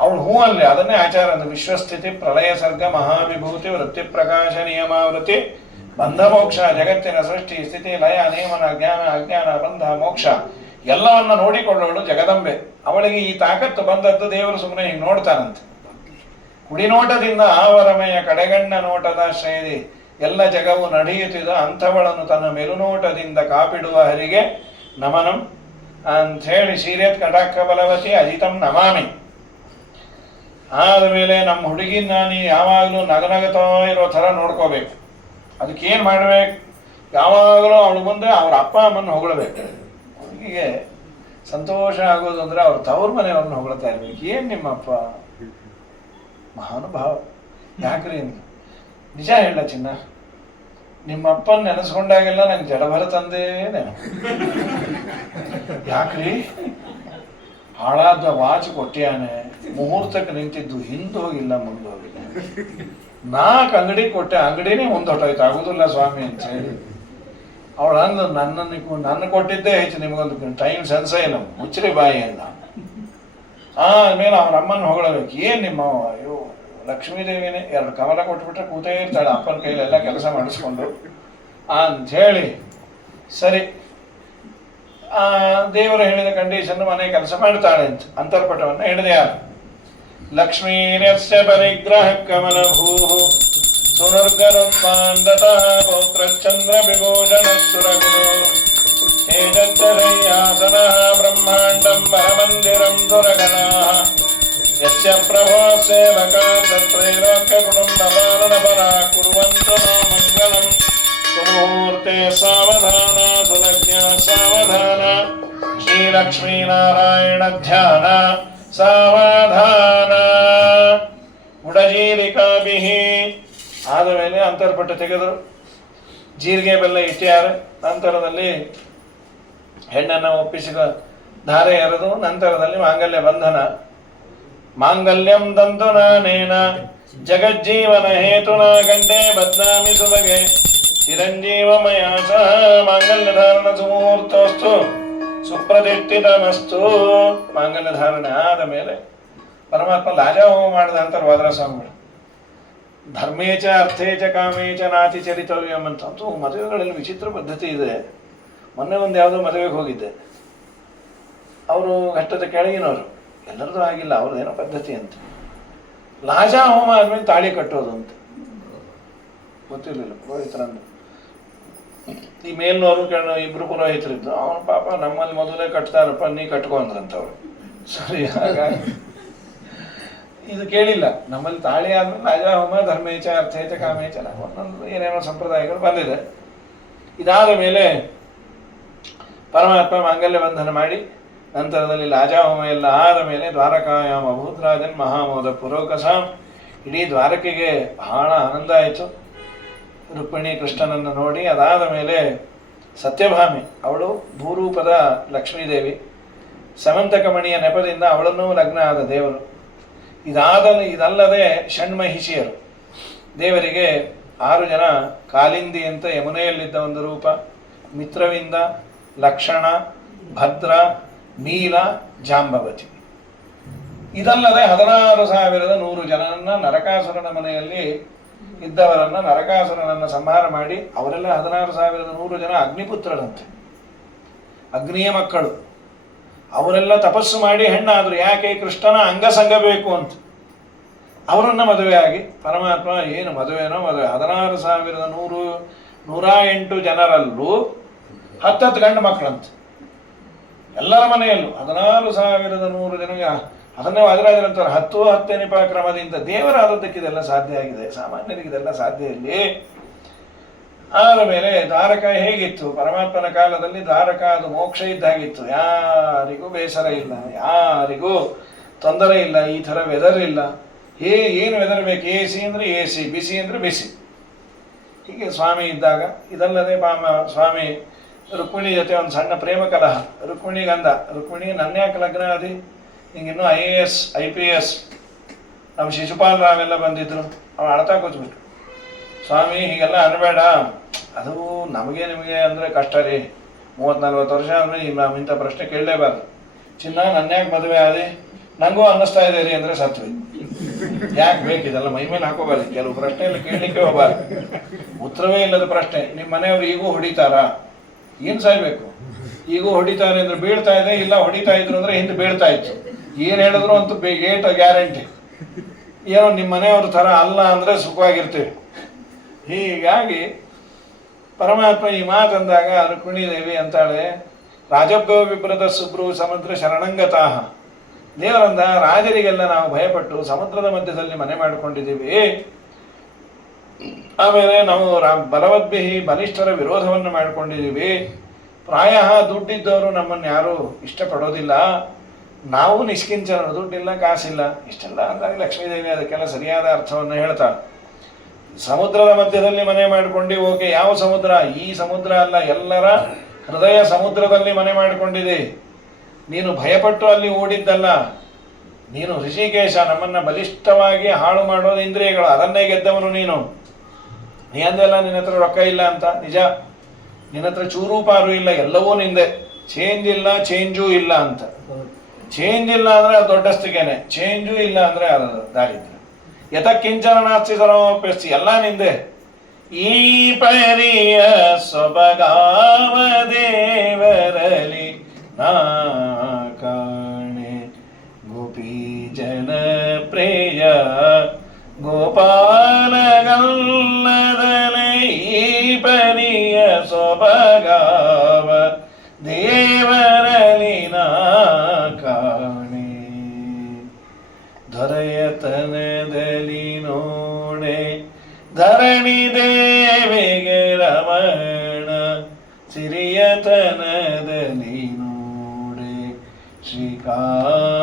ಅವಳು ಹೂ ಅಲ್ಲಿ ಅದನ್ನೇ ಆಚಾರ ಅಂದ್ರೆ ವಿಶ್ವಸ್ಥಿತಿ ಪ್ರಳಯ ಸರ್ಗ ಮಹಾವಿಭೂತಿ ವೃತ್ತಿ ಪ್ರಕಾಶ ನಿಯಮಾವೃತಿ ಬಂಧ ಮೋಕ್ಷ, ಜಗತ್ತಿನ ಸೃಷ್ಟಿ ಸ್ಥಿತಿ ಲಯ ನಿಯಮನ ಜ್ಞಾನ ಅಜ್ಞಾನ ಬಂಧ ಮೋಕ್ಷ ಎಲ್ಲವನ್ನ ನೋಡಿಕೊಳ್ಳೋಳು ಜಗದಂಬೆ. ಅವಳಿಗೆ ಈ ತಾಕತ್ತು ಬಂದದ್ದು ದೇವರು ಸುಮ್ಮನೆ ಹಿಂಗೆ ನೋಡ್ತಾನಂತೆ. ಕುಡಿನೋಟದಿಂದ ಆವರಮೆಯ ಕಡೆಗಣ್ಣ ನೋಟದ ಶ್ರೇದಿ ಎಲ್ಲ ಜಗವು ನಡೆಯುತ್ತಿದ್ದ ಅಂಥವಳನ್ನು ತನ್ನ ಮೆಲುನೋಟದಿಂದ ಕಾಪಿಡುವ ಹರಿಗೆ ನಮನಂ ಅಂಥೇಳಿ ಸೀರೆತ್ ಕಟಾಕ್ಷ ಬಲವತಿ ಅಜಿತಂ ನಮಾಮಿ. ಆದಮೇಲೆ ನಮ್ಮ ಹುಡುಗಿನ ನೀ ಯಾವಾಗಲೂ ನಗನಗತಾ ಇರೋ ಥರ ನೋಡ್ಕೋಬೇಕು. ಅದಕ್ಕೇನು ಮಾಡಬೇಕು? ಯಾವಾಗಲೂ ಅವಳು ಮುಂದೆ ಅವ್ರ ಅಪ್ಪ ಅಮ್ಮನ ಹೊಗಳಬೇಕು. ಹುಡುಗಿಗೆ ಸಂತೋಷ ಆಗೋದು ಅಂದರೆ ಅವ್ರ ತವ್ರ ಮನೆಯವ್ರನ್ನ ಹೊಗಳ್ತಾ ಇರ್ಬೇಕು. ಏನು ನಿಮ್ಮಪ್ಪ ಮಹಾನುಭಾವ, ಯಾಕ್ರಿ ನಿಜ ಹೇಳ ಚಿನ್ನ, ನಿಮ್ಮಪ್ಪನ ನೆನೆಸ್ಕೊಂಡಾಗೆಲ್ಲ ನಂಗೆ ಜಡಭರ ತಂದೇ ನೆನಪು. ಯಾಕ್ರಿ? ಹಾಳಾದ ವಾಚ್ ಕೊಟ್ಟಿಯಾನೆ, ಮುಹೂರ್ತಕ್ಕೆ ನಿಂತಿದ್ದು ಹಿಂದೋಗಿಲ್ಲ ಮುಂದೋಗಿಲ್ಲ, 4 ಅಂಗಡಿ ಕೊಟ್ಟೆ, ಅಂಗಡಿನೇ ಮುಂದೊಟ್ಟೋಯ್ತು, ಆಗುದಿಲ್ಲ ಸ್ವಾಮಿ ಅಂತ ಹೇಳಿ ಅವಳು ಅಂದು ನನ್ನ ಕೊಟ್ಟಿದ್ದೇ ಹೆಚ್ಚು, ನಿಮಗೊಂದು ಟೈಮ್ ಸೆನ್ಸೇ ಇಲ್ಲ, ಮುಚ್ಚ್ರಿ ಬಾಯಿಯನ್ನ. ಆಮೇಲೆ ಅವ್ರ ಅಮ್ಮನ ಹೊಗಳಬೇಕು. ಏನು ನಿಮ್ಮ ಅಯ್ಯೋ ಲಕ್ಷ್ಮೀದೇವಿನೇ 2 ಕಮಲ ಕೊಟ್ಬಿಟ್ರೆ ಕೂತೇ ಇರ್ತಾಳೆ ಅಪ್ಪನ ಕೈಲೆಲ್ಲ ಕೆಲಸ ಮಾಡಿಸ್ಕೊಂಡು ಅಂಥೇಳಿ. ಸರಿ, ದೇವರು ಹೇಳಿದ ಕಂಡೀಷನ್ ಮನೆ ಕೆಲಸ ಮಾಡ್ತಾಳೆ ಅಂತ ಅಂತರ್ಪಟವನ್ನು ಹಿಡಿದೆ. ಯಾರು? ಲಕ್ಷ್ಮೀರ್ಯಸ್ಯ ಪರಿಗ್ರಹ ಕಮಲಭೂ ಸುನರ್ಗರುತ್ಪಾಂಡತಃ ಪೌತ್ರಶ್ಚಂದ್ರ ವಿಭೂಷಣ ಸುರಗುರು ತೇಜಸ್ಸಯ್ಯಾಸನಃ ಬ್ರಹ್ಮಾಂಡಂ ಪರಮಂದಿರಂ ಸುರಗಣಾಃ ಯಸ್ಯ ಪ್ರಭೋ ಸೇವಕಾ ತತ್ರೈಲೋಕ್ಯ ಕುಟುಂಬ ಪಾಲನಪರಾ ಕುರ್ವಂತು ನೋ ಮಂಗಲಂ. ಸುಮುಹೂರ್ತೆ ಸಾವಧಾನ ಸುಲಗ್ನ ಸಾವಧಾನ ಶ್ರೀಲಕ್ಷ್ಮೀನಾರಾಯಣ ಧ್ಯಾನ ಸಾವಧಾನ ಗುಡಜೀರಿಕಾಭಿಃ. ಆದ ಮೇಲೆ ಅಂತರ್ಪಟ್ಟ ತೆಗೆದರು, ಜೀರಿಗೆ ಬೆಲ್ಲ ಇಟ್ಟ್ಯಾರು. ನಂತರದಲ್ಲಿ ಹೆಣ್ಣನ್ನು ಒಪ್ಪಿಸಿದ ಧಾರೆ ಎರೆದು ನಂತರದಲ್ಲಿ ಮಾಂಗಲ್ಯ ಬಂಧನ. ಮಾಂಗಲ್ಯಂ ದಂತು ನಾನೇನ ಜಗಜ್ಜೀವನ ಹೇತುನಾ ಗಂಟೆ ಬದ್ನಾಮಿ ಸುಬಗೆ ಚಿರಂಜೀವಮಯ ಸಹ ಮಾಂಗಲ್ಯ ಧಾರಣ ಸುಮುಹೂರ್ತೋಸ್ತು ಸುಪ್ರತಿಷ್ಠಿತಮಸ್ತು. ಮಾಂಗಲ್ಯ ಧಾರಣೆ ಆದ ಮೇಲೆ ಪರಮಾತ್ಮ ಲಾಜಾಹೋಮ ಮಾಡಿದ ಅಂತಾರೆ ವಾದರ ಸ್ವಾಮಿಗಳು. ಧರ್ಮೇಚ ಅರ್ಥೇಚ ಕಾಮೇಚ ನಾತಿ ಚರಿತವ್ಯಂ ಅಂತೂ ಮದುವೆಗಳಲ್ಲಿ ವಿಚಿತ್ರ ಪದ್ಧತಿ ಇದೆ. ಮೊನ್ನೆ ಒಂದು ಯಾವುದೋ ಮದುವೆಗೆ ಹೋಗಿದ್ದೆ, ಅವರು ಘಟ್ಟದ ಕೆಳಗಿನವರು, ಎಲ್ಲರದು ಆಗಿಲ್ಲ, ಅವ್ರದ್ದೇನೋ ಪದ್ಧತಿ ಅಂತ. ಲಾಜಾ ಹೋಮ ಆದ್ಮೇಲೆ ತಾಳಿ ಕಟ್ಟೋದು ಅಂತ ಗೊತ್ತಿರಲಿಲ್ಲ ಪುರೋಹಿತರಂದು. ಈ ಮೇಲ್ನವರು ಇಬ್ರು ಪುರೋಹಿತರಿದ್ದು, ಅವನು ಪಾಪ ನಮ್ಮಲ್ಲಿ ಮೊದಲೇ ಕಟ್ತಾರಪ್ಪ, ನೀ ಕಟ್ಕೊ ಅಂದ್ರಂತವ್ರು. ಸರಿ, ಹಾಗಾಗಿ ಇದು ಕೇಳಿಲ್ಲ. ನಮ್ಮಲ್ಲಿ ತಾಳಿ ಆದ್ಮೇಲೆ ಲಾಜಾ ಹೋಮ ಧರ್ಮೇಚ ಅರ್ಥೇಚ ಕಾಮೇಚ ಒಂದೊಂದು ಏನೇನೋ ಸಂಪ್ರದಾಯಗಳು ಬಂದಿದೆ. ಇದಾದ ಮೇಲೆ ಪರಮಾತ್ಮ ಮಾಂಗಲ್ಯ ಬಂಧನ ಮಾಡಿ ನಂತರದಲ್ಲಿ ಲಾಜಾಹೋಮ ಎಲ್ಲ ಆದ ಮೇಲೆ ದ್ವಾರಕಾಯಾಮ ಭೂತರಾಜನ್ ಮಹಾಮೋದ ಪುರೋಕಸಾಂ. ಇಡೀ ದ್ವಾರಕೆಗೆ ಬಹಳ ಆನಂದ ಆಯಿತು ರುಕ್ಮಿಣಿ ಕೃಷ್ಣನನ್ನು ನೋಡಿ. ಅದಾದ ಮೇಲೆ ಸತ್ಯಭಾಮಿ, ಅವಳು ಭೂರೂಪದ ಲಕ್ಷ್ಮೀದೇವಿ, ಸಮಂತಕಮಣಿಯ ನೆಪದಿಂದ ಅವಳನ್ನೂ ಲಗ್ನ ಆದ ದೇವರು. ಇದಲ್ಲದೆ ಷಣ್ಮಹಿಷಿಯರು, ದೇವರಿಗೆ 6 ಜನ ಕಾಲಿಂದಿ ಅಂತ ಯಮುನೆಯಲ್ಲಿದ್ದ ಒಂದು ರೂಪ, ಮಿತ್ರವಿಂದ, ಲಕ್ಷಣ, ಭದ್ರ, ನೀಲ, ಜಾಂಬವತಿ. ಇದಲ್ಲದೆ 16,100 ಜನರನ್ನ ನರಕಾಸುರನ ಮನೆಯಲ್ಲಿ ಇದ್ದವರನ್ನ ನರಕಾಸುರನನ್ನು ಸಂಹಾರ ಮಾಡಿ, ಅವರೆಲ್ಲ 16,100 ಜನ ಅಗ್ನಿಪುತ್ರರಂತೆ, ಅಗ್ನಿಯ ಮಕ್ಕಳು. ಅವರೆಲ್ಲ ತಪಸ್ಸು ಮಾಡಿ ಹೆಣ್ಣಾದರು. ಯಾಕೆ? ಕೃಷ್ಣನ ಅಂಗಸಂಗ ಬೇಕು ಅಂತ. ಅವರನ್ನ ಮದುವೆಯಾಗಿ ಪರಮಾತ್ಮ ಏನು ಮದುವೆನೋ ಮದುವೆ 16,108 ಜನರಲ್ಲೂ 10 ಗಂಡು ಮಕ್ಕಳಂತೆ. ಎಲ್ಲರ ಮನೆಯಲ್ಲೂ 16,100 ಜನಗೆ ಅದನ್ನೇ ವಾದರಾಜರಂತಾರೆ 10 ನಿಪಾಕ್ರಮದಿಂದ ದೇವರಾದದ್ದಕ್ಕೆ ಇದೆಲ್ಲ ಸಾಧ್ಯ ಆಗಿದೆ, ಸಾಮಾನ್ಯರಿಗೆ ಇದೆಲ್ಲ ಸಾಧ್ಯ ಇಲ್ಲಿ. ಆಮೇಲೆ ದ್ವಾರಕ ಹೇಗಿತ್ತು? ಪರಮಾತ್ಮನ ಕಾಲದಲ್ಲಿ ದ್ವಾರಕ ಅದು ಮೋಕ್ಷ ಇದ್ದಾಗಿತ್ತು. ಯಾರಿಗೂ ಬೇಸರ ಇಲ್ಲ, ಯಾರಿಗೂ ತೊಂದರೆ ಇಲ್ಲ, ಈ ಥರ ವೆದರ್ ಇಲ್ಲ. ಏನು ವೆದರ್ ಬೇಕು? ಎ ಸಿ ಅಂದರೆ ಎ ಸಿ, ಬಿಸಿ ಅಂದರೆ ಬಿಸಿ. ಹೀಗೆ ಸ್ವಾಮಿ ಇದ್ದಾಗ. ಇದಲ್ಲದೆ ಸ್ವಾಮಿ ರುಕ್ಮಿಣಿ ಜೊತೆ ಒಂದು ಸಣ್ಣ ಪ್ರೇಮ ಕಲಹ. ರುಕ್ಮಿಣಿಗಂದ, ರುಕ್ಮಿಣಿ ನನ್ಯಾಕೆ ಲಗ್ನ ಅದಿ, ಹಿಂಗಿನ್ನೂ IAS IPS ನಮ್ಮ ಶಿಶುಪಾಲ್ ರಾವೆಲ್ಲ ಬಂದಿದ್ರು. ಅವ ಅಳ್ತಾ ಕೂತ್ಬಿಟ್ರು, ಸ್ವಾಮಿ ಹೀಗೆಲ್ಲ ಅನ್ಬೇಡ, ಅದು ನಮಗೆ ನಿಮಗೆ ಅಂದರೆ ಕಷ್ಟ ರೀ, 30-40 ವರ್ಷ ಅಂದರೆ ಇಂಥ ಪ್ರಶ್ನೆ ಕೇಳಲೇಬಾರ್ದು. ಚಿನ್ನ ನನ್ಯಾಕೆ ಮದುವೆ ಆದಿ, ನನಗೂ ಅನ್ನಿಸ್ತಾ ಇದೆ ರೀ ಅಂದರೆ ಸತ್ವಿ. ಯಾಕೆ ಬೇಕಿದೆಲ್ಲ ಮೈ ಮೇಲೆ ಹಾಕೋಬಾರ್ದು, ಕೆಲವು ಪ್ರಶ್ನೆ ಎಲ್ಲ ಕೇಳಲಿಕ್ಕೆ ಹೋಗಬಾರ್ದು. ಉತ್ತರವೇ ಇಲ್ಲದ ಪ್ರಶ್ನೆ. ನಿಮ್ಮ ಮನೆಯವರು ಈಗೂ ಹೊಡಿತಾರಾ? ಏನು ಸಾಯ್ಬೇಕು? ಈಗೂ ಹೊಡಿತಾರೆ ಅಂದ್ರೆ ಬೀಳ್ತಾ ಇದೆ, ಇಲ್ಲ ಹೊಡಿತಾ ಇದ್ರು ಅಂದ್ರೆ ಹಿಂದೆ ಬೀಳ್ತಾ ಇತ್ತು. ಏನು ಹೇಳಿದ್ರು ಅಂತೂ ಏಟ ಗ್ಯಾರಂಟಿ. ಏನೋ ನಿಮ್ಮ ಮನೆಯವ್ರ ಥರ ಅಲ್ಲ ಅಂದರೆ ಸುಖವಾಗಿರ್ತೀವಿ. ಹೀಗಾಗಿ ಪರಮಾತ್ಮ ಈ ಮಾತಂದಾಗ ರುಕ್ಮಿಣಿ ದೇವಿ ಅಂತಾಳೆ, ರಾಜಭ್ಯ ವಿಭ್ರತ ಸುಬ್ರು ಸಮುದ್ರ ಶರಣಂಗತಾಹ. ದೇವರಂದ, ರಾಜರಿಗೆಲ್ಲ ನಾವು ಭಯಪಟ್ಟು ಸಮುದ್ರದ ಮಧ್ಯದಲ್ಲಿ ಮನೆ ಮಾಡಿಕೊಂಡಿದ್ದೀವಿ. ಆಮೇಲೆ ನಾವು ಬಲವದ್ಭಿಹಿ ಬಲಿಷ್ಠರ ವಿರೋಧವನ್ನು ಮಾಡಿಕೊಂಡಿದ್ದೀವಿ. ಪ್ರಾಯ ದುಡ್ಡಿದ್ದವರು ನಮ್ಮನ್ನು ಯಾರೂ ಇಷ್ಟಪಡೋದಿಲ್ಲ. ನಾವು ನಿಷ್ಕಿಂಚನ, ದುಡ್ಡಿಲ್ಲ ಕಾಸಿಲ್ಲ ಇಷ್ಟೆಲ್ಲ ಅಂದಾಗ ಲಕ್ಷ್ಮೀದೇವಿ ಅದಕ್ಕೆಲ್ಲ ಸರಿಯಾದ ಅರ್ಥವನ್ನು ಹೇಳ್ತಾಳೆ. ಸಮುದ್ರದ ಮಧ್ಯದಲ್ಲಿ ಮನೆ ಮಾಡಿಕೊಂಡು, ಓಕೆ, ಯಾವ ಸಮುದ್ರ? ಈ ಸಮುದ್ರ ಅಲ್ಲ, ಎಲ್ಲರ ಹೃದಯ ಸಮುದ್ರದಲ್ಲಿ ಮನೆ ಮಾಡಿಕೊಂಡಿದೆ. ನೀನು ಭಯಪಟ್ಟು ಅಲ್ಲಿ ಓಡಿದ್ದಲ್ಲ, ನೀನು ಋಷಿಕೇಶ, ನಮ್ಮನ್ನ ಬಲಿಷ್ಠವಾಗಿ ಹಾಳು ಮಾಡೋದು ಇಂದ್ರಿಯಗಳು, ಅದನ್ನೇ ಗೆದ್ದವನು ನೀನು. ನೀ ಅಂದೆಲ್ಲ ನಿನ್ನ ಹತ್ರ ರೊಕ್ಕ ಇಲ್ಲ ಅಂತ, ನಿಜ. ನಿನ್ನ ಹತ್ರ ಚೂರು ಪಾರು ಇಲ್ಲ, ಎಲ್ಲವೂ ನಿಂದೆ. ಚೇಂಜ್ ಇಲ್ಲ, ಚೇಂಜೂ ಇಲ್ಲ ಅಂತ. ಚೇಂಜ್ ಇಲ್ಲ ಅಂದ್ರೆ ಅದು ದೊಡ್ಡಸ್ತಿಗೆನೆ, ಚೇಂಜೂ ಇಲ್ಲ ಅಂದ್ರೆ ಅದು ದಾರಿದ್ರ್ಯ. ಯಥಕ್ಕಿಂಚನ ನಾಸ್ತಿ ಸರ್ವೋಪ್ಯಸ್ತಿ, ಎಲ್ಲ ನಿಂದೆ. ಈ ಪರಿಯ ಸೊಬಗಾವ ದೇವರಲಿ ನಾ ಕಾಣೆ, ಗೋಪಿ ಜನ ಪ್ರೇಯ ಗೋಪಾಲಗಲ್ಲದಲೆ, ಈ ಪರಿಯ ಸೊಬಗಾವ ದೇವರಲಿ ನಾ ಕಾಣೆ. ದೊರೆಯತನದಲ್ಲಿ ನೋಡೆ ಧರಣಿ ದೇವಿಗೆ ರಮಣ, ಸಿರಿಯತನದಲ್ಲಿ ನೋಡೆ ಶ್ರೀಕಾಂತನು,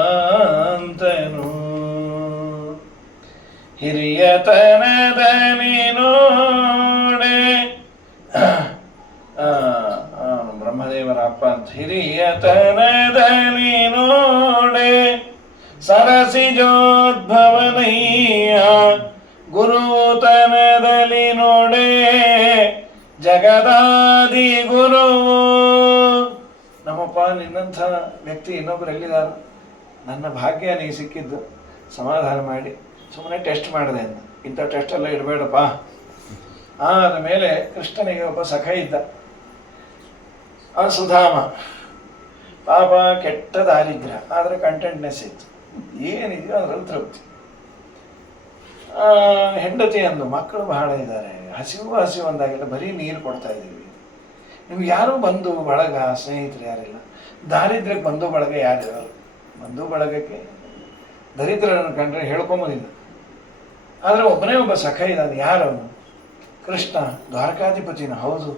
ಹಿರಿಯತನದಲ್ಲಿ ನೋಡೆ ಬ್ರಹ್ಮದೇವರ ಅಪ್ಪ ಅಂತ. ಹಿರಿಯತನದಲ್ಲಿ ನೋಡೆ ಸರಸಿಜೋದ್ಭವನಯ್ಯ, ಗುರುತನದಲ್ಲಿ ನೋಡೆ ಜಗದಾದಿ ಗುರುವು. ನಮ್ಮಪ್ಪ ನಿನ್ನಂಥ ವ್ಯಕ್ತಿ ಇನ್ನೊಬ್ರು ಎಲ್ಲಿದ್ದಾರೆ? ನನ್ನ ಭಾಗ್ಯ ನೀ ಸಿಕ್ಕಿದ್ದು, ಸಮಾಧಾನ ಮಾಡಿ ಸುಮ್ಮನೆ ಟೆಸ್ಟ್ ಮಾಡಿದೆ ಅಂತ. ಇಂಥ ಟೆಸ್ಟ್ ಎಲ್ಲ ಇಡಬೇಡಪ್ಪ. ಆದ ಮೇಲೆ ಕೃಷ್ಣನಿಗೆ ಒಬ್ಬ ಸಖ ಇದ್ದ, ಸುಧಾಮ. ಪಾಪ ಕೆಟ್ಟ ದಾರಿದ್ರ್ಯ, ಆದರೆ ಕಂಟೆಂಟ್ನೆಸ್ ಇತ್ತು. ಏನಿದೆಯೋ ಅದರಲ್ಲಿ ತೃಪ್ತಿ. ಹೆಂಡತಿ ಅಂದು, ಮಕ್ಕಳು ಬಹಳ ಇದ್ದಾರೆ, ಹಸಿವು ಅಂದಾಗೆಲ್ಲ ಬರೀ ನೀರು ಕೊಡ್ತಾ ಇದ್ದೀವಿ. ನಿಮ್ಗೆ ಯಾರೂ ಬಂಧು ಬಳಗ ಸ್ನೇಹಿತರು ಯಾರಿಲ್ಲ. ದಾರಿದ್ರ್ಯಕ್ಕೆ ಬಂಧು ಬಳಗ ಯಾರಿರೋರು? ಬಂಧು ಬಳಗಕ್ಕೆ ದರಿದ್ರರನ್ನು ಕಂಡ್ರೆ ಹೇಳ್ಕೊಂಬೋದಿಲ್ಲ. ಆದರೆ ಒಬ್ಬನೇ ಒಬ್ಬ ಸಖ ಇದ್ದಾನೆ. ಯಾರವನು? ಕೃಷ್ಣ, ದ್ವಾರಕಾಧಿಪತಿನ. ಹೌದು,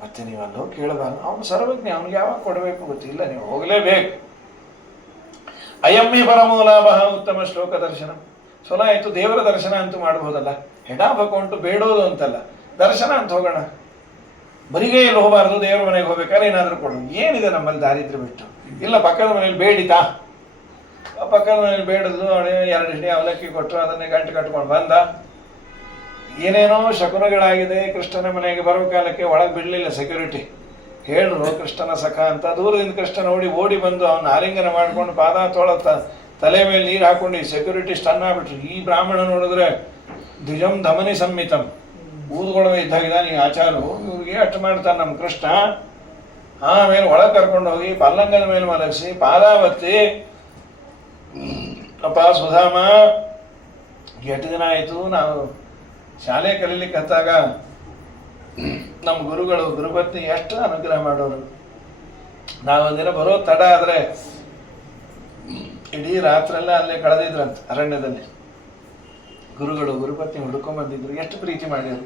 ಮತ್ತೆ ನೀವು ಅಲ್ಲೋ ಕೇಳಬಾರ್ದು, ಅವನು ಸರ್ವಜ್ಞ, ಅವನಿಗೆ ಯಾವಾಗ ಕೊಡಬೇಕು ಗೊತ್ತಿಲ್ಲ, ನೀವು ಹೋಗಲೇಬೇಕು. ಅಯಮ್ಮಿ ಪರಮೂಲಾಭ ಉತ್ತಮ ಶ್ಲೋಕ ದರ್ಶನ. ಸೊಲ ಆಯಿತು, ದೇವರ ದರ್ಶನ ಅಂತೂ ಮಾಡಬಹುದಲ್ಲ. ಹೆಡಾಫಕೊಂಟು ಬೇಡೋದು ಅಂತಲ್ಲ, ದರ್ಶನ ಅಂತ ಹೋಗೋಣ. ಬರಿಗೇ ಇಲ್ಲಿ ಹೋಗಬಾರ್ದು, ದೇವರ ಮನೆಗೆ ಹೋಗ್ಬೇಕಾದ್ರೆ ಏನಾದರೂ ಕೊಡು. ಏನಿದೆ ನಮ್ಮಲ್ಲಿ ದಾರಿದ್ರ್ಯ ಬಿಟ್ಟು? ಇಲ್ಲ, ಪಕ್ಕದ ಮನೇಲಿ ಬೇಡಿತಾ, ಪಕ್ಕದ ಮನೇಲಿ ಬೇಡದು, ಅವಳೆ 2 ಇಡ್ಲಿ ಅವಲಕ್ಕಿ ಕೊಟ್ಟರು, ಅದನ್ನೇ ಗಂಟು ಕಟ್ಕೊಂಡು ಬಂದ. ಏನೇನೋ ಶಕುನಗಳಾಗಿದೆ. ಕೃಷ್ಣನ ಮನೆಗೆ ಬರೋ ಕಾಲಕ್ಕೆ ಒಳಗೆ ಬಿಡಲಿಲ್ಲ ಸೆಕ್ಯೂರಿಟಿ. ಹೇಳ್ರು ಕೃಷ್ಣನ ಸಖ ಅಂತ. ದೂರದಿಂದ ಕೃಷ್ಣ ನೋಡಿ ಓಡಿ ಬಂದು ಅವನ ಆಲಿಂಗನ ಮಾಡ್ಕೊಂಡು ಪಾದ ತಲೆ ಮೇಲೆ ನೀರು ಹಾಕೊಂಡು ಈ ಸೆಕ್ಯೂರಿಟಿ ಸ್ಟನ್ ಆಗ್ಬಿಟ್ರು. ಈ ಬ್ರಾಹ್ಮಣ ನೋಡಿದ್ರೆ ದ್ವಿಜಂ ಧಮನಿ ಸಂಹಿತಂ, ಊದುಗೊಳವೆ ಇದ್ದಾಗಿದ್ದಾನೆ ಈ ಆಚಾರು, ಇವ್ರಿಗೆ ಅಷ್ಟು ಮಾಡ್ತಾನೆ ನಮ್ಮ ಕೃಷ್ಣ. ಆಮೇಲೆ ಒಳಗೆ ಕರ್ಕೊಂಡು ಹೋಗಿ ಪಲ್ಲಂಗದ ಮೇಲೆ ಮಲಗಿಸಿ ಪಾದಾವತ್ತಿ, ಅಪ್ಪ ಸುಧಾಮ, 8 ದಿನ ಆಯಿತು ನಾವು ಶಾಲೆ ಕಲೀಲಿಕ್ಕೆ ಹತ್ತಾಗ ನಮ್ಮ ಗುರುಗಳು ಗುರುಪತ್ನಿ ಎಷ್ಟು ಅನುಗ್ರಹ ಮಾಡೋರು. ನಾವೊಂದಿನ ಬರೋ ತಡ ಆದರೆ ಇಡೀ ರಾತ್ರೆಲ್ಲ ಅಲ್ಲೇ ಕಳೆದಿದ್ರಂತ ಅರಣ್ಯದಲ್ಲಿ. ಗುರುಗಳು ಗುರುಪತ್ನಿ ಹುಡ್ಕೊಂಡ್ಬಂದಿದ್ರು, ಎಷ್ಟು ಪ್ರೀತಿ ಮಾಡಿದ್ರು,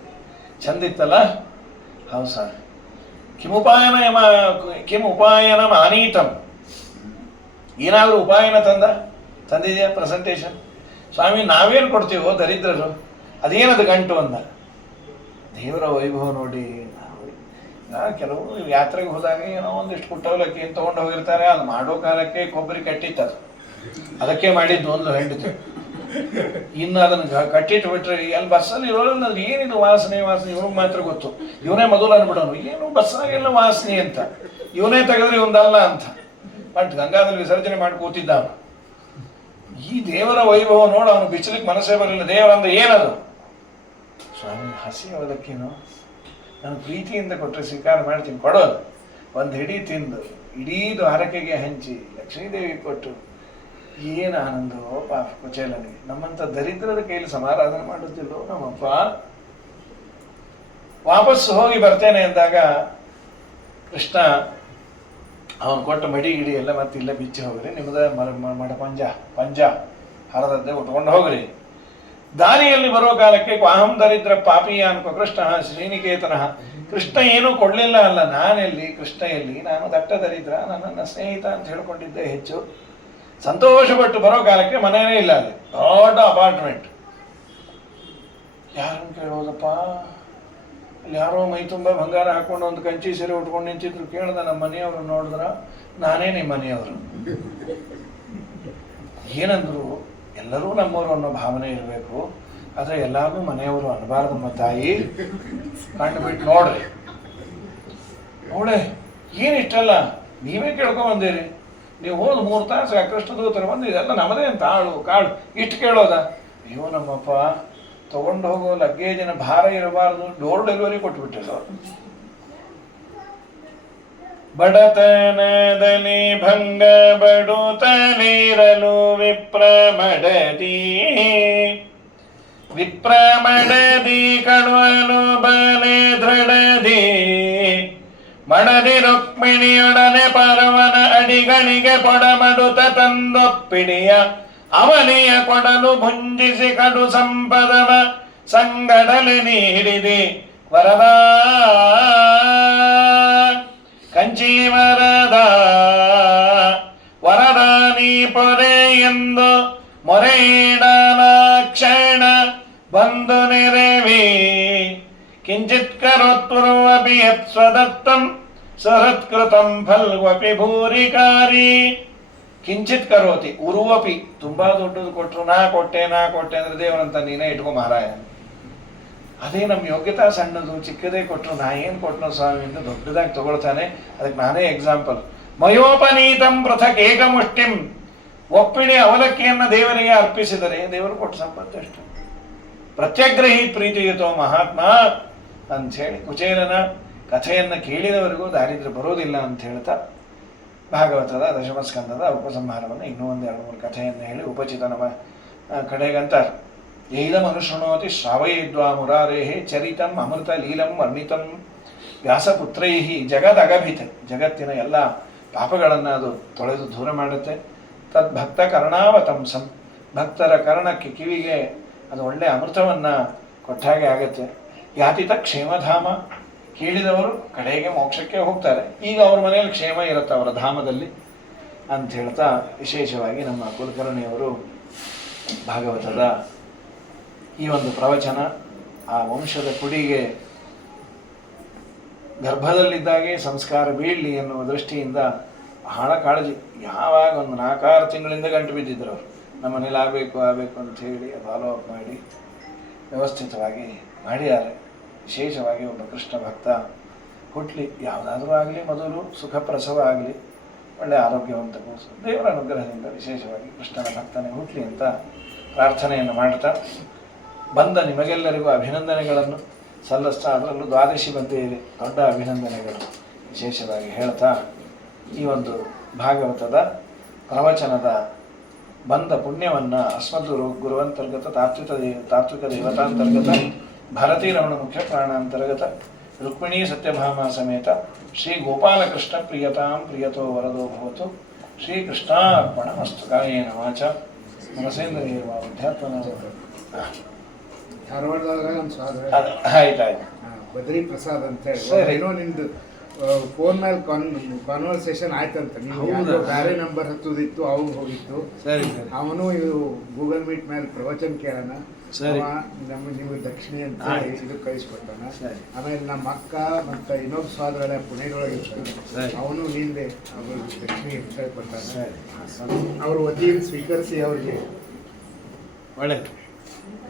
ಚಂದಿತ್ತಲ್ಲ. ಹೌದು ಸರ್. ಕಿಮುಪಾಯನ ಆನೀತಂ, ಏನಾದರೂ ಉಪಾಯನ ತಂದಿದೆಯಾ ಪ್ರೆಸೆಂಟೇಷನ್? ಸ್ವಾಮಿ ನಾವೇನು ಕೊಡ್ತೀವೋ ದರಿದ್ರರು, ಅದೇನದು ಗಂಟು ಅಂದ. ದೇವರ ವೈಭವ ನೋಡಿ. ಕೆಲವು ಯಾತ್ರೆಗೆ ಹೋದಾಗ ಏನೋ ಒಂದಿಷ್ಟು ಕುಟ್ಟವಲಕ್ಕಿ ತೊಗೊಂಡು ಹೋಗಿರ್ತಾರೆ, ಅದು ಮಾಡೋ ಕಾಲಕ್ಕೆ ಕೊಬ್ಬರಿ ಕಟ್ಟಿತ್ತದು, ಅದಕ್ಕೆ ಮಾಡಿದ್ದು ಒಂದು ಹೆಂಡತಿ. ಇನ್ನು ಅದನ್ನು ಕಟ್ಟಿಟ್ಟು ಬಿಟ್ರೆ ಅಲ್ಲಿ ಬಸ್ಸಲ್ಲಿ ಇರೋಲ್ಲ, ಏನಿದು ವಾಸನೆ ಇವ್ನಿಗೆ ಮಾತ್ರ ಗೊತ್ತು. ಇವನೇ ಮೊದಲು ಅನ್ಬಿಡೋನು, ಏನು ಬಸ್ಸಾಗೆಲ್ಲ ವಾಸನೆ ಅಂತ, ಇವನೇ ತೆಗೆದ್ರೆ ಇವಂದಲ್ಲ ಅಂತ. ಬಟ್ ಗಂಗಾದಲ್ಲಿ ವಿಸರ್ಜನೆ ಮಾಡಿ ಕೂತಿದ್ದ ಅವನು. ಈ ದೇವರ ವೈಭವ ನೋಡು, ಅವನು ಬಿಚ್ಚಲಿಕ್ಕೆ ಮನಸ್ಸೇ ಬರಲಿಲ್ಲ. ದೇವರಂದ ಏನದು? ಸ್ವಾಮಿ ಹಸಿ ಅವಲಕ್ಕಿನೋ, ನಾನು ಪ್ರೀತಿಯಿಂದ ಕೊಟ್ಟರೆ ಸ್ವೀಕಾರ ಮಾಡ್ತೀನಿ, ಕೊಡೋದು. ಒಂದು ಹಿಡಿ ತಿಂದು ಇಡೀದು ಹರಕೆಗೆ ಹಂಚಿ ಲಕ್ಷ್ಮೀದೇವಿ ಕೊಟ್ಟು ಏನು ಆನಂದವೋ ಪಾಪ ಕುಚೇಲನಿಗೆ. ನಮ್ಮಂಥ ದರಿದ್ರದ ಕೈಲಿ ಸಮಾರಾಧನೆ ಮಾಡುತ್ತಿಲ್ಲೋ ನಮ್ಮಪ್ಪ. ವಾಪಸ್ಸು ಹೋಗಿ ಬರ್ತೇನೆ ಅಂದಾಗ ಕೃಷ್ಣ ಅವನು ಕೊಟ್ಟ ಮಡಿ ಗಿಡಿ ಎಲ್ಲ ಮತ್ತೆ ಇಲ್ಲ ಬಿಚ್ಚಿ ಹೋಗ್ರಿ, ನಿಮ್ಮದ ಮಡ ಪಂಜ ಹರದದ್ದೇ ಉಟ್ಕೊಂಡು ಹೋಗ್ರಿ. ದಾರಿಯಲ್ಲಿ ಬರುವ ಕಾಲಕ್ಕೆ ಅಹಂ ದರಿದ್ರ ಪಾಪಿಯ ಅನ್ಕೋ ಕೃಷ್ಣ ಶ್ರೀನಿಕೇತನ. ಕೃಷ್ಣ ಏನೂ ಕೊಡ್ಲಿಲ್ಲ ಅಲ್ಲ, ನಾನೆಲ್ಲಿ ಕೃಷ್ಣ ಎಲ್ಲಿ, ನಾನು ದಟ್ಟ ದರಿದ್ರ, ನನ್ನನ್ನು ಸ್ನೇಹಿತ ಅಂತ ಹೇಳ್ಕೊಂಡಿದ್ದೆ ಹೆಚ್ಚು. ಸಂತೋಷಪಟ್ಟು ಬರೋ ಕಾಲಕ್ಕೆ ಮನೆಯೇ ಇಲ್ಲ, ಅಲ್ಲಿ ದೊಡ್ಡ ಅಪಾರ್ಟ್ಮೆಂಟ್. ಯಾರನ್ನು ಕೇಳೋದಪ್ಪ? ಅಲ್ಲಿ ಯಾರೋ ಮೈ ತುಂಬ ಬಂಗಾರ ಹಾಕೊಂಡು ಒಂದು ಕಂಚಿ ಸೀರೆ ಉಟ್ಕೊಂಡು ನಿಂತಿದ್ರು. ಕೇಳ್ದ ನಮ್ಮ ಮನೆಯವರು, ನೋಡಿದ್ರ ನಾನೇ ನಿಮ್ಮ ಮನೆಯವರು. ಏನಂದ್ರು, ಎಲ್ಲರೂ ನಮ್ಮವರು ಅನ್ನೋ ಭಾವನೆ ಇರಬೇಕು, ಆದರೆ ಎಲ್ಲರೂ ಮನೆಯವರು ಅನ್ನಬಾರ್ದಮ್ಮ ತಾಯಿ. ಕಂಡುಬಿಟ್ಟು ನೋಡ್ರಿ, ಏನಿಷ್ಟಲ್ಲ ನೀವೇ ಕೇಳ್ಕೊಂಬಂದಿರಿ. ನೀವು ಹೋದ 3 ತಾಸು ಕೃಷ್ಣ ದೂತರು ಬಂದು ಇದೆಲ್ಲ ನಮ್ಮದೇ ಅಂತ ಆಳು ಕಾಳು ಇಷ್ಟು ಕೇಳೋದ? ಅಯ್ಯೋ ನಮ್ಮಪ್ಪ, ತಗೊಂಡು ಹೋಗೋ ಲಗೇಜಿನ ಭಾರ ಇರಬಾರ್ದು, ಡೋರ್ ಡೆಲಿವರಿ ಕೊಟ್ಬಿಟ್ಟಿಲ್ಲ. ಬಡತನದಲ್ಲಿ ಭಂಗ ಬಡುತ್ತಲಿರಲು ವಿಪ್ರಮಡದಿ ಕಡುವಲು ಬಲೆ ದೃಢದಿ ಮಡದಿ ರುಕ್ಮಿಣಿಯೊಡನೆ ಪರವನ ಅಡಿಗಳಿಗೆ ಪೊಡಮಡುತ್ತ ತಂದೊಪ್ಪಿಡಿಯ ಅವನಿಯ ಕೊಡಲು ಭುಂಜಿಸಿ ಕಡು ಸಂಪದವ ಸಂಗಡಲೆ ನೀಡಿದೆ ವರದ ಕಂಚಿ ವರದ ನೀ ಪೊರೆ ಎಂದು ಮೊರೆಯಿಡಲ ಕ್ಷಣ ಬಂದು ನೆರವಿ ಕಿಂಚಿತ್ ಕರೋತ್ಪುರವಪಿ ಯತ್ ಸ್ವದತ್ತಂ ಸಹತ್ಕೃತಂ ಫಲ್ವಪಿ ಭೂರಿಕಾರಿ. ಕಿಂಚಿತ್ ಕರೋತಿ ಉರುವಪಿ, ತುಂಬಾ ದೊಡ್ಡದು ಕೊಟ್ಟರು ನಾ ಕೊಟ್ಟೆ ಅಂದ್ರೆ ದೇವರಂತ ನೀನೇ ಇಟ್ಕೊ ಮಹಾರಾಯ. ಅದೇ ನಮ್ಮ ಯೋಗ್ಯತಾ ಸಣ್ಣದು, ಚಿಕ್ಕದೇ ಕೊಟ್ಟರು ನಾ ಏನು ಕೊಟ್ಟನು ಸ್ವಾಮಿ ಎಂದು ದೊಡ್ಡದಾಗಿ ತಗೊಳ್ತಾನೆ. ಅದಕ್ಕೆ ನಾನೇ ಎಕ್ಸಾಂಪಲ್. ಮಯೋಪನೀತಂ ಪೃಥಕ್ ಏಕಮುಷ್ಟಿಂ, ಒಪ್ಪಿಡಿ ಅವಲಕ್ಕಿಯನ್ನು ದೇವರಿಗೆ ಅರ್ಪಿಸಿದರೆ ದೇವರು ಕೊಟ್ಟ ಸಂಪತ್ತು ಎಷ್ಟು. ಪ್ರತ್ಯಗ್ರಹಿ ಪ್ರೀತಿಯುತೋ ಮಹಾತ್ಮ ಅಂಥೇಳಿ ಕುಚೇಲನ ಕಥೆಯನ್ನು ಕೇಳಿದವರೆಗೂ ದಾರಿದ್ರ್ಯ ಬರೋದಿಲ್ಲ ಅಂತ ಹೇಳ್ತಾ ಭಾಗವತದ ದಶಮಸ್ಕಂದದ ಉಪಸಂಹಾರವನ್ನು ಇನ್ನೂ 1-2-3 ಕಥೆಯನ್ನು ಹೇಳಿ ಉಪಚಿತನ ಕಡೆಗಂತಾರೆ. ಏದಂ ಅನುಶೃಣೋತಿ ಶ್ರಾವಯಿದ್ವಾ ಮುರಾರೇಹೇ ಚರಿತಂ ಅಮೃತ ಲೀಲಂ ವರ್ಣಿತಂ ವ್ಯಾಸಪುತ್ರೈಹಿ ಜಗದಗಭಿತ. ಜಗತ್ತಿನ ಎಲ್ಲ ಪಾಪಗಳನ್ನು ಅದು ತೊಳೆದು ದೂರ ಮಾಡುತ್ತೆ. ತದ್ಭಕ್ತ ಕರ್ಣಾವತಂಸಂ, ಭಕ್ತರ ಕರ್ಣಕ್ಕೆ ಕಿವಿಗೆ ಅದು ಒಳ್ಳೆಯ ಅಮೃತವನ್ನು ಕೊಟ್ಟಾಗೆ ಆಗುತ್ತೆ. ಯಾತಿತ ಕ್ಷೇಮಧಾಮ, ಕೇಳಿದವರು ಕಡೆಗೆ ಮೋಕ್ಷಕ್ಕೆ ಹೋಗ್ತಾರೆ. ಈಗ ಅವ್ರ ಮನೆಯಲ್ಲಿ ಕ್ಷೇಮ ಇರುತ್ತೆ ಅವರ ಧಾಮದಲ್ಲಿ ಅಂತ ಹೇಳ್ತಾ ವಿಶೇಷವಾಗಿ ನಮ್ಮ ಕುಲಕರ್ಣಿಯವರು ಭಾಗವತದ ಈ ಒಂದು ಪ್ರವಚನ ಆ ವಂಶದ ಕುಡಿಗೆ ಗರ್ಭದಲ್ಲಿದ್ದಾಗೆ ಸಂಸ್ಕಾರ ಬೀಳಲಿ ಎನ್ನುವ ದೃಷ್ಟಿಯಿಂದ ಬಹಳ ಕಾಳಜಿ. ಯಾವಾಗ ಒಂದು 4-6 ತಿಂಗಳಿಂದ ಗಂಟು ಬಿದ್ದಿದ್ರು ಅವರು. ನಮ್ಮ ಮನೇಲಿ ಆಗಬೇಕು ಅಂತ ಹೇಳಿ ಫಾಲೋ ಅಪ್ ಮಾಡಿ ವ್ಯವಸ್ಥಿತವಾಗಿ ಮಾಡಿದ್ದಾರೆ. ವಿಶೇಷವಾಗಿ ಒಬ್ಬ ಕೃಷ್ಣ ಭಕ್ತ ಹುಟ್ಟಲಿ, ಯಾವುದಾದ್ರೂ ಆಗಲಿ, ಮೊದಲು ಸುಖ ಪ್ರಸವ ಆಗಲಿ, ಒಳ್ಳೆಯ ಆರೋಗ್ಯವಂತ ಕೂಸು ದೇವರ ಅನುಗ್ರಹದಿಂದ ವಿಶೇಷವಾಗಿ ಕೃಷ್ಣನ ಭಕ್ತನೇ ಹುಟ್ಟಲಿ ಅಂತ ಪ್ರಾರ್ಥನೆಯನ್ನು ಮಾಡ್ತಾ ಬಂದ ನಿಮಗೆಲ್ಲರಿಗೂ ಅಭಿನಂದನೆಗಳನ್ನು ಸಲ್ಲಿಸ್ತಾ, ಅದರಲ್ಲೂ ದ್ವಾದಶಿ ಬಂದಿದೆ, ದೊಡ್ಡ ಅಭಿನಂದನೆಗಳು ವಿಶೇಷವಾಗಿ ಹೇಳ್ತಾ ಈ ಒಂದು ಭಾಗವತದ ಪ್ರವಚನದ ಬಂದ ಪುಣ್ಯವನ್ನು ಅಸ್ಮದ್ದು ಗುರುವಂತರ್ಗತ ತಾತ್ವಿಕ ದೇವತಾಂತರ್ಗತ ಭಾರತೀ ರಮಣ ಮುಖ್ಯ ಪ್ರಾಣಾಂತರ್ಗತ ರುಕ್ಮಿಣೀ ಸತ್ಯಭಾಮ ಸಮೇತ ಶ್ರೀ ಗೋಪಾಲಕೃಷ್ಣ ಪ್ರಿಯತಾಂ ಪ್ರಿಯತೋ ವರದೋ ಭವತು. ಶ್ರೀಕೃಷ್ಣಾರ್ಪಣಮಸ್ತು. ಕಾಯೇನ ವಾಚಾ ಮನಸೇಂದ್ರಿಯ ಅಧ್ಯಾತ್ಮನ. ಧಾರವಾಡದಾಗ ನಮ್ಮ ಸ್ವಾದ ಆಯ್ತಾಯ್ತು. ಬದ್ರಿ ಪ್ರಸಾದ್ ಅಂತ ಹೇಳಿ ಸರಿ. ಏನೋ ನಿಂದು ಫೋನ್ ಮೇಲೆ ಕಾನ್ವರ್ಸೇಷನ್ ಆಯ್ತಂತ. ನೀವು ಹೌದಾ? ಬೇರೆ ನಂಬರ್ ಹತ್ತುದಿತ್ತು, ಅವ್ನು ಹೋಗಿತ್ತು. ಸರಿ ಸರಿ ಅವನು ಇದು ಗೂಗಲ್ ಮೀಟ್ ಮೇಲೆ ಪ್ರವಚನ ಕೇಳೋಣ. ಸರಿ. ನಿಮಗೆ ದಕ್ಷಿಣೆ ಅಂತ ಆಯ್ತು. ಇದು ಕಳಿಸ್ಕೊಟ್ಟಾನ. ಸರಿ. ಆಮೇಲೆ ನಮ್ಮ ಅಕ್ಕ ಮತ್ತು ಇನ್ನೊಬ್ಬ ಸ್ವಾದಗಳ ಪುಣೆದೊಳಗೆ ಇರ್ತಾನೆ. ಸರಿ. ಅವನು ನಿಂದೆ ಅವ್ರಿಗೆ ದಕ್ಷಿಣೆ ಅಂತ ಹೇಳ್ಕೊಟ್ಟಾನ. ಸರಿ. ಅವ್ರ ವತಿಯಿಂದ ಸ್ವೀಕರಿಸಿ ಅವ್ರಿಗೆ ಒಳ್ಳೆಯದು.